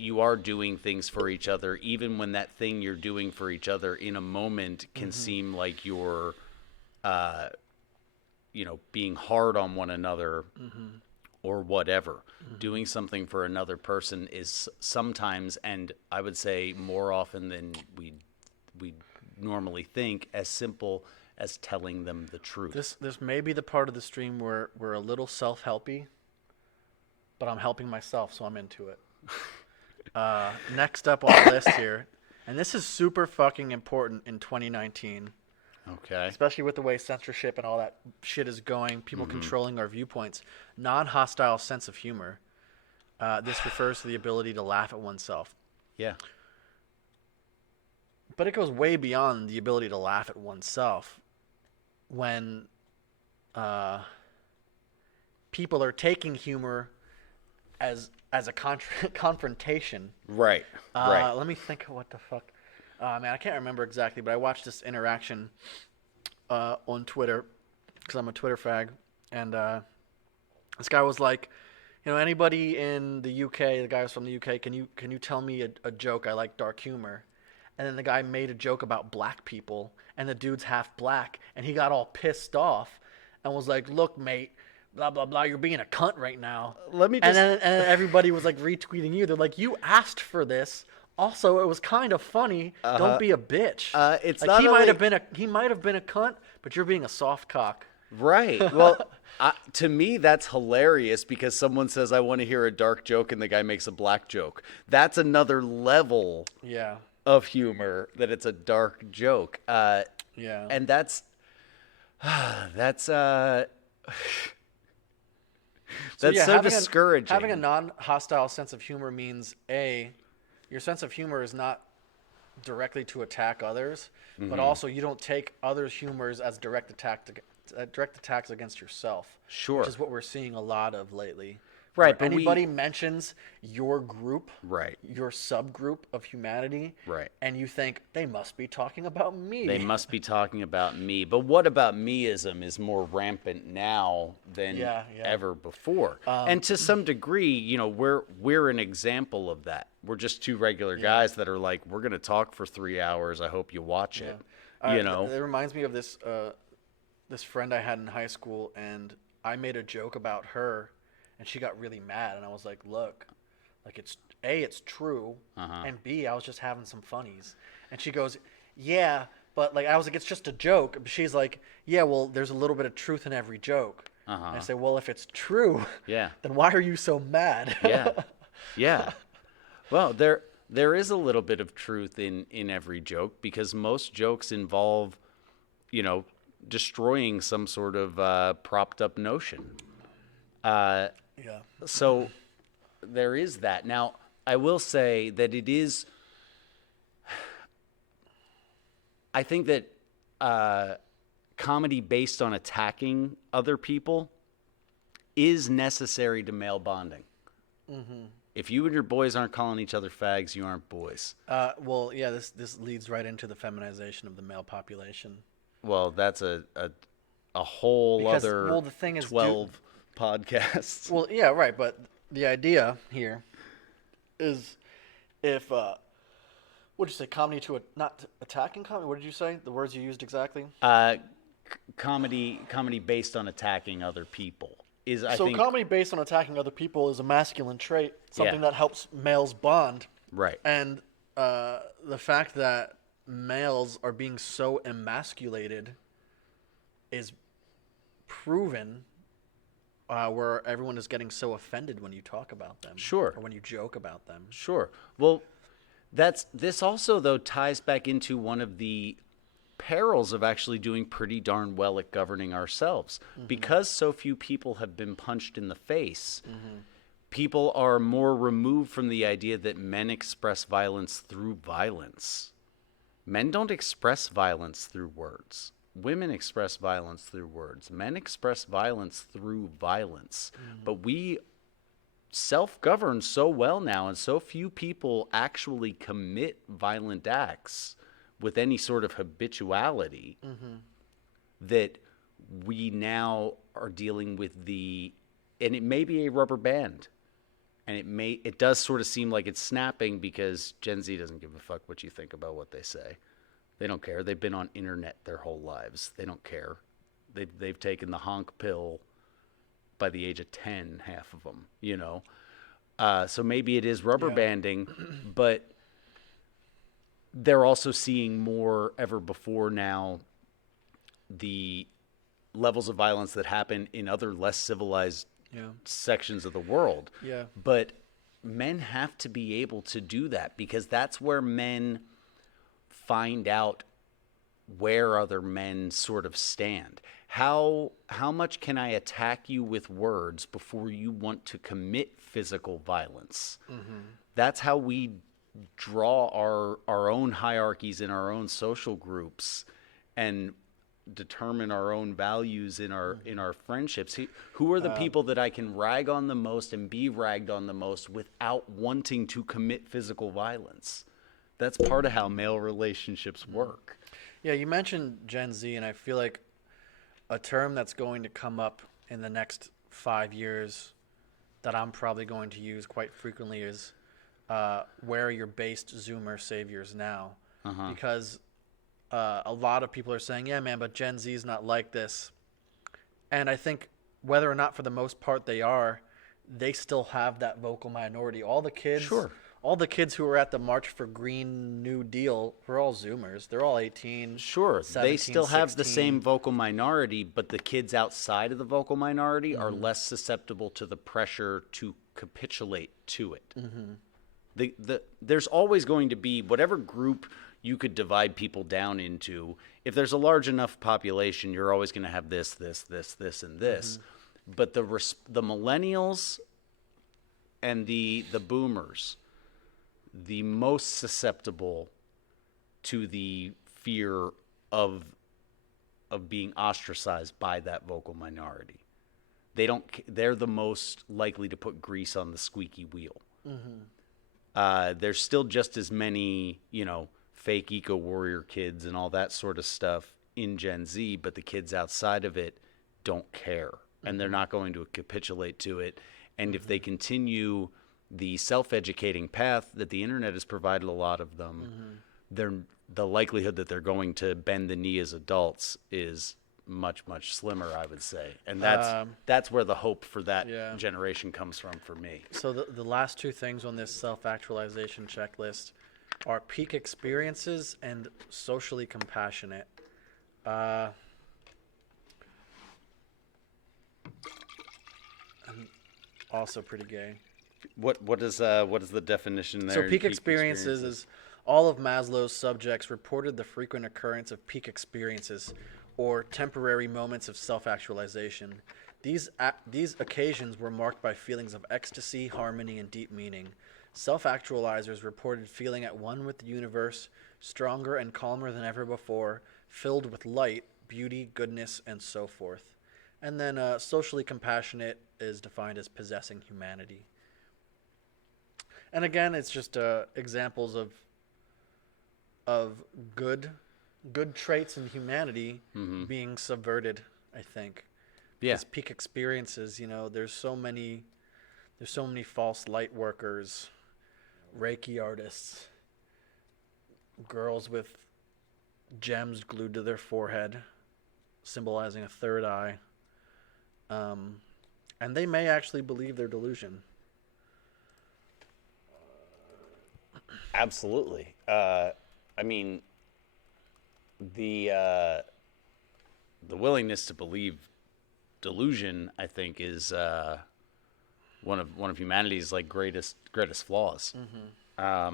you are doing things for each other, even when that thing you're doing for each other in a moment can seem like you're, being hard on one another or whatever. Doing something for another person is sometimes, and I would say more often than we normally think, as simple as telling them the truth. This may be the part of the stream where we're a little self-helpy, but I'm helping myself, so I'm into it. Next up on the list here, and this is super fucking important in 2019, Okay. especially with the way censorship and all that shit is going, people controlling our viewpoints. Non-hostile sense of humor. This refers to the ability to laugh at oneself. Yeah. But it goes way beyond the ability to laugh at oneself. When people are taking humor as a confrontation. Right. Right. Let me think of what the fuck. Man, I can't remember exactly, but I watched this interaction on Twitter because I'm a Twitter fag, and this guy was like, anybody in the UK? The guy was from the UK. Can you tell me a joke? I like dark humor. And then the guy made a joke about black people, and the dude's half black, and he got all pissed off and was like, "Look, mate, blah blah blah, you're being a cunt right now." Let me And just- then everybody was like retweeting you. They're like, "You asked for this. Also, it was kind of funny. Don't be a bitch." It's like not he might only- have been a cunt, but you're being a soft cock. Right. Well, to me, that's hilarious because someone says, I want to hear a dark joke, and the guy makes a black joke. That's another level Yeah. of humor, that it's a dark joke. Yeah. And that's so discouraging. Having a non-hostile sense of humor means your sense of humor is not directly to attack others, but also you don't take others' humors as direct attacks against yourself. Sure. Which is what we're seeing a lot of lately. Right, Where but anybody mentions your group, Right. your subgroup of humanity, Right. and you think they must be talking about me. They must be talking about me. But what about meism is more rampant now than Yeah. ever before. And to some degree, we're an example of that. We're just two regular guys that are like, we're going to talk for 3 hours. I hope you watch it. It reminds me of this friend I had in high school, and I made a joke about her, and she got really mad, and I was like, look, like it's true, and B, I was just having some funnies. And she goes, yeah, but like I was like, it's just a joke. But she's like, yeah, well, there's a little bit of truth in every joke. And I say, well, if it's true, Yeah. then why are you so mad? Yeah. Yeah. Well, there is a little bit of truth in every joke, because most jokes involve, destroying some sort of propped up notion. Yeah. So there is that. Now, I will say that it is, I think that comedy based on attacking other people is necessary to male bonding. If you and your boys aren't calling each other fags, you aren't boys. Well, yeah, this leads right into the feminization of the male population. Well, that's a whole Because, other well, the thing is, 12 podcasts. Well, yeah, right. But the idea here is if, what did you say, comedy to not attacking comedy? What did you say? The words you used exactly? Comedy based on attacking other people I So think comedy based on attacking other people is a masculine trait, something Yeah. that helps males bond. right. And the fact that males are being so emasculated is proven, where everyone is getting so offended when you talk about them. Sure. Or when you joke about them. Sure. Well, this also though ties back into one of the perils of actually doing pretty darn well at governing ourselves. Because so few people have been punched in the face, people are more removed from the idea that men express violence through violence. Men don't express violence through words. Women express violence through words. Men express violence through violence. But we self-govern so well now, and so few people actually commit violent acts with any sort of habituality, that we now are dealing with and it may be a rubber band, and it does sort of seem like it's snapping, because Gen Z doesn't give a fuck what you think about what they say. They don't care. They've been on internet their whole lives. They don't care. They've taken the honk pill by the age of 10, half of them, you know. So maybe it is rubber banding, but they're also seeing more ever before now the levels of violence that happen in other less civilized sections of the world. Yeah. But men have to be able to do that, because that's where men find out where other men sort of stand. How much can I attack you with words before you want to commit physical violence? That's how we draw our own hierarchies in our own social groups, and determine our own values in our friendships. Who are the people that I can rag on the most and be ragged on the most without wanting to commit physical violence? That's part of how male relationships work. Yeah, you mentioned Gen Z, and I feel like a term that's going to come up in the next 5 years that I'm probably going to use quite frequently is where are your based Zoomer saviors now? Because a lot of people are saying, yeah, man, but Gen Z is not like this. And I think whether or not for the most part they are, they still have that vocal minority. All the kids, Sure. all the kids who were at the March for Green New Deal were all Zoomers. They're all 18. Sure, 17, they still have the 16. same vocal minority, but the kids outside of the vocal minority are less susceptible to the pressure to capitulate to it. There's always going to be, whatever group you could divide people down into, if there's a large enough population, you're always going to have this, and this. But the millennials and the boomers, the most susceptible to the fear of being ostracized by that vocal minority. They're the most likely to put grease on the squeaky wheel. There's still just as many, fake eco warrior kids and all that sort of stuff in Gen Z, but the kids outside of it don't care, and they're not going to capitulate to it. And if they continue the self-educating path that the internet has provided a lot of them, the likelihood that they're going to bend the knee as adults is much, much slimmer, I would say. And that's where the hope for that generation comes from for me. So the last two things on this self-actualization checklist are peak experiences and socially compassionate. I'm also pretty gay. What is the definition there? So peak experiences is all of Maslow's subjects reported the frequent occurrence of peak experiences, or temporary moments of self-actualization. These occasions were marked by feelings of ecstasy, harmony, and deep meaning. Self-actualizers reported feeling at one with the universe, stronger and calmer than ever before, filled with light, beauty, goodness, and so forth. And then socially compassionate is defined as possessing humanity. And again, it's just examples of good traits in humanity being subverted, I think. Yeah. These peak experiences, there's so many false light workers, Reiki artists, girls with gems glued to their forehead, symbolizing a third eye, And they may actually believe their delusion. Absolutely. I mean, the willingness to believe delusion, I think, is one of humanity's like greatest flaws. I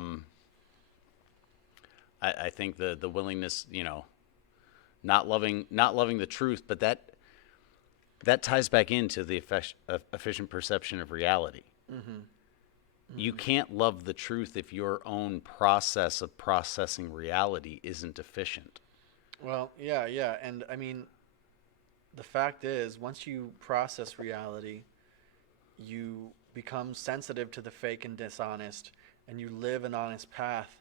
think the willingness, not loving the truth, but that ties back into the efficient perception of reality. You can't love the truth if your own process of processing reality isn't efficient. Well, yeah. And I mean, the fact is, once you process reality, you become sensitive to the fake and dishonest, and you live an honest path.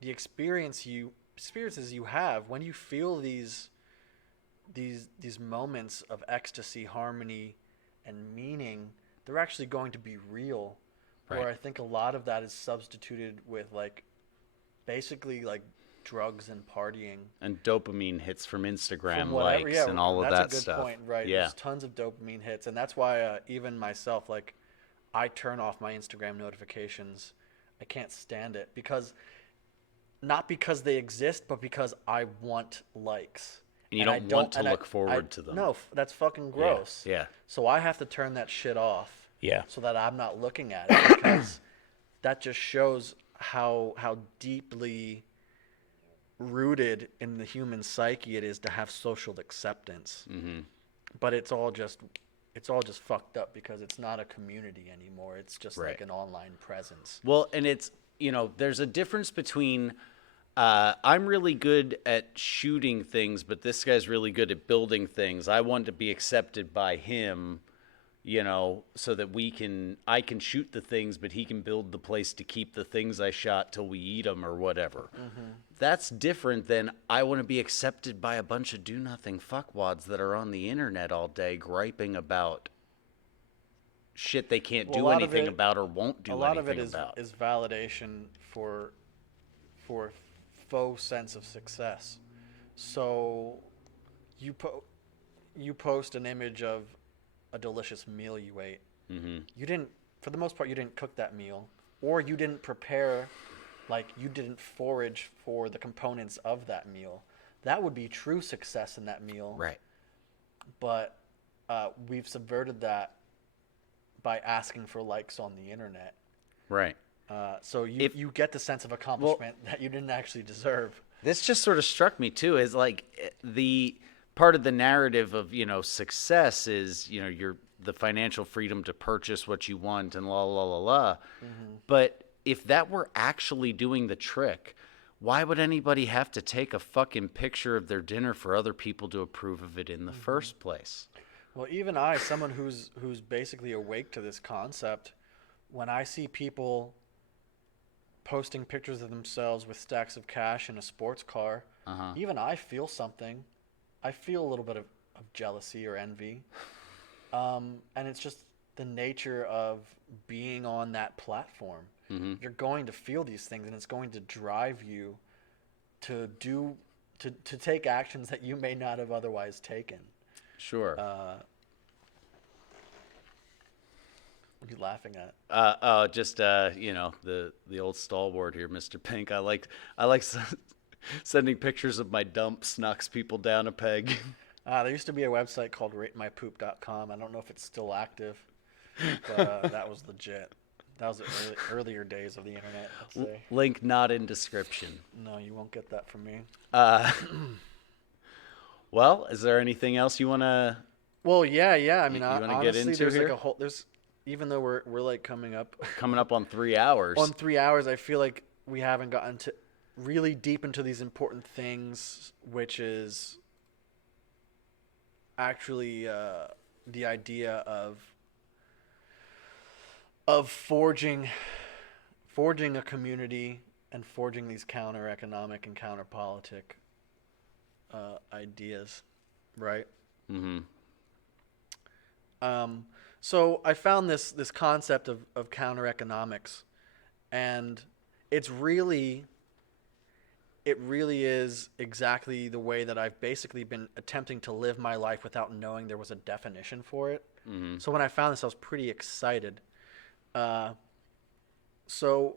The experiences you have when you feel these moments of ecstasy, harmony, and meaning, they're actually going to be real. Right. Where I think a lot of that is substituted with basically drugs and partying. And dopamine hits from Instagram From whatever, likes yeah, and all of that's that a good stuff. point, right? Yeah. There's tons of dopamine hits, and that's why even myself, I turn off my Instagram notifications. I can't stand it not because they exist, but because I want likes. And you don't want to look forward to them. No, that's fucking gross. Yeah. So I have to turn that shit off. Yeah. So that I'm not looking at it, because that just shows how deeply rooted in the human psyche it is to have social acceptance. Mm-hmm. But it's all just fucked up because it's not a community anymore. It's just Right. like an online presence. Well, and it's, there's a difference between I'm really good at shooting things, but this guy's really good at building things. I want to be accepted by him, so that I can shoot the things, but he can build the place to keep the things I shot till we eat them or whatever. Mm-hmm. That's different than I want to be accepted by a bunch of do-nothing fuckwads that are on the internet all day griping about shit they can't do anything about or won't do anything about. A lot of it is validation for faux sense of success. So you post an image of a delicious meal you ate. Mm-hmm. You didn't, for the most part, you didn't cook that meal, or you didn't prepare, you didn't forage for the components of that meal. That would be true success in that meal. Right. But we've subverted that by asking for likes on the internet. Right. So you get the sense of accomplishment that you didn't actually deserve. This just sort of struck me too, is the part of the narrative of, success is, the financial freedom to purchase what you want and la la la la. Mm-hmm. But if that were actually doing the trick, why would anybody have to take a fucking picture of their dinner for other people to approve of it in the first place? Well, even someone who's basically awake to this concept, when I see people posting pictures of themselves with stacks of cash in a sports car, even I feel something. I feel a little bit of jealousy or envy. And it's just the nature of being on that platform. Mm-hmm. You're going to feel these things, and it's going to drive you to take actions that you may not have otherwise taken. Sure. What are you laughing at? The old stalwart here, Mr. Pink. I like sending pictures of my dumps knocks people down a peg. There used to be a website called ratemypoop.com. I don't know if it's still active, but that was legit. That was the earlier days of the internet, let's say. Link not in description. No, you won't get that from me. Well, is there anything else you want to... Well, yeah. I mean, honestly, get into there's here? Even though we're coming up on 3 hours. On 3 hours, I feel like we haven't gotten to really deep into these important things, which is actually the idea of forging a community and forging these counter-economic and counter-politic ideas, right? Mm-hmm. So I found this concept of counter-economics, and it's really it really is exactly the way that I've basically been attempting to live my life without knowing there was a definition for it. So when I found this, I was pretty excited. Uh, so,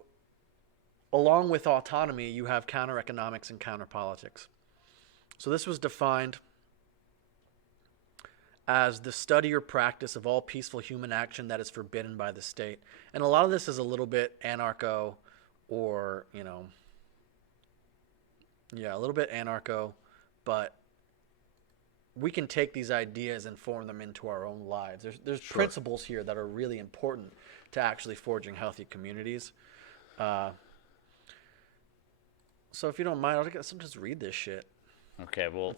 along with autonomy, you have counter economics and counter politics. So, this was defined as the study or practice of all peaceful human action that is forbidden by the state. And a lot of this is a little bit anarcho or, a little bit anarcho, but we can take these ideas and form them into our own lives. There's principles here that are really important to actually forging healthy communities. So if you don't mind, I'll just read this shit. Okay, well,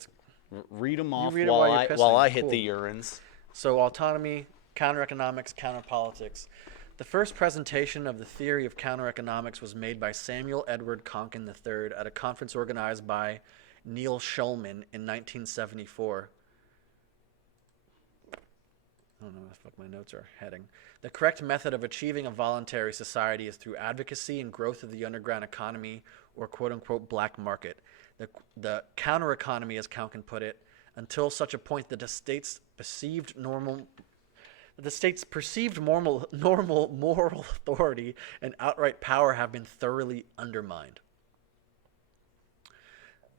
read them off read it while while you're I pissing. hit Cool. the urines. So autonomy, counter-economics, counter-politics. The first presentation of the theory of counter-economics was made by Samuel Edward Konkin III at a conference organized by Neil Schulman in 1974. I don't know where the fuck my notes are heading. The correct method of achieving a voluntary society is through advocacy and growth of the underground economy, or quote-unquote black market. The counter-economy, as Konkin put it, until such a point that the state's perceived normal moral authority and outright power have been thoroughly undermined.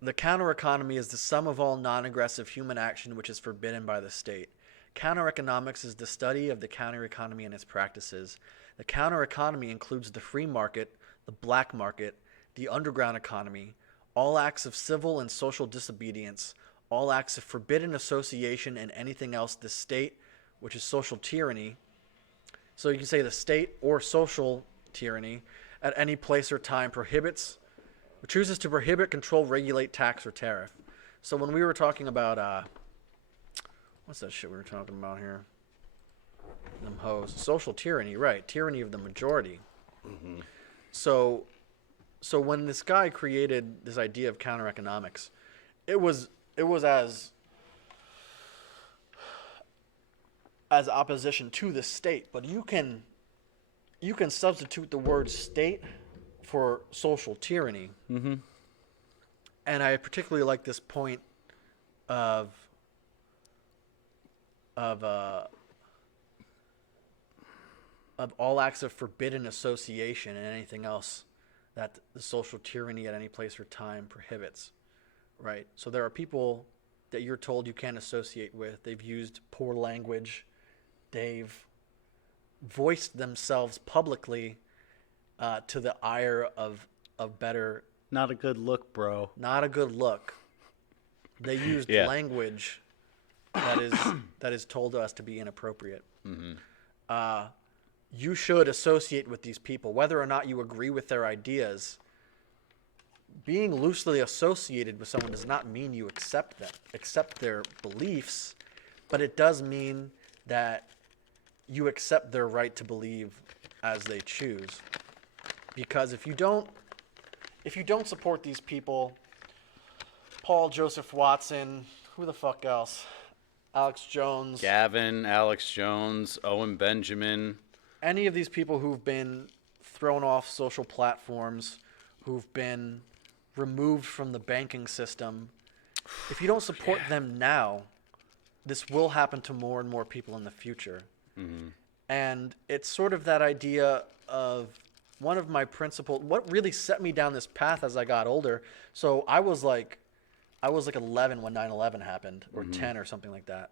The counter-economy is the sum of all non-aggressive human action which is forbidden by the state. Counter-economics is the study of the counter-economy and its practices. The counter-economy includes the free market, the black market, the underground economy, all acts of civil and social disobedience, all acts of forbidden association, and anything else the state, which is social tyranny. So you can say the state or social tyranny at any place or time prohibits, or chooses to prohibit, control, regulate, tax, or tariff. So when we were talking about, what's that shit we were talking about here? Them hoes. Social tyranny, right. Tyranny of the majority. Mm-hmm. So when this guy created this idea of counter-economics, it was as opposition to the state, but you can substitute the word state for social tyranny. Mm-hmm. And I particularly like this point of all acts of forbidden association and anything else that the social tyranny at any place or time prohibits, right? So there are people that you're told you can't associate with. They've used poor language. They've voiced themselves publicly to the ire of better. Not a good look, bro. Not a good look. They used language that is told to us to be inappropriate. Mm-hmm. You should associate with these people, whether or not you agree with their ideas. Being loosely associated with someone does not mean you accept their beliefs, but it does mean that you accept their right to believe as they choose. Because if you don't support these people, Paul Joseph Watson, who the fuck else? Alex Jones. Gavin, Alex Jones, Owen Benjamin. Any of these people who've been thrown off social platforms, who've been removed from the banking system, if you don't support them now, this will happen to more and more people in the future. Mm-hmm. And it's sort of that idea of one of my principles, what really set me down this path as I got older. So I was like 11 when 9/11 happened, or 10 or something like that.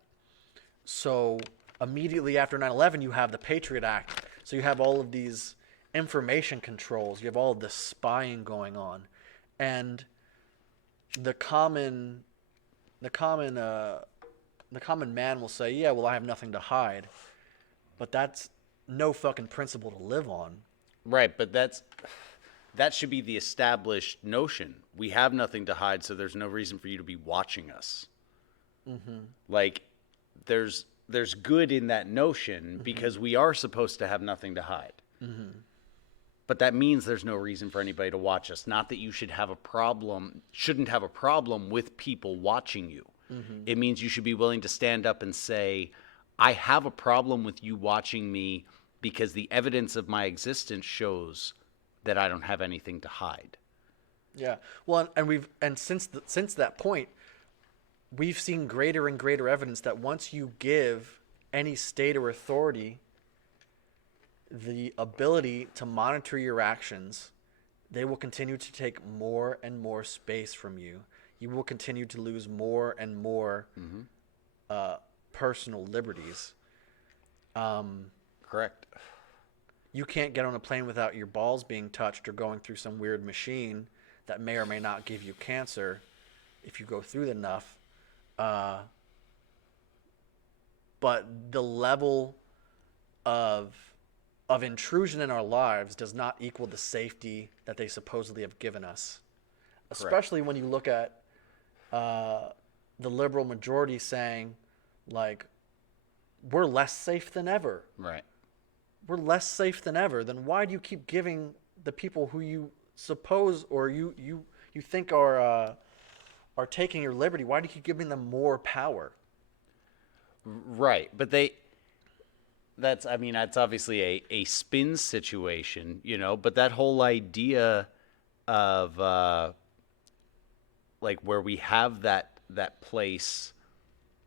So immediately after 9/11, you have the Patriot Act. So you have all of these information controls. You have all of this spying going on. And the common man will say, yeah, well, I have nothing to hide. But that's no fucking principle to live on. Right, but that should be the established notion. We have nothing to hide, so there's no reason for you to be watching us. Mm-hmm. Like, there's good in that notion because we are supposed to have nothing to hide. Mm-hmm. But that means there's no reason for anybody to watch us. Not that you shouldn't have a problem with people watching you. Mm-hmm. It means you should be willing to stand up and say, I have a problem with you watching me because the evidence of my existence shows that I don't have anything to hide. Yeah. Well, and since that point, we've seen greater and greater evidence that once you give any state or authority the ability to monitor your actions, they will continue to take more and more space from you. You will continue to lose more and more personal liberties. Correct. You can't get on a plane without your balls being touched or going through some weird machine that may or may not give you cancer if you go through it enough. But the level of intrusion in our lives does not equal the safety that they supposedly have given us. Especially when you look at the liberal majority saying, like, we're less safe than ever. Right. We're less safe than ever. Then why do you keep giving the people who you suppose or you think are taking your liberty? Why do you keep giving them more power? Right. But that's obviously a spin situation, but that whole idea of like where we have that place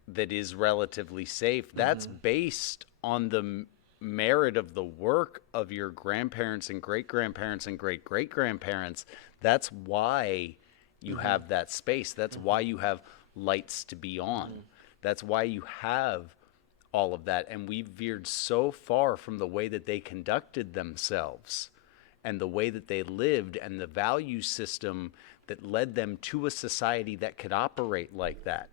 that is relatively safe, that's based on the merit of the work of your grandparents and great-grandparents and great-great-grandparents. That's why you have that space. That's why you have lights to be on. That's why you have all of that. And we've veered so far from the way that they conducted themselves and the way that they lived and the value system that led them to a society that could operate like that.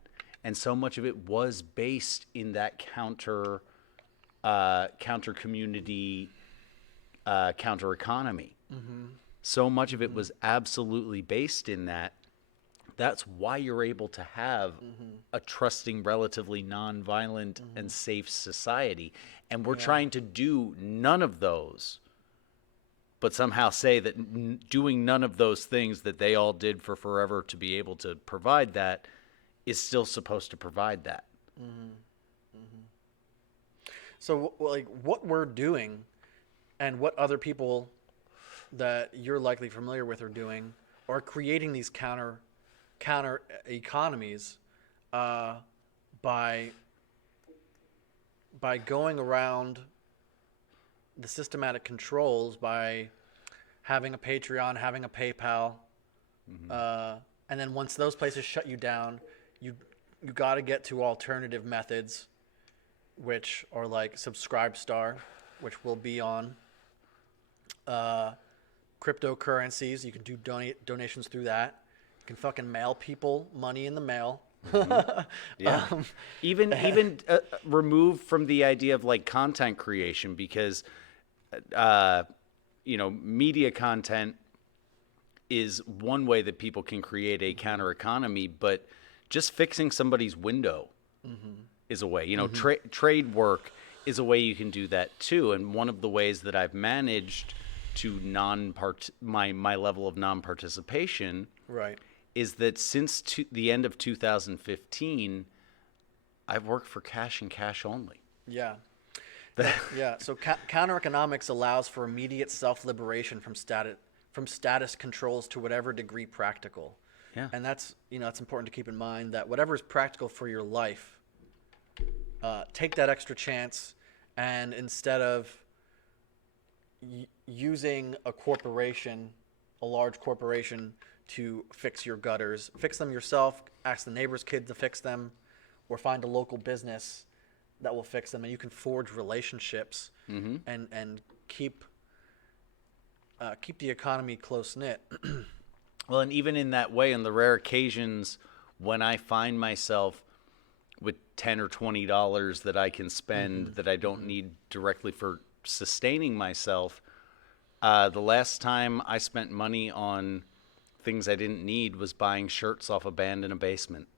And so much of it was based in that counter community, counter economy. So much of it was absolutely based in that. That's why you're able to have a trusting, relatively nonviolent and safe society. And we're trying to do none of those, but somehow say that doing none of those things that they all did for forever to be able to provide that is still supposed to provide that. So, like, what we're doing and what other people that you're likely familiar with are doing are creating these counter economies by going around the systematic controls, by having a Patreon, having a PayPal, and then once those places shut you down, you got to get to alternative methods, which are like Subscribestar, which will be on cryptocurrencies. You can do donations through that. You can fucking mail people money in the mail. Yeah. Even removed from the idea of like content creation, because media content is one way that people can create a counter economy, but just fixing somebody's window is a way. Trade work is a way you can do that too. And one of the ways that I've managed to my level of non-participation, Right. is that since the end of 2015, I've worked for cash and cash only. Yeah. Yeah. So counter economics allows for immediate self-liberation from status controls to whatever degree practical. Yeah. And that's, it's important to keep in mind that whatever is practical for your life, take that extra chance, and instead of using a large corporation to fix your gutters, fix them yourself, ask the neighbor's kid to fix them, or find a local business that will fix them, and you can forge relationships and keep the economy close-knit. Well, and even in that way, on the rare occasions when I find myself with $10 or $20 that I can spend that I don't need directly for sustaining myself, the last time I spent money on things I didn't need was buying shirts off a band in a basement.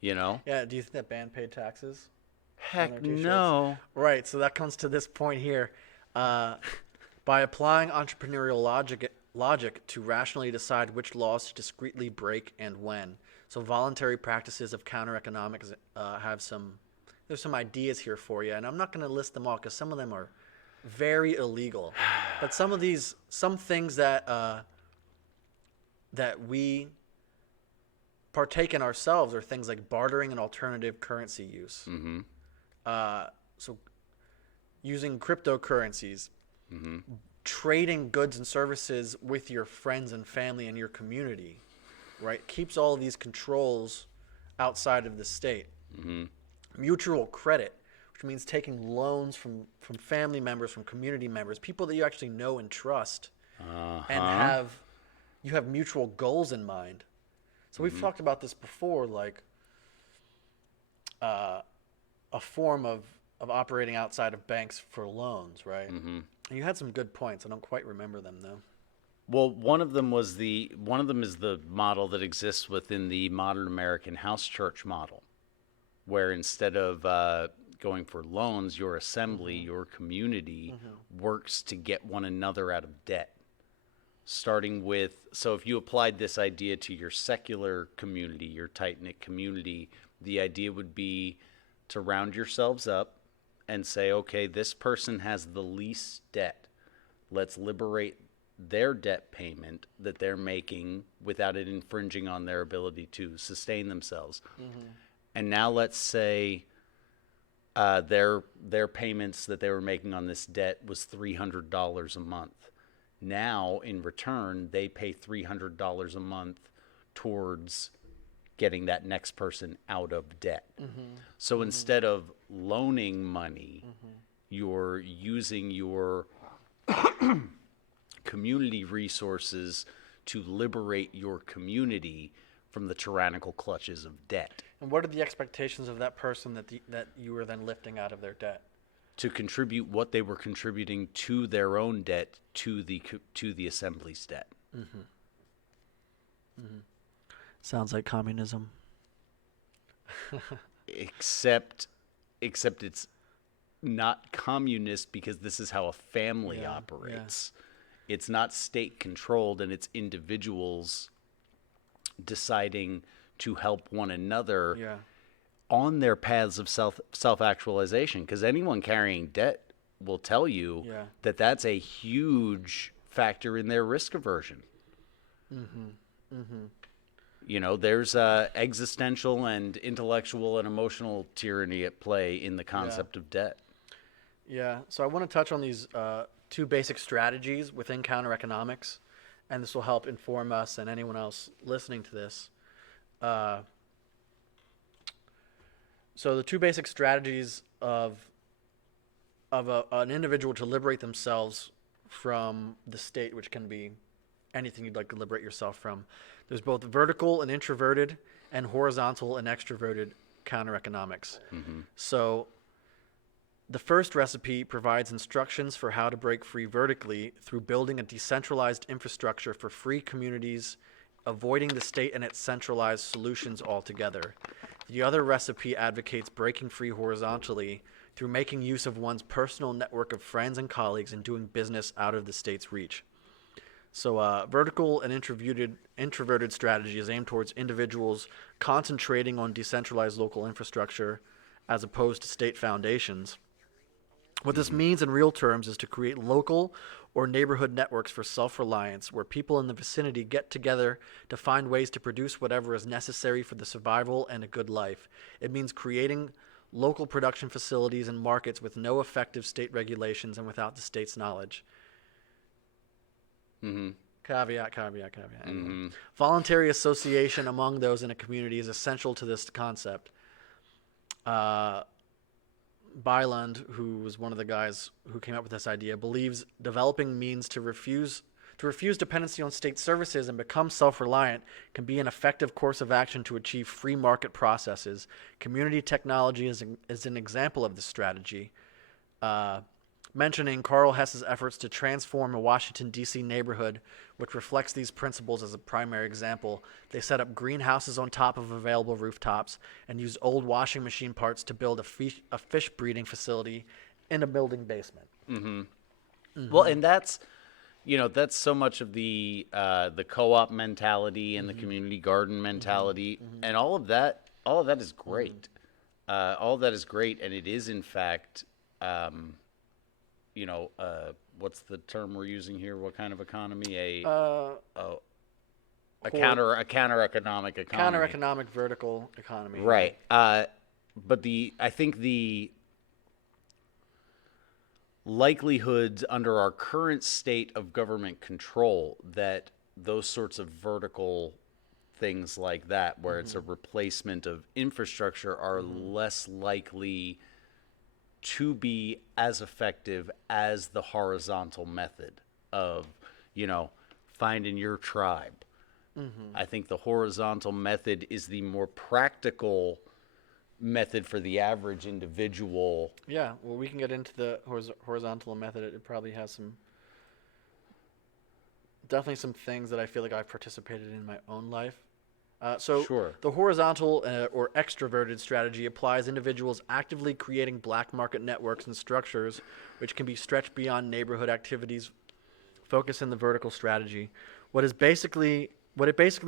Yeah, do you think that band paid taxes? Heck T-shirts? no. Right, so that comes to this point here. By applying entrepreneurial logic to rationally decide which laws to discreetly break and when. So voluntary practices of counter economics there's some ideas here for you, and I'm not going to list them all because some of them are very illegal. But some things that that we partake in ourselves are things like bartering and alternative currency use. Mm-hmm. So using cryptocurrencies, Mm-hmm. trading goods and services with your friends and family and your community, right? Keeps all of these controls outside of the state. Mm-hmm. Mutual credit, which means taking loans from family members, from community members, people that you actually know and trust, and you have mutual goals in mind. So we've talked about this before, like a form of operating outside of banks for loans, right? Mm-hmm. And you had some good points. I don't quite remember them though. Well, one of them is the model that exists within the modern American house church model, where instead of going for loans, your assembly, your community works to get one another out of debt. Starting with, so if you applied this idea to your secular community, your tight-knit community, the idea would be to round yourselves up and say, okay, this person has the least debt. Let's liberate their debt payment that they're making without it infringing on their ability to sustain themselves. And now let's say their payments that they were making on this debt was $300 a month. Now, in return, they pay $300 a month towards getting that next person out of debt. So instead of loaning money, you're using your community resources to liberate your community from the tyrannical clutches of debt. And what are the expectations of that person that you were then lifting out of their debt? To contribute what they were contributing to their own debt to the assembly's debt. Sounds like communism. Except it's not communist because this is how a family operates. It's not state controlled, and it's individuals deciding to help one another on their paths of self-actualization. Because anyone carrying debt will tell you that that's a huge factor in their risk aversion. You know, there's existential and intellectual and emotional tyranny at play in the concept of debt. Yeah. So I want to touch on these two basic strategies within counter economics, and this will help inform us and anyone else listening to this. So the two basic strategies of an individual to liberate themselves from the state, which can be anything you'd like to liberate yourself from. There's both vertical and introverted, and horizontal and extroverted counter economics. So the first recipe provides instructions for how to break free vertically through building a decentralized infrastructure for free communities, avoiding the state and its centralized solutions altogether. The other recipe advocates breaking free horizontally through making use of one's personal network of friends and colleagues and doing business out of the state's reach. So vertical and introverted strategy is aimed towards individuals concentrating on decentralized local infrastructure as opposed to state foundations. What this means in real terms is to create local or neighborhood networks for self-reliance where people in the vicinity get together to find ways to produce whatever is necessary for the survival and a good life. It means creating local production facilities and markets with no effective state regulations and without the state's knowledge. Caveat. Anyway. Voluntary association among those in a community is essential to this concept. Byland, who was one of the guys who came up with this idea, believes developing means to refuse dependency on state services and become self-reliant can be an effective course of action to achieve free market processes. Community technology is an example of this strategy. Mentioning Carl Hess's efforts to transform a Washington, D.C. neighborhood, which reflects these principles as a primary example. They set up greenhouses on top of available rooftops and used old washing machine parts to build a fish breeding facility in a building basement. Well, and that's so much of the co-op mentality and the community garden mentality, and all of that is great. All of that is great, and it is in fact. What's the term we're using here? What kind of economy? A a counter economic economy. Counter-economic vertical economy. Right. But I think the likelihoods under our current state of government control that those sorts of vertical things like that, where it's a replacement of infrastructure, are less likely to be as effective as the horizontal method of, finding your tribe. I think the horizontal method is the more practical method for the average individual. Yeah, well, we can get into the horizontal method. It probably has definitely some things that I feel like I've participated in my own life. Sure. The horizontal or extroverted strategy applies individuals actively creating black market networks and structures which can be stretched beyond neighborhood activities. Focus in the vertical strategy. What it basically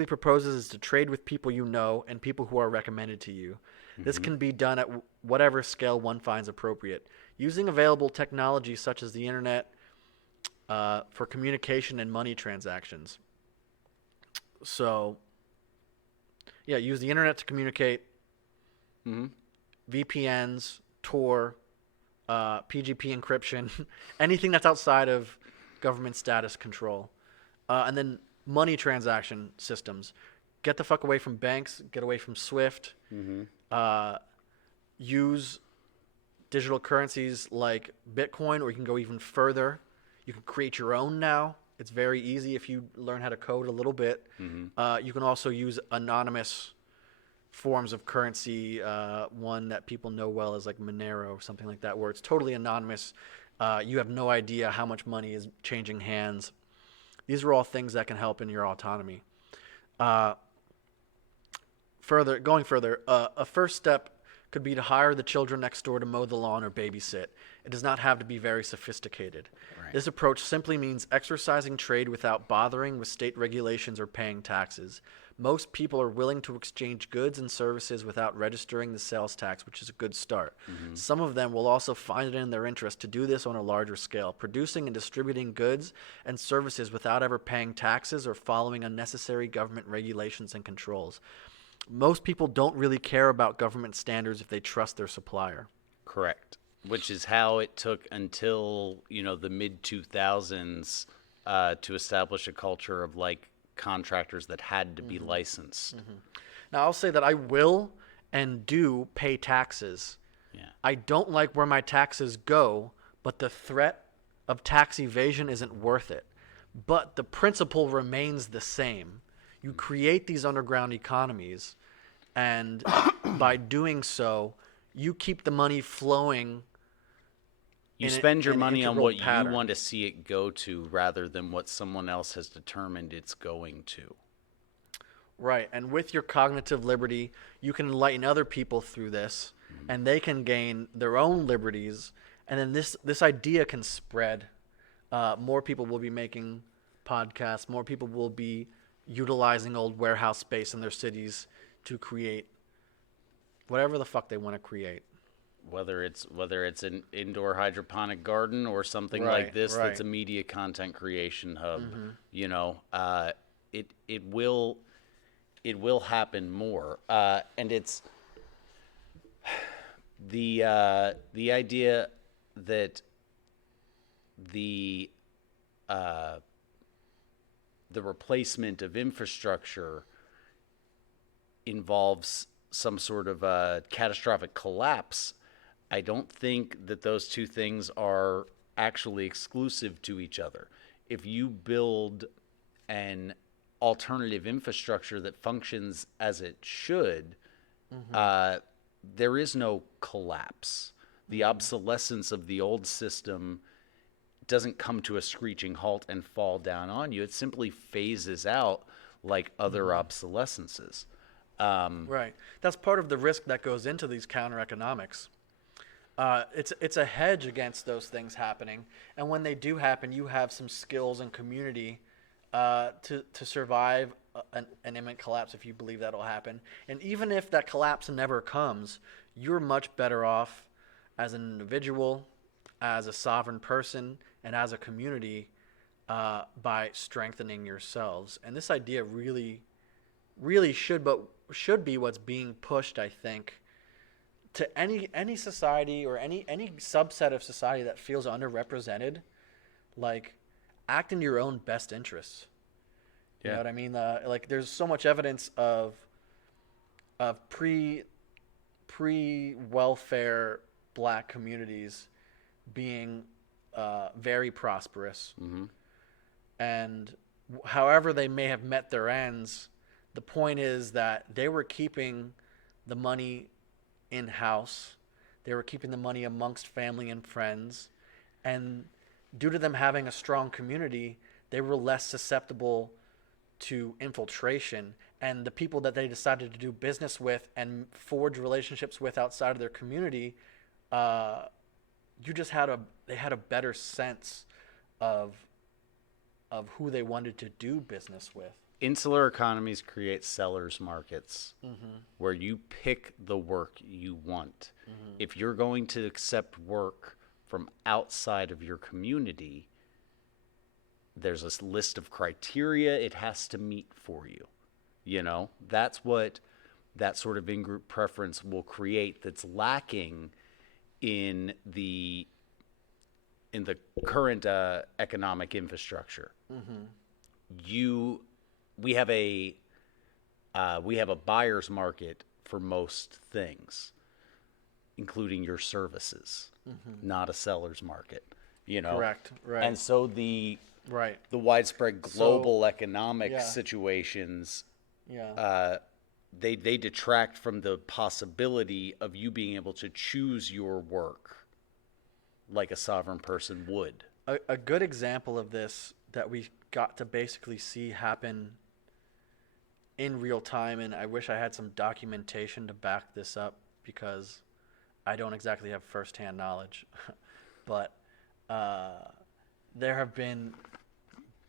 proposes is to trade with people you know and people who are recommended to you. This can be done at whatever scale one finds appropriate, using available technology such as the internet for communication and money transactions. So, yeah, use the internet to communicate, VPNs, Tor, PGP encryption, anything that's outside of government status control. And then money transaction systems. Get the fuck away from banks, get away from SWIFT. Use digital currencies like Bitcoin, or you can go even further. You can create your own now. It's very easy if you learn how to code a little bit. You can also use anonymous forms of currency. One that people know well is like Monero or something like that, where it's totally anonymous. You have no idea how much money is changing hands. These are all things that can help in your autonomy. Going further, a first step could be to hire the children next door to mow the lawn or babysit. It does not have to be very sophisticated. Right. This approach simply means exercising trade without bothering with state regulations or paying taxes. Most people are willing to exchange goods and services without registering the sales tax, which is a good start. Some of them will also find it in their interest to do this on a larger scale, producing and distributing goods and services without ever paying taxes or following unnecessary government regulations and controls. Most people don't really care about government standards if they trust their supplier. Correct. Which is how it took until, the mid 2000s to establish a culture of like contractors that had to be licensed. Now, I'll say that I will and do pay taxes. Yeah. I don't like where my taxes go, but the threat of tax evasion isn't worth it. But the principle remains the same. You create these underground economies, and by doing so, you keep the money flowing. You spend your money on what pattern. you want to see it go to rather than what someone else has determined it's going to. Right. And with your cognitive liberty, you can enlighten other people through this, and they can gain their own liberties. And then this idea can spread. More people will be making podcasts. More people will be utilizing old warehouse space in their cities to create whatever the fuck they want to create. Whether it's an indoor hydroponic garden or something like this that's a media content creation hub, it will happen more, and it's the idea that the replacement of infrastructure involves some sort of a catastrophic collapse. I don't think that those two things are actually exclusive to each other. If you build an alternative infrastructure that functions as it should, there is no collapse. The obsolescence of the old system doesn't come to a screeching halt and fall down on you. It simply phases out like other obsolescences. Right. That's part of the risk that goes into these counter economics. It's a hedge against those things happening, and when they do happen, you have some skills and community to survive an imminent collapse if you believe that'll happen. And even if that collapse never comes, you're much better off as an individual, as a sovereign person, and as a community by strengthening yourselves. And this idea really really should be what's being pushed, I think, to any society or any subset of society that feels underrepresented. Like, act in your own best interests. You know what I mean? Like, there's so much evidence of pre welfare black communities being very prosperous, and however they may have met their ends, the point is that they were keeping the money in house, they were keeping the money amongst family and friends, and due to them having a strong community, they were less susceptible to infiltration, and the people that they decided to do business with and forge relationships with outside of their community, they had a better sense of who they wanted to do business with. Insular economies create sellers markets where you pick the work you want. If you're going to accept work from outside of your community, there's a list of criteria it has to meet for you. You know, that's what that sort of in-group preference will create, that's lacking in the current economic infrastructure. We have a buyer's market for most things, including your services, not a seller's market. You know, Correct. Right. And so the Right. widespread global economic yeah. situations, Yeah. they detract from the possibility of you being able to choose your work like a sovereign person would. A good example of this that we got to basically see happen in real time, and I wish I had some documentation to back this up because I don't exactly have firsthand knowledge, but there have been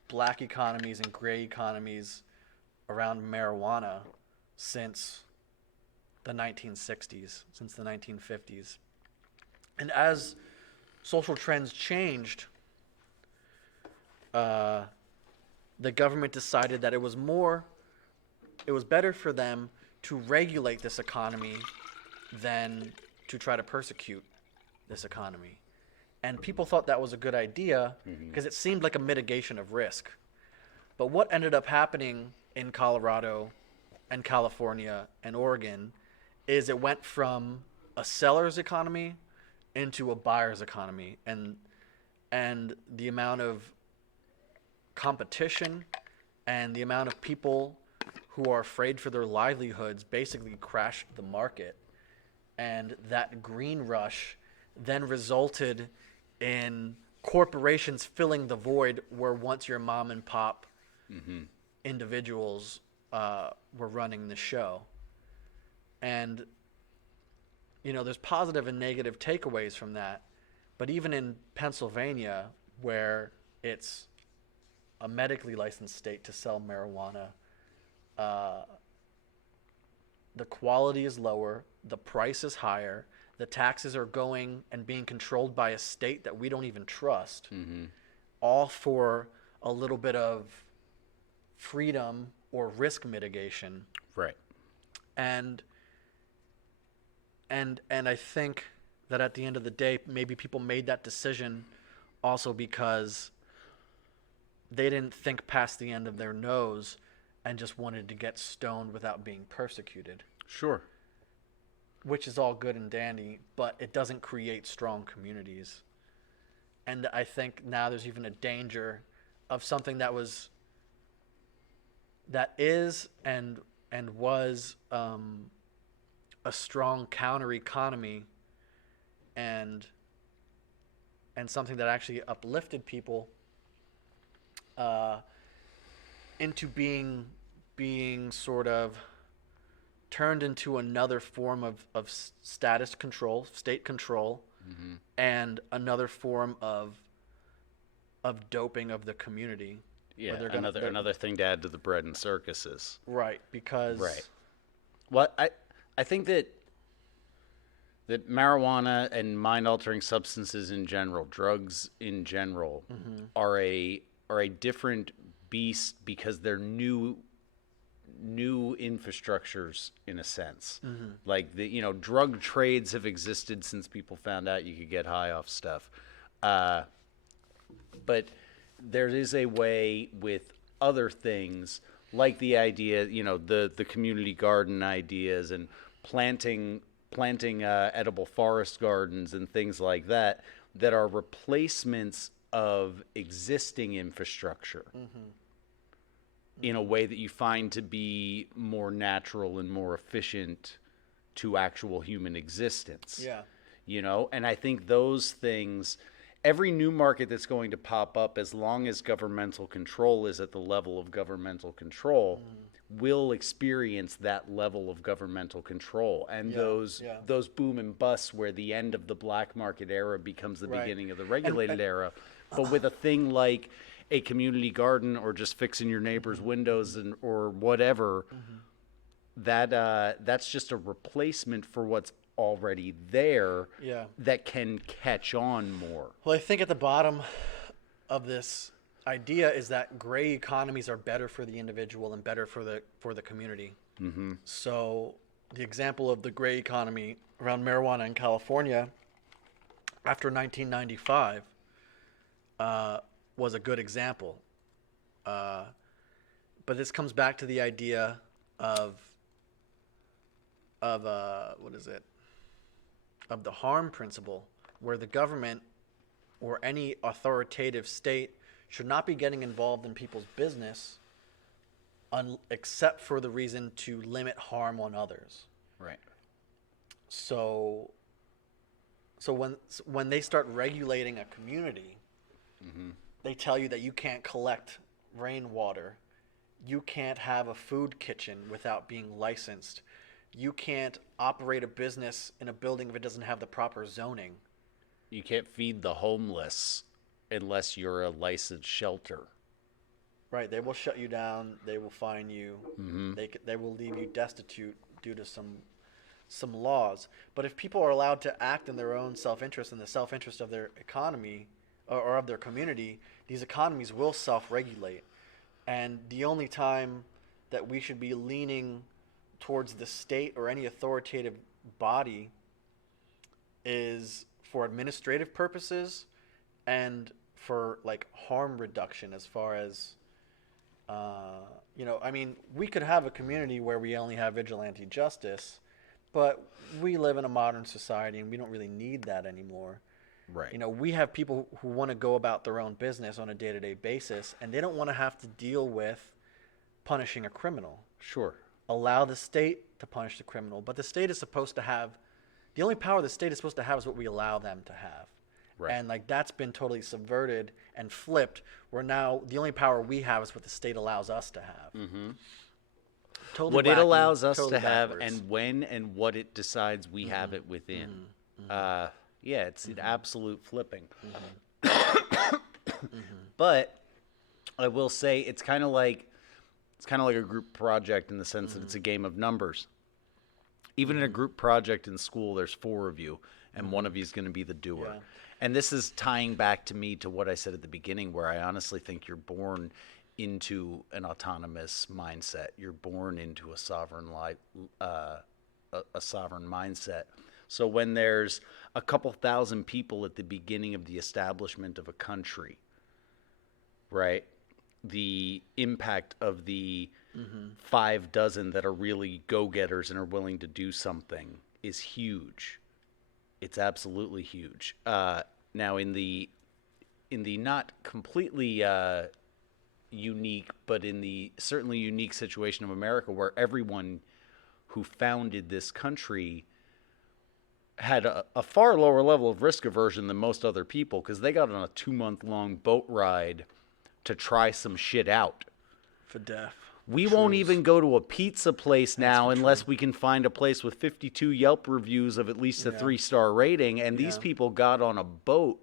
black economies and gray economies around marijuana since the 1960s, since the 1950s. And as social trends changed, the government decided that it was better for them to regulate this economy than to try to persecute this economy. And people thought that was a good idea because it seemed like a mitigation of risk. But what ended up happening in Colorado and California and Oregon is it went from a seller's economy into a buyer's economy, and the amount of competition and the amount of people who are afraid for their livelihoods basically crashed the market. And that green rush then resulted in corporations filling the void where once your mom and pop individuals were running the show. And, you know, there's positive and negative takeaways from that. But even in Pennsylvania, where it's a medically licensed state to sell marijuana, the quality is lower, the price is higher, the taxes are going and being controlled by a state that we don't even trust, all for a little bit of freedom or risk mitigation. Right. And I think that at the end of the day, maybe people made that decision also because they didn't think past the end of their nose and just wanted to get stoned without being persecuted. Sure. Which is all good and dandy, but it doesn't create strong communities. And I think now there's even a danger of something that is and was a strong counter economy and something that actually uplifted people into being sort of turned into another form of status control, state control, and another form of doping of the community. Yeah, another thing to add to the bread and circuses. Right, because Right. Well, I think that marijuana and mind-altering substances in general, drugs in general, are a different beast because they're new infrastructures in a sense. Like drug trades have existed since people found out you could get high off stuff. But there is a way with other things, like the idea, the community garden ideas and planting edible forest gardens and things like that are replacements of existing infrastructure in a way that you find to be more natural and more efficient to actual human existence. Yeah. And I think those things, every new market that's going to pop up, as long as governmental control is at the level of governmental control, will experience that level of governmental control. And those boom and busts where the end of the black market era becomes the Right. beginning of the regulated era. But with a thing like a community garden or just fixing your neighbor's windows or whatever, that's just a replacement for what's already there Yeah. that can catch on more. Well, I think at the bottom of this idea is that gray economies are better for the individual and better for the community. So the example of the gray economy around marijuana in California after 1995 was a good example. But this comes back to the idea of what is it? Of the harm principle, where the government or any authoritative state should not be getting involved in people's business except for the reason to limit harm on others. Right. So when they start regulating a community, they tell you that you can't collect rainwater, you can't have a food kitchen without being licensed, you can't operate a business in a building if it doesn't have the proper zoning. You can't feed the homeless unless you're a licensed shelter. Right, they will shut you down. They will fine you. They will leave you destitute due to some laws. But if people are allowed to act in their own self-interest and the self-interest of their economy or of their community, these economies will self-regulate. And the only time that we should be leaning towards the state or any authoritative body is for administrative purposes and for like harm reduction, as far as I mean, we could have a community where we only have vigilante justice, but we live in a modern society and we don't really need that anymore. Right. We have people who want to go about their own business on a day-to-day basis, and they don't want to have to deal with punishing a criminal. Sure. Allow the state to punish the criminal, but the state is supposed to have, the only power the state is supposed to have is what we allow them to have. Right. And like that's been totally subverted and flipped, where now the only power we have is what the state allows us to have. Totally What it wacky, allows us totally to have, backwards. and when and what it decides we have it within. Yeah, it's an absolute flipping. But I will say it's kind of like a group project in the sense that it's a game of numbers. Even in a group project in school, there's 4 of you, and one of you is going to be the doer. Yeah. And this is tying back to me to what I said at the beginning, where I honestly think you're born into an autonomous mindset. You're born into a sovereign sovereign mindset. So when there's a couple thousand people at the beginning of the establishment of a country, right? The impact of the 5 dozen that are really go-getters and are willing to do something is huge. It's absolutely huge. Now, in the not completely unique, but in the certainly unique situation of America, where everyone who founded this country had a far lower level of risk aversion than most other people, because they got on a 2-month-long boat ride to try some shit out. for death. We won't even go to a pizza place now unless we can find a place with 52 Yelp reviews of at least a 3-star rating. And these people got on a boat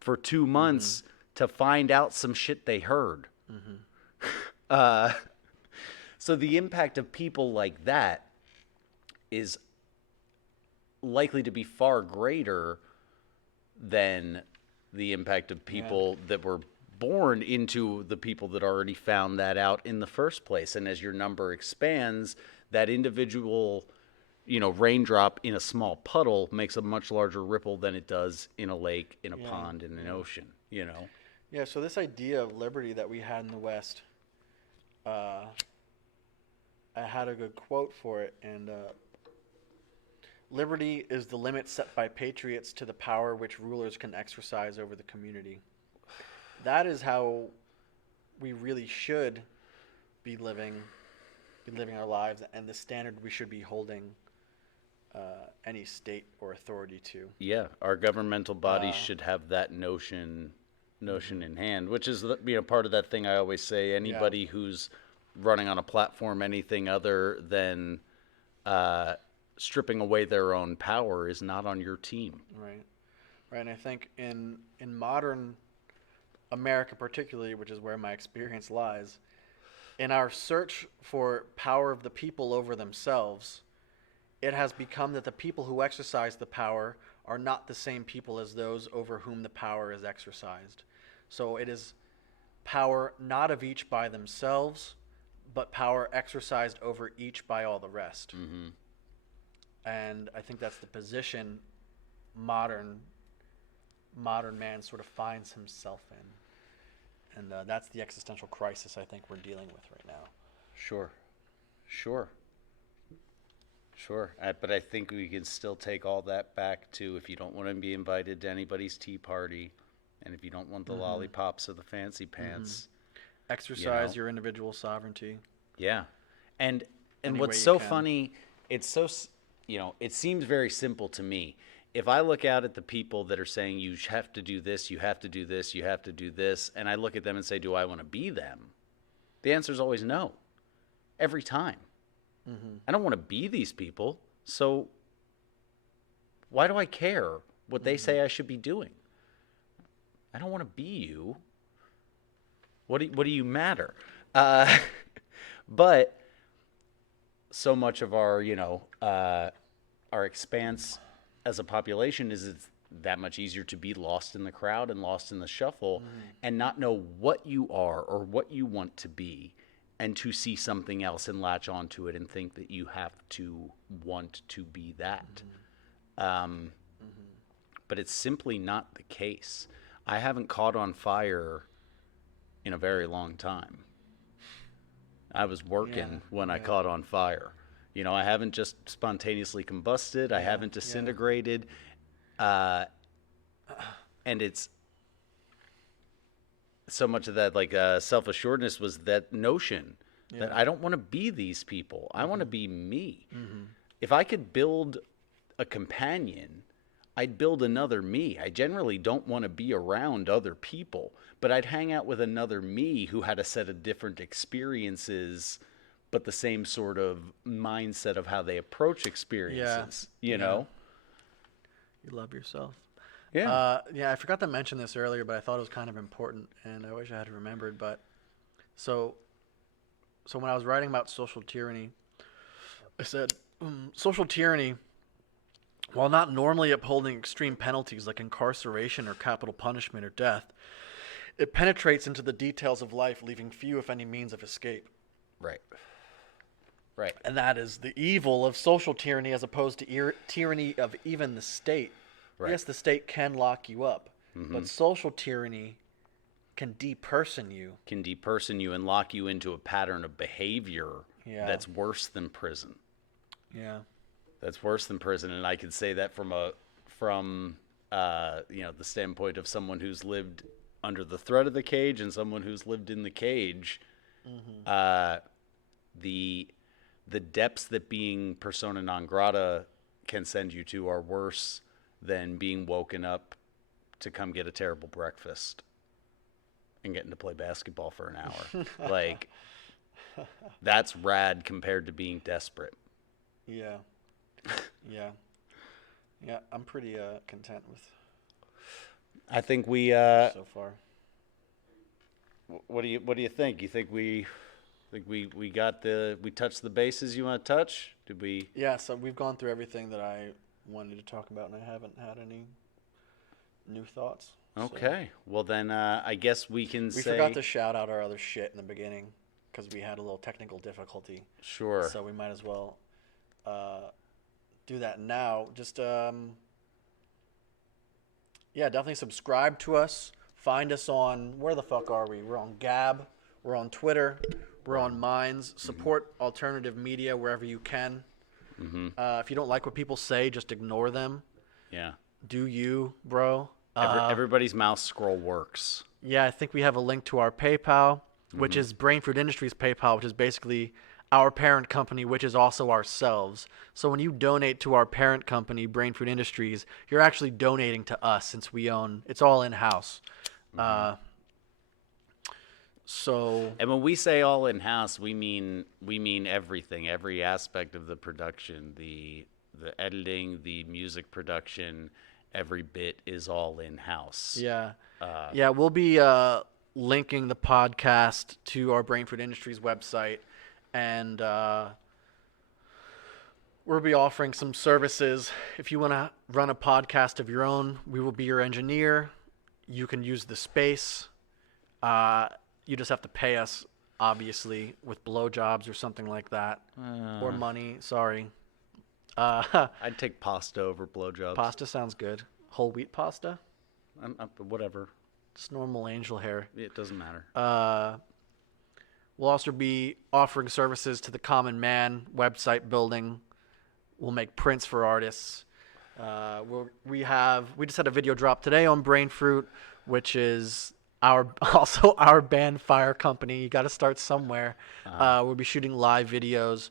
for 2 months to find out some shit they heard. So the impact of people like that is likely to be far greater than the impact of people that were born into the people that already found that out in the first place. And as your number expands, that individual, raindrop in a small puddle makes a much larger ripple than it does in a lake, in a pond, in an ocean, Yeah, so this idea of liberty that we had in the West, I had a good quote for it, and liberty is the limit set by patriots to the power which rulers can exercise over the community. That is how we really should be living our lives, and the standard we should be holding any state or authority to. Yeah, our governmental bodies should have that notion in hand, which is part of that thing I always say. Anybody who's running on a platform anything other than stripping away their own power is not on your team. Right. And I think in modern America particularly, which is where my experience lies, in our search for power of the people over themselves, it has become that the people who exercise the power are not the same people as those over whom the power is exercised. So it is power not of each by themselves, but power exercised over each by all the rest. Mm-hmm. And I think that's the position modern man sort of finds himself in. And that's the existential crisis I think we're dealing with right now. Sure. But I think we can still take all that back to, if you don't want to be invited to anybody's tea party, and if you don't want the lollipops or the fancy pants, Exercise your individual sovereignty. Yeah. And Any what's way you so can. funny, it's so, it seems very simple to me. If I look out at the people that are saying you have to do this, you have to do this, you have to do this, and I look at them and say, do I want to be them? The answer is always no. Every time. I don't want to be these people, so why do I care what they say I should be doing? I don't want to be you. What do you matter? But so much of our, our expanse as a population is it's that much easier to be lost in the crowd and lost in the shuffle and not know what you are or what you want to be, and to see something else and latch onto it and think that you have to want to be that. But it's simply not the case. I haven't caught on fire in a very long time. I was working when I caught on fire. I haven't just spontaneously combusted. I haven't disintegrated. And it's so much of that, like self-assuredness was that notion that I don't want to be these people. I want to be me. If I could build a companion, I'd build another me. I generally don't want to be around other people, but I'd hang out with another me who had a set of different experiences, but the same sort of mindset of how they approach experiences, you know? You love yourself. Yeah. I forgot to mention this earlier, but I thought it was kind of important, and I wish I had remembered. But so when I was writing about social tyranny, I said social tyranny, while not normally upholding extreme penalties like incarceration or capital punishment or death, it penetrates into the details of life, leaving few, if any, means of escape. Right. And that is the evil of social tyranny as opposed to tyranny of even the state. Right. Yes, the state can lock you up, but social tyranny can deperson you. Can deperson you and lock you into a pattern of behavior that's worse than prison. Yeah. That's worse than prison, and I can say that from the standpoint of someone who's lived under the threat of the cage and someone who's lived in the cage. The depths that being persona non grata can send you to are worse than being woken up to come get a terrible breakfast and getting to play basketball for an hour. Like, that's rad compared to being desperate. Yeah. I'm pretty content with I think we so far. what do you think? You think we touched the bases you want to touch? Did we? Yeah, so we've gone through everything that I wanted to talk about, and I haven't had any new thoughts. Okay. Well, then I guess we can We say forgot to shout out our other shit in the beginning because we had a little technical difficulty. sure. So we might as well do that now. Just yeah, definitely subscribe to us. Find us on where the fuck are we? We're on Gab. We're on Twitter. We're on Minds. Support alternative media wherever you can. If you don't like what people say, just ignore them. Yeah. Do you, bro? Everybody's mouse scroll works. Yeah, I think we have a link to our PayPal, which is Brain Food Industries PayPal, which is basically our parent company, which is also ourselves. So when you donate to our parent company, Brain Food Industries, you're actually donating to us since we own it's all in house. So And when we say all in house, we mean everything, every aspect of the production, the editing, the music production, every bit is all in house. yeah, yeah, we'll be linking the podcast to our Brain Food Industries website, and we'll be offering some services. If you want to run a podcast of your own, we will be your engineer. You can use the space. You just have to pay us, obviously, with blowjobs or something like that, or money. Sorry. I'd take pasta over blowjobs. Pasta sounds good. Whole wheat pasta, Whatever. just normal angel hair. It doesn't matter. We'll also be offering services to the Common Man website building. We'll make prints for artists. We just had a video drop today on Brain Fruit, which is also our band Fire Company. You got to start somewhere. We'll be shooting live videos.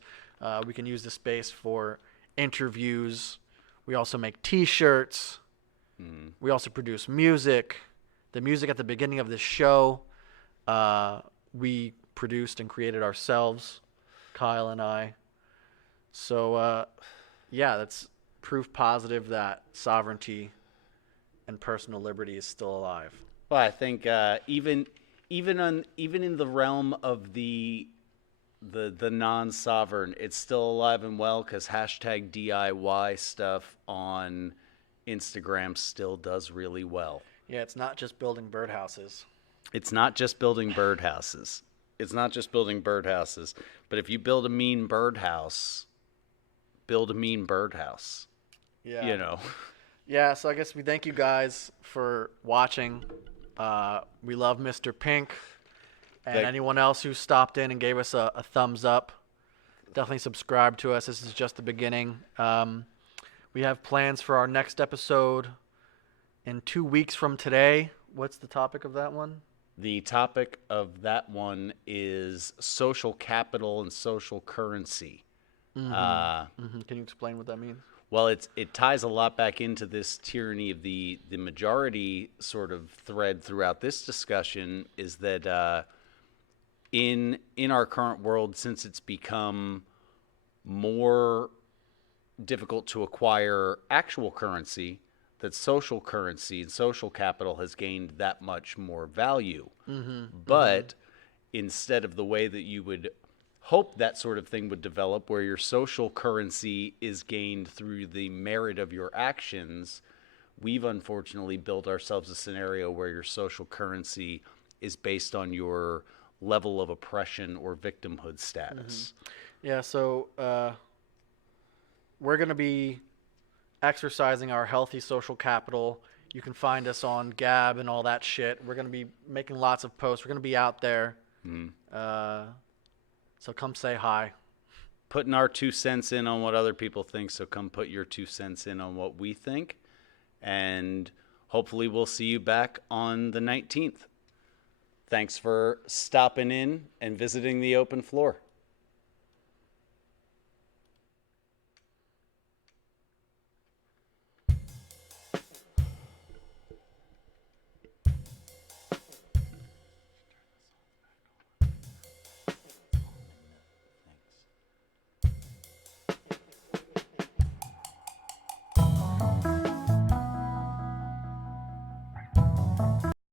We can use the space for interviews. We also make T-shirts. We also produce music. The music at the beginning of this show, we produced and created ourselves, Kyle and I. So, yeah, that's proof positive that sovereignty and personal liberty is still alive. Well, I think even in the realm of the non-sovereign, it's still alive and well because hashtag DIY stuff on Instagram still does really well. Yeah, it's not just building birdhouses. It's not just building birdhouses. But if you build a mean birdhouse, build a mean birdhouse. Yeah. You know. Yeah, so I guess we thank you guys for watching. We love Mr. Pink and anyone else who stopped in and gave us a thumbs up. Definitely subscribe to us. This is just the beginning. We have plans for our next episode in 2 weeks from today. What's the topic of that one? The topic of that one is social capital and social currency. Can you explain what that means? Well, it ties a lot back into this tyranny of the majority sort of thread throughout this discussion is that in our current world, since it's become more difficult to acquire actual currency, that social currency and social capital has gained that much more value. But instead of the way that you would hope that sort of thing would develop, where your social currency is gained through the merit of your actions, we've unfortunately built ourselves a scenario where your social currency is based on your level of oppression or victimhood status. Yeah, so we're going to be exercising our healthy social capital. You can find us on Gab and all that shit. We're going to be making lots of posts. We're going to be out there. So come say hi. Putting our 2 cents in on what other people think, so come put your 2 cents in on what we think. And hopefully we'll see you back on the 19th. Thanks for stopping in and visiting the open floor.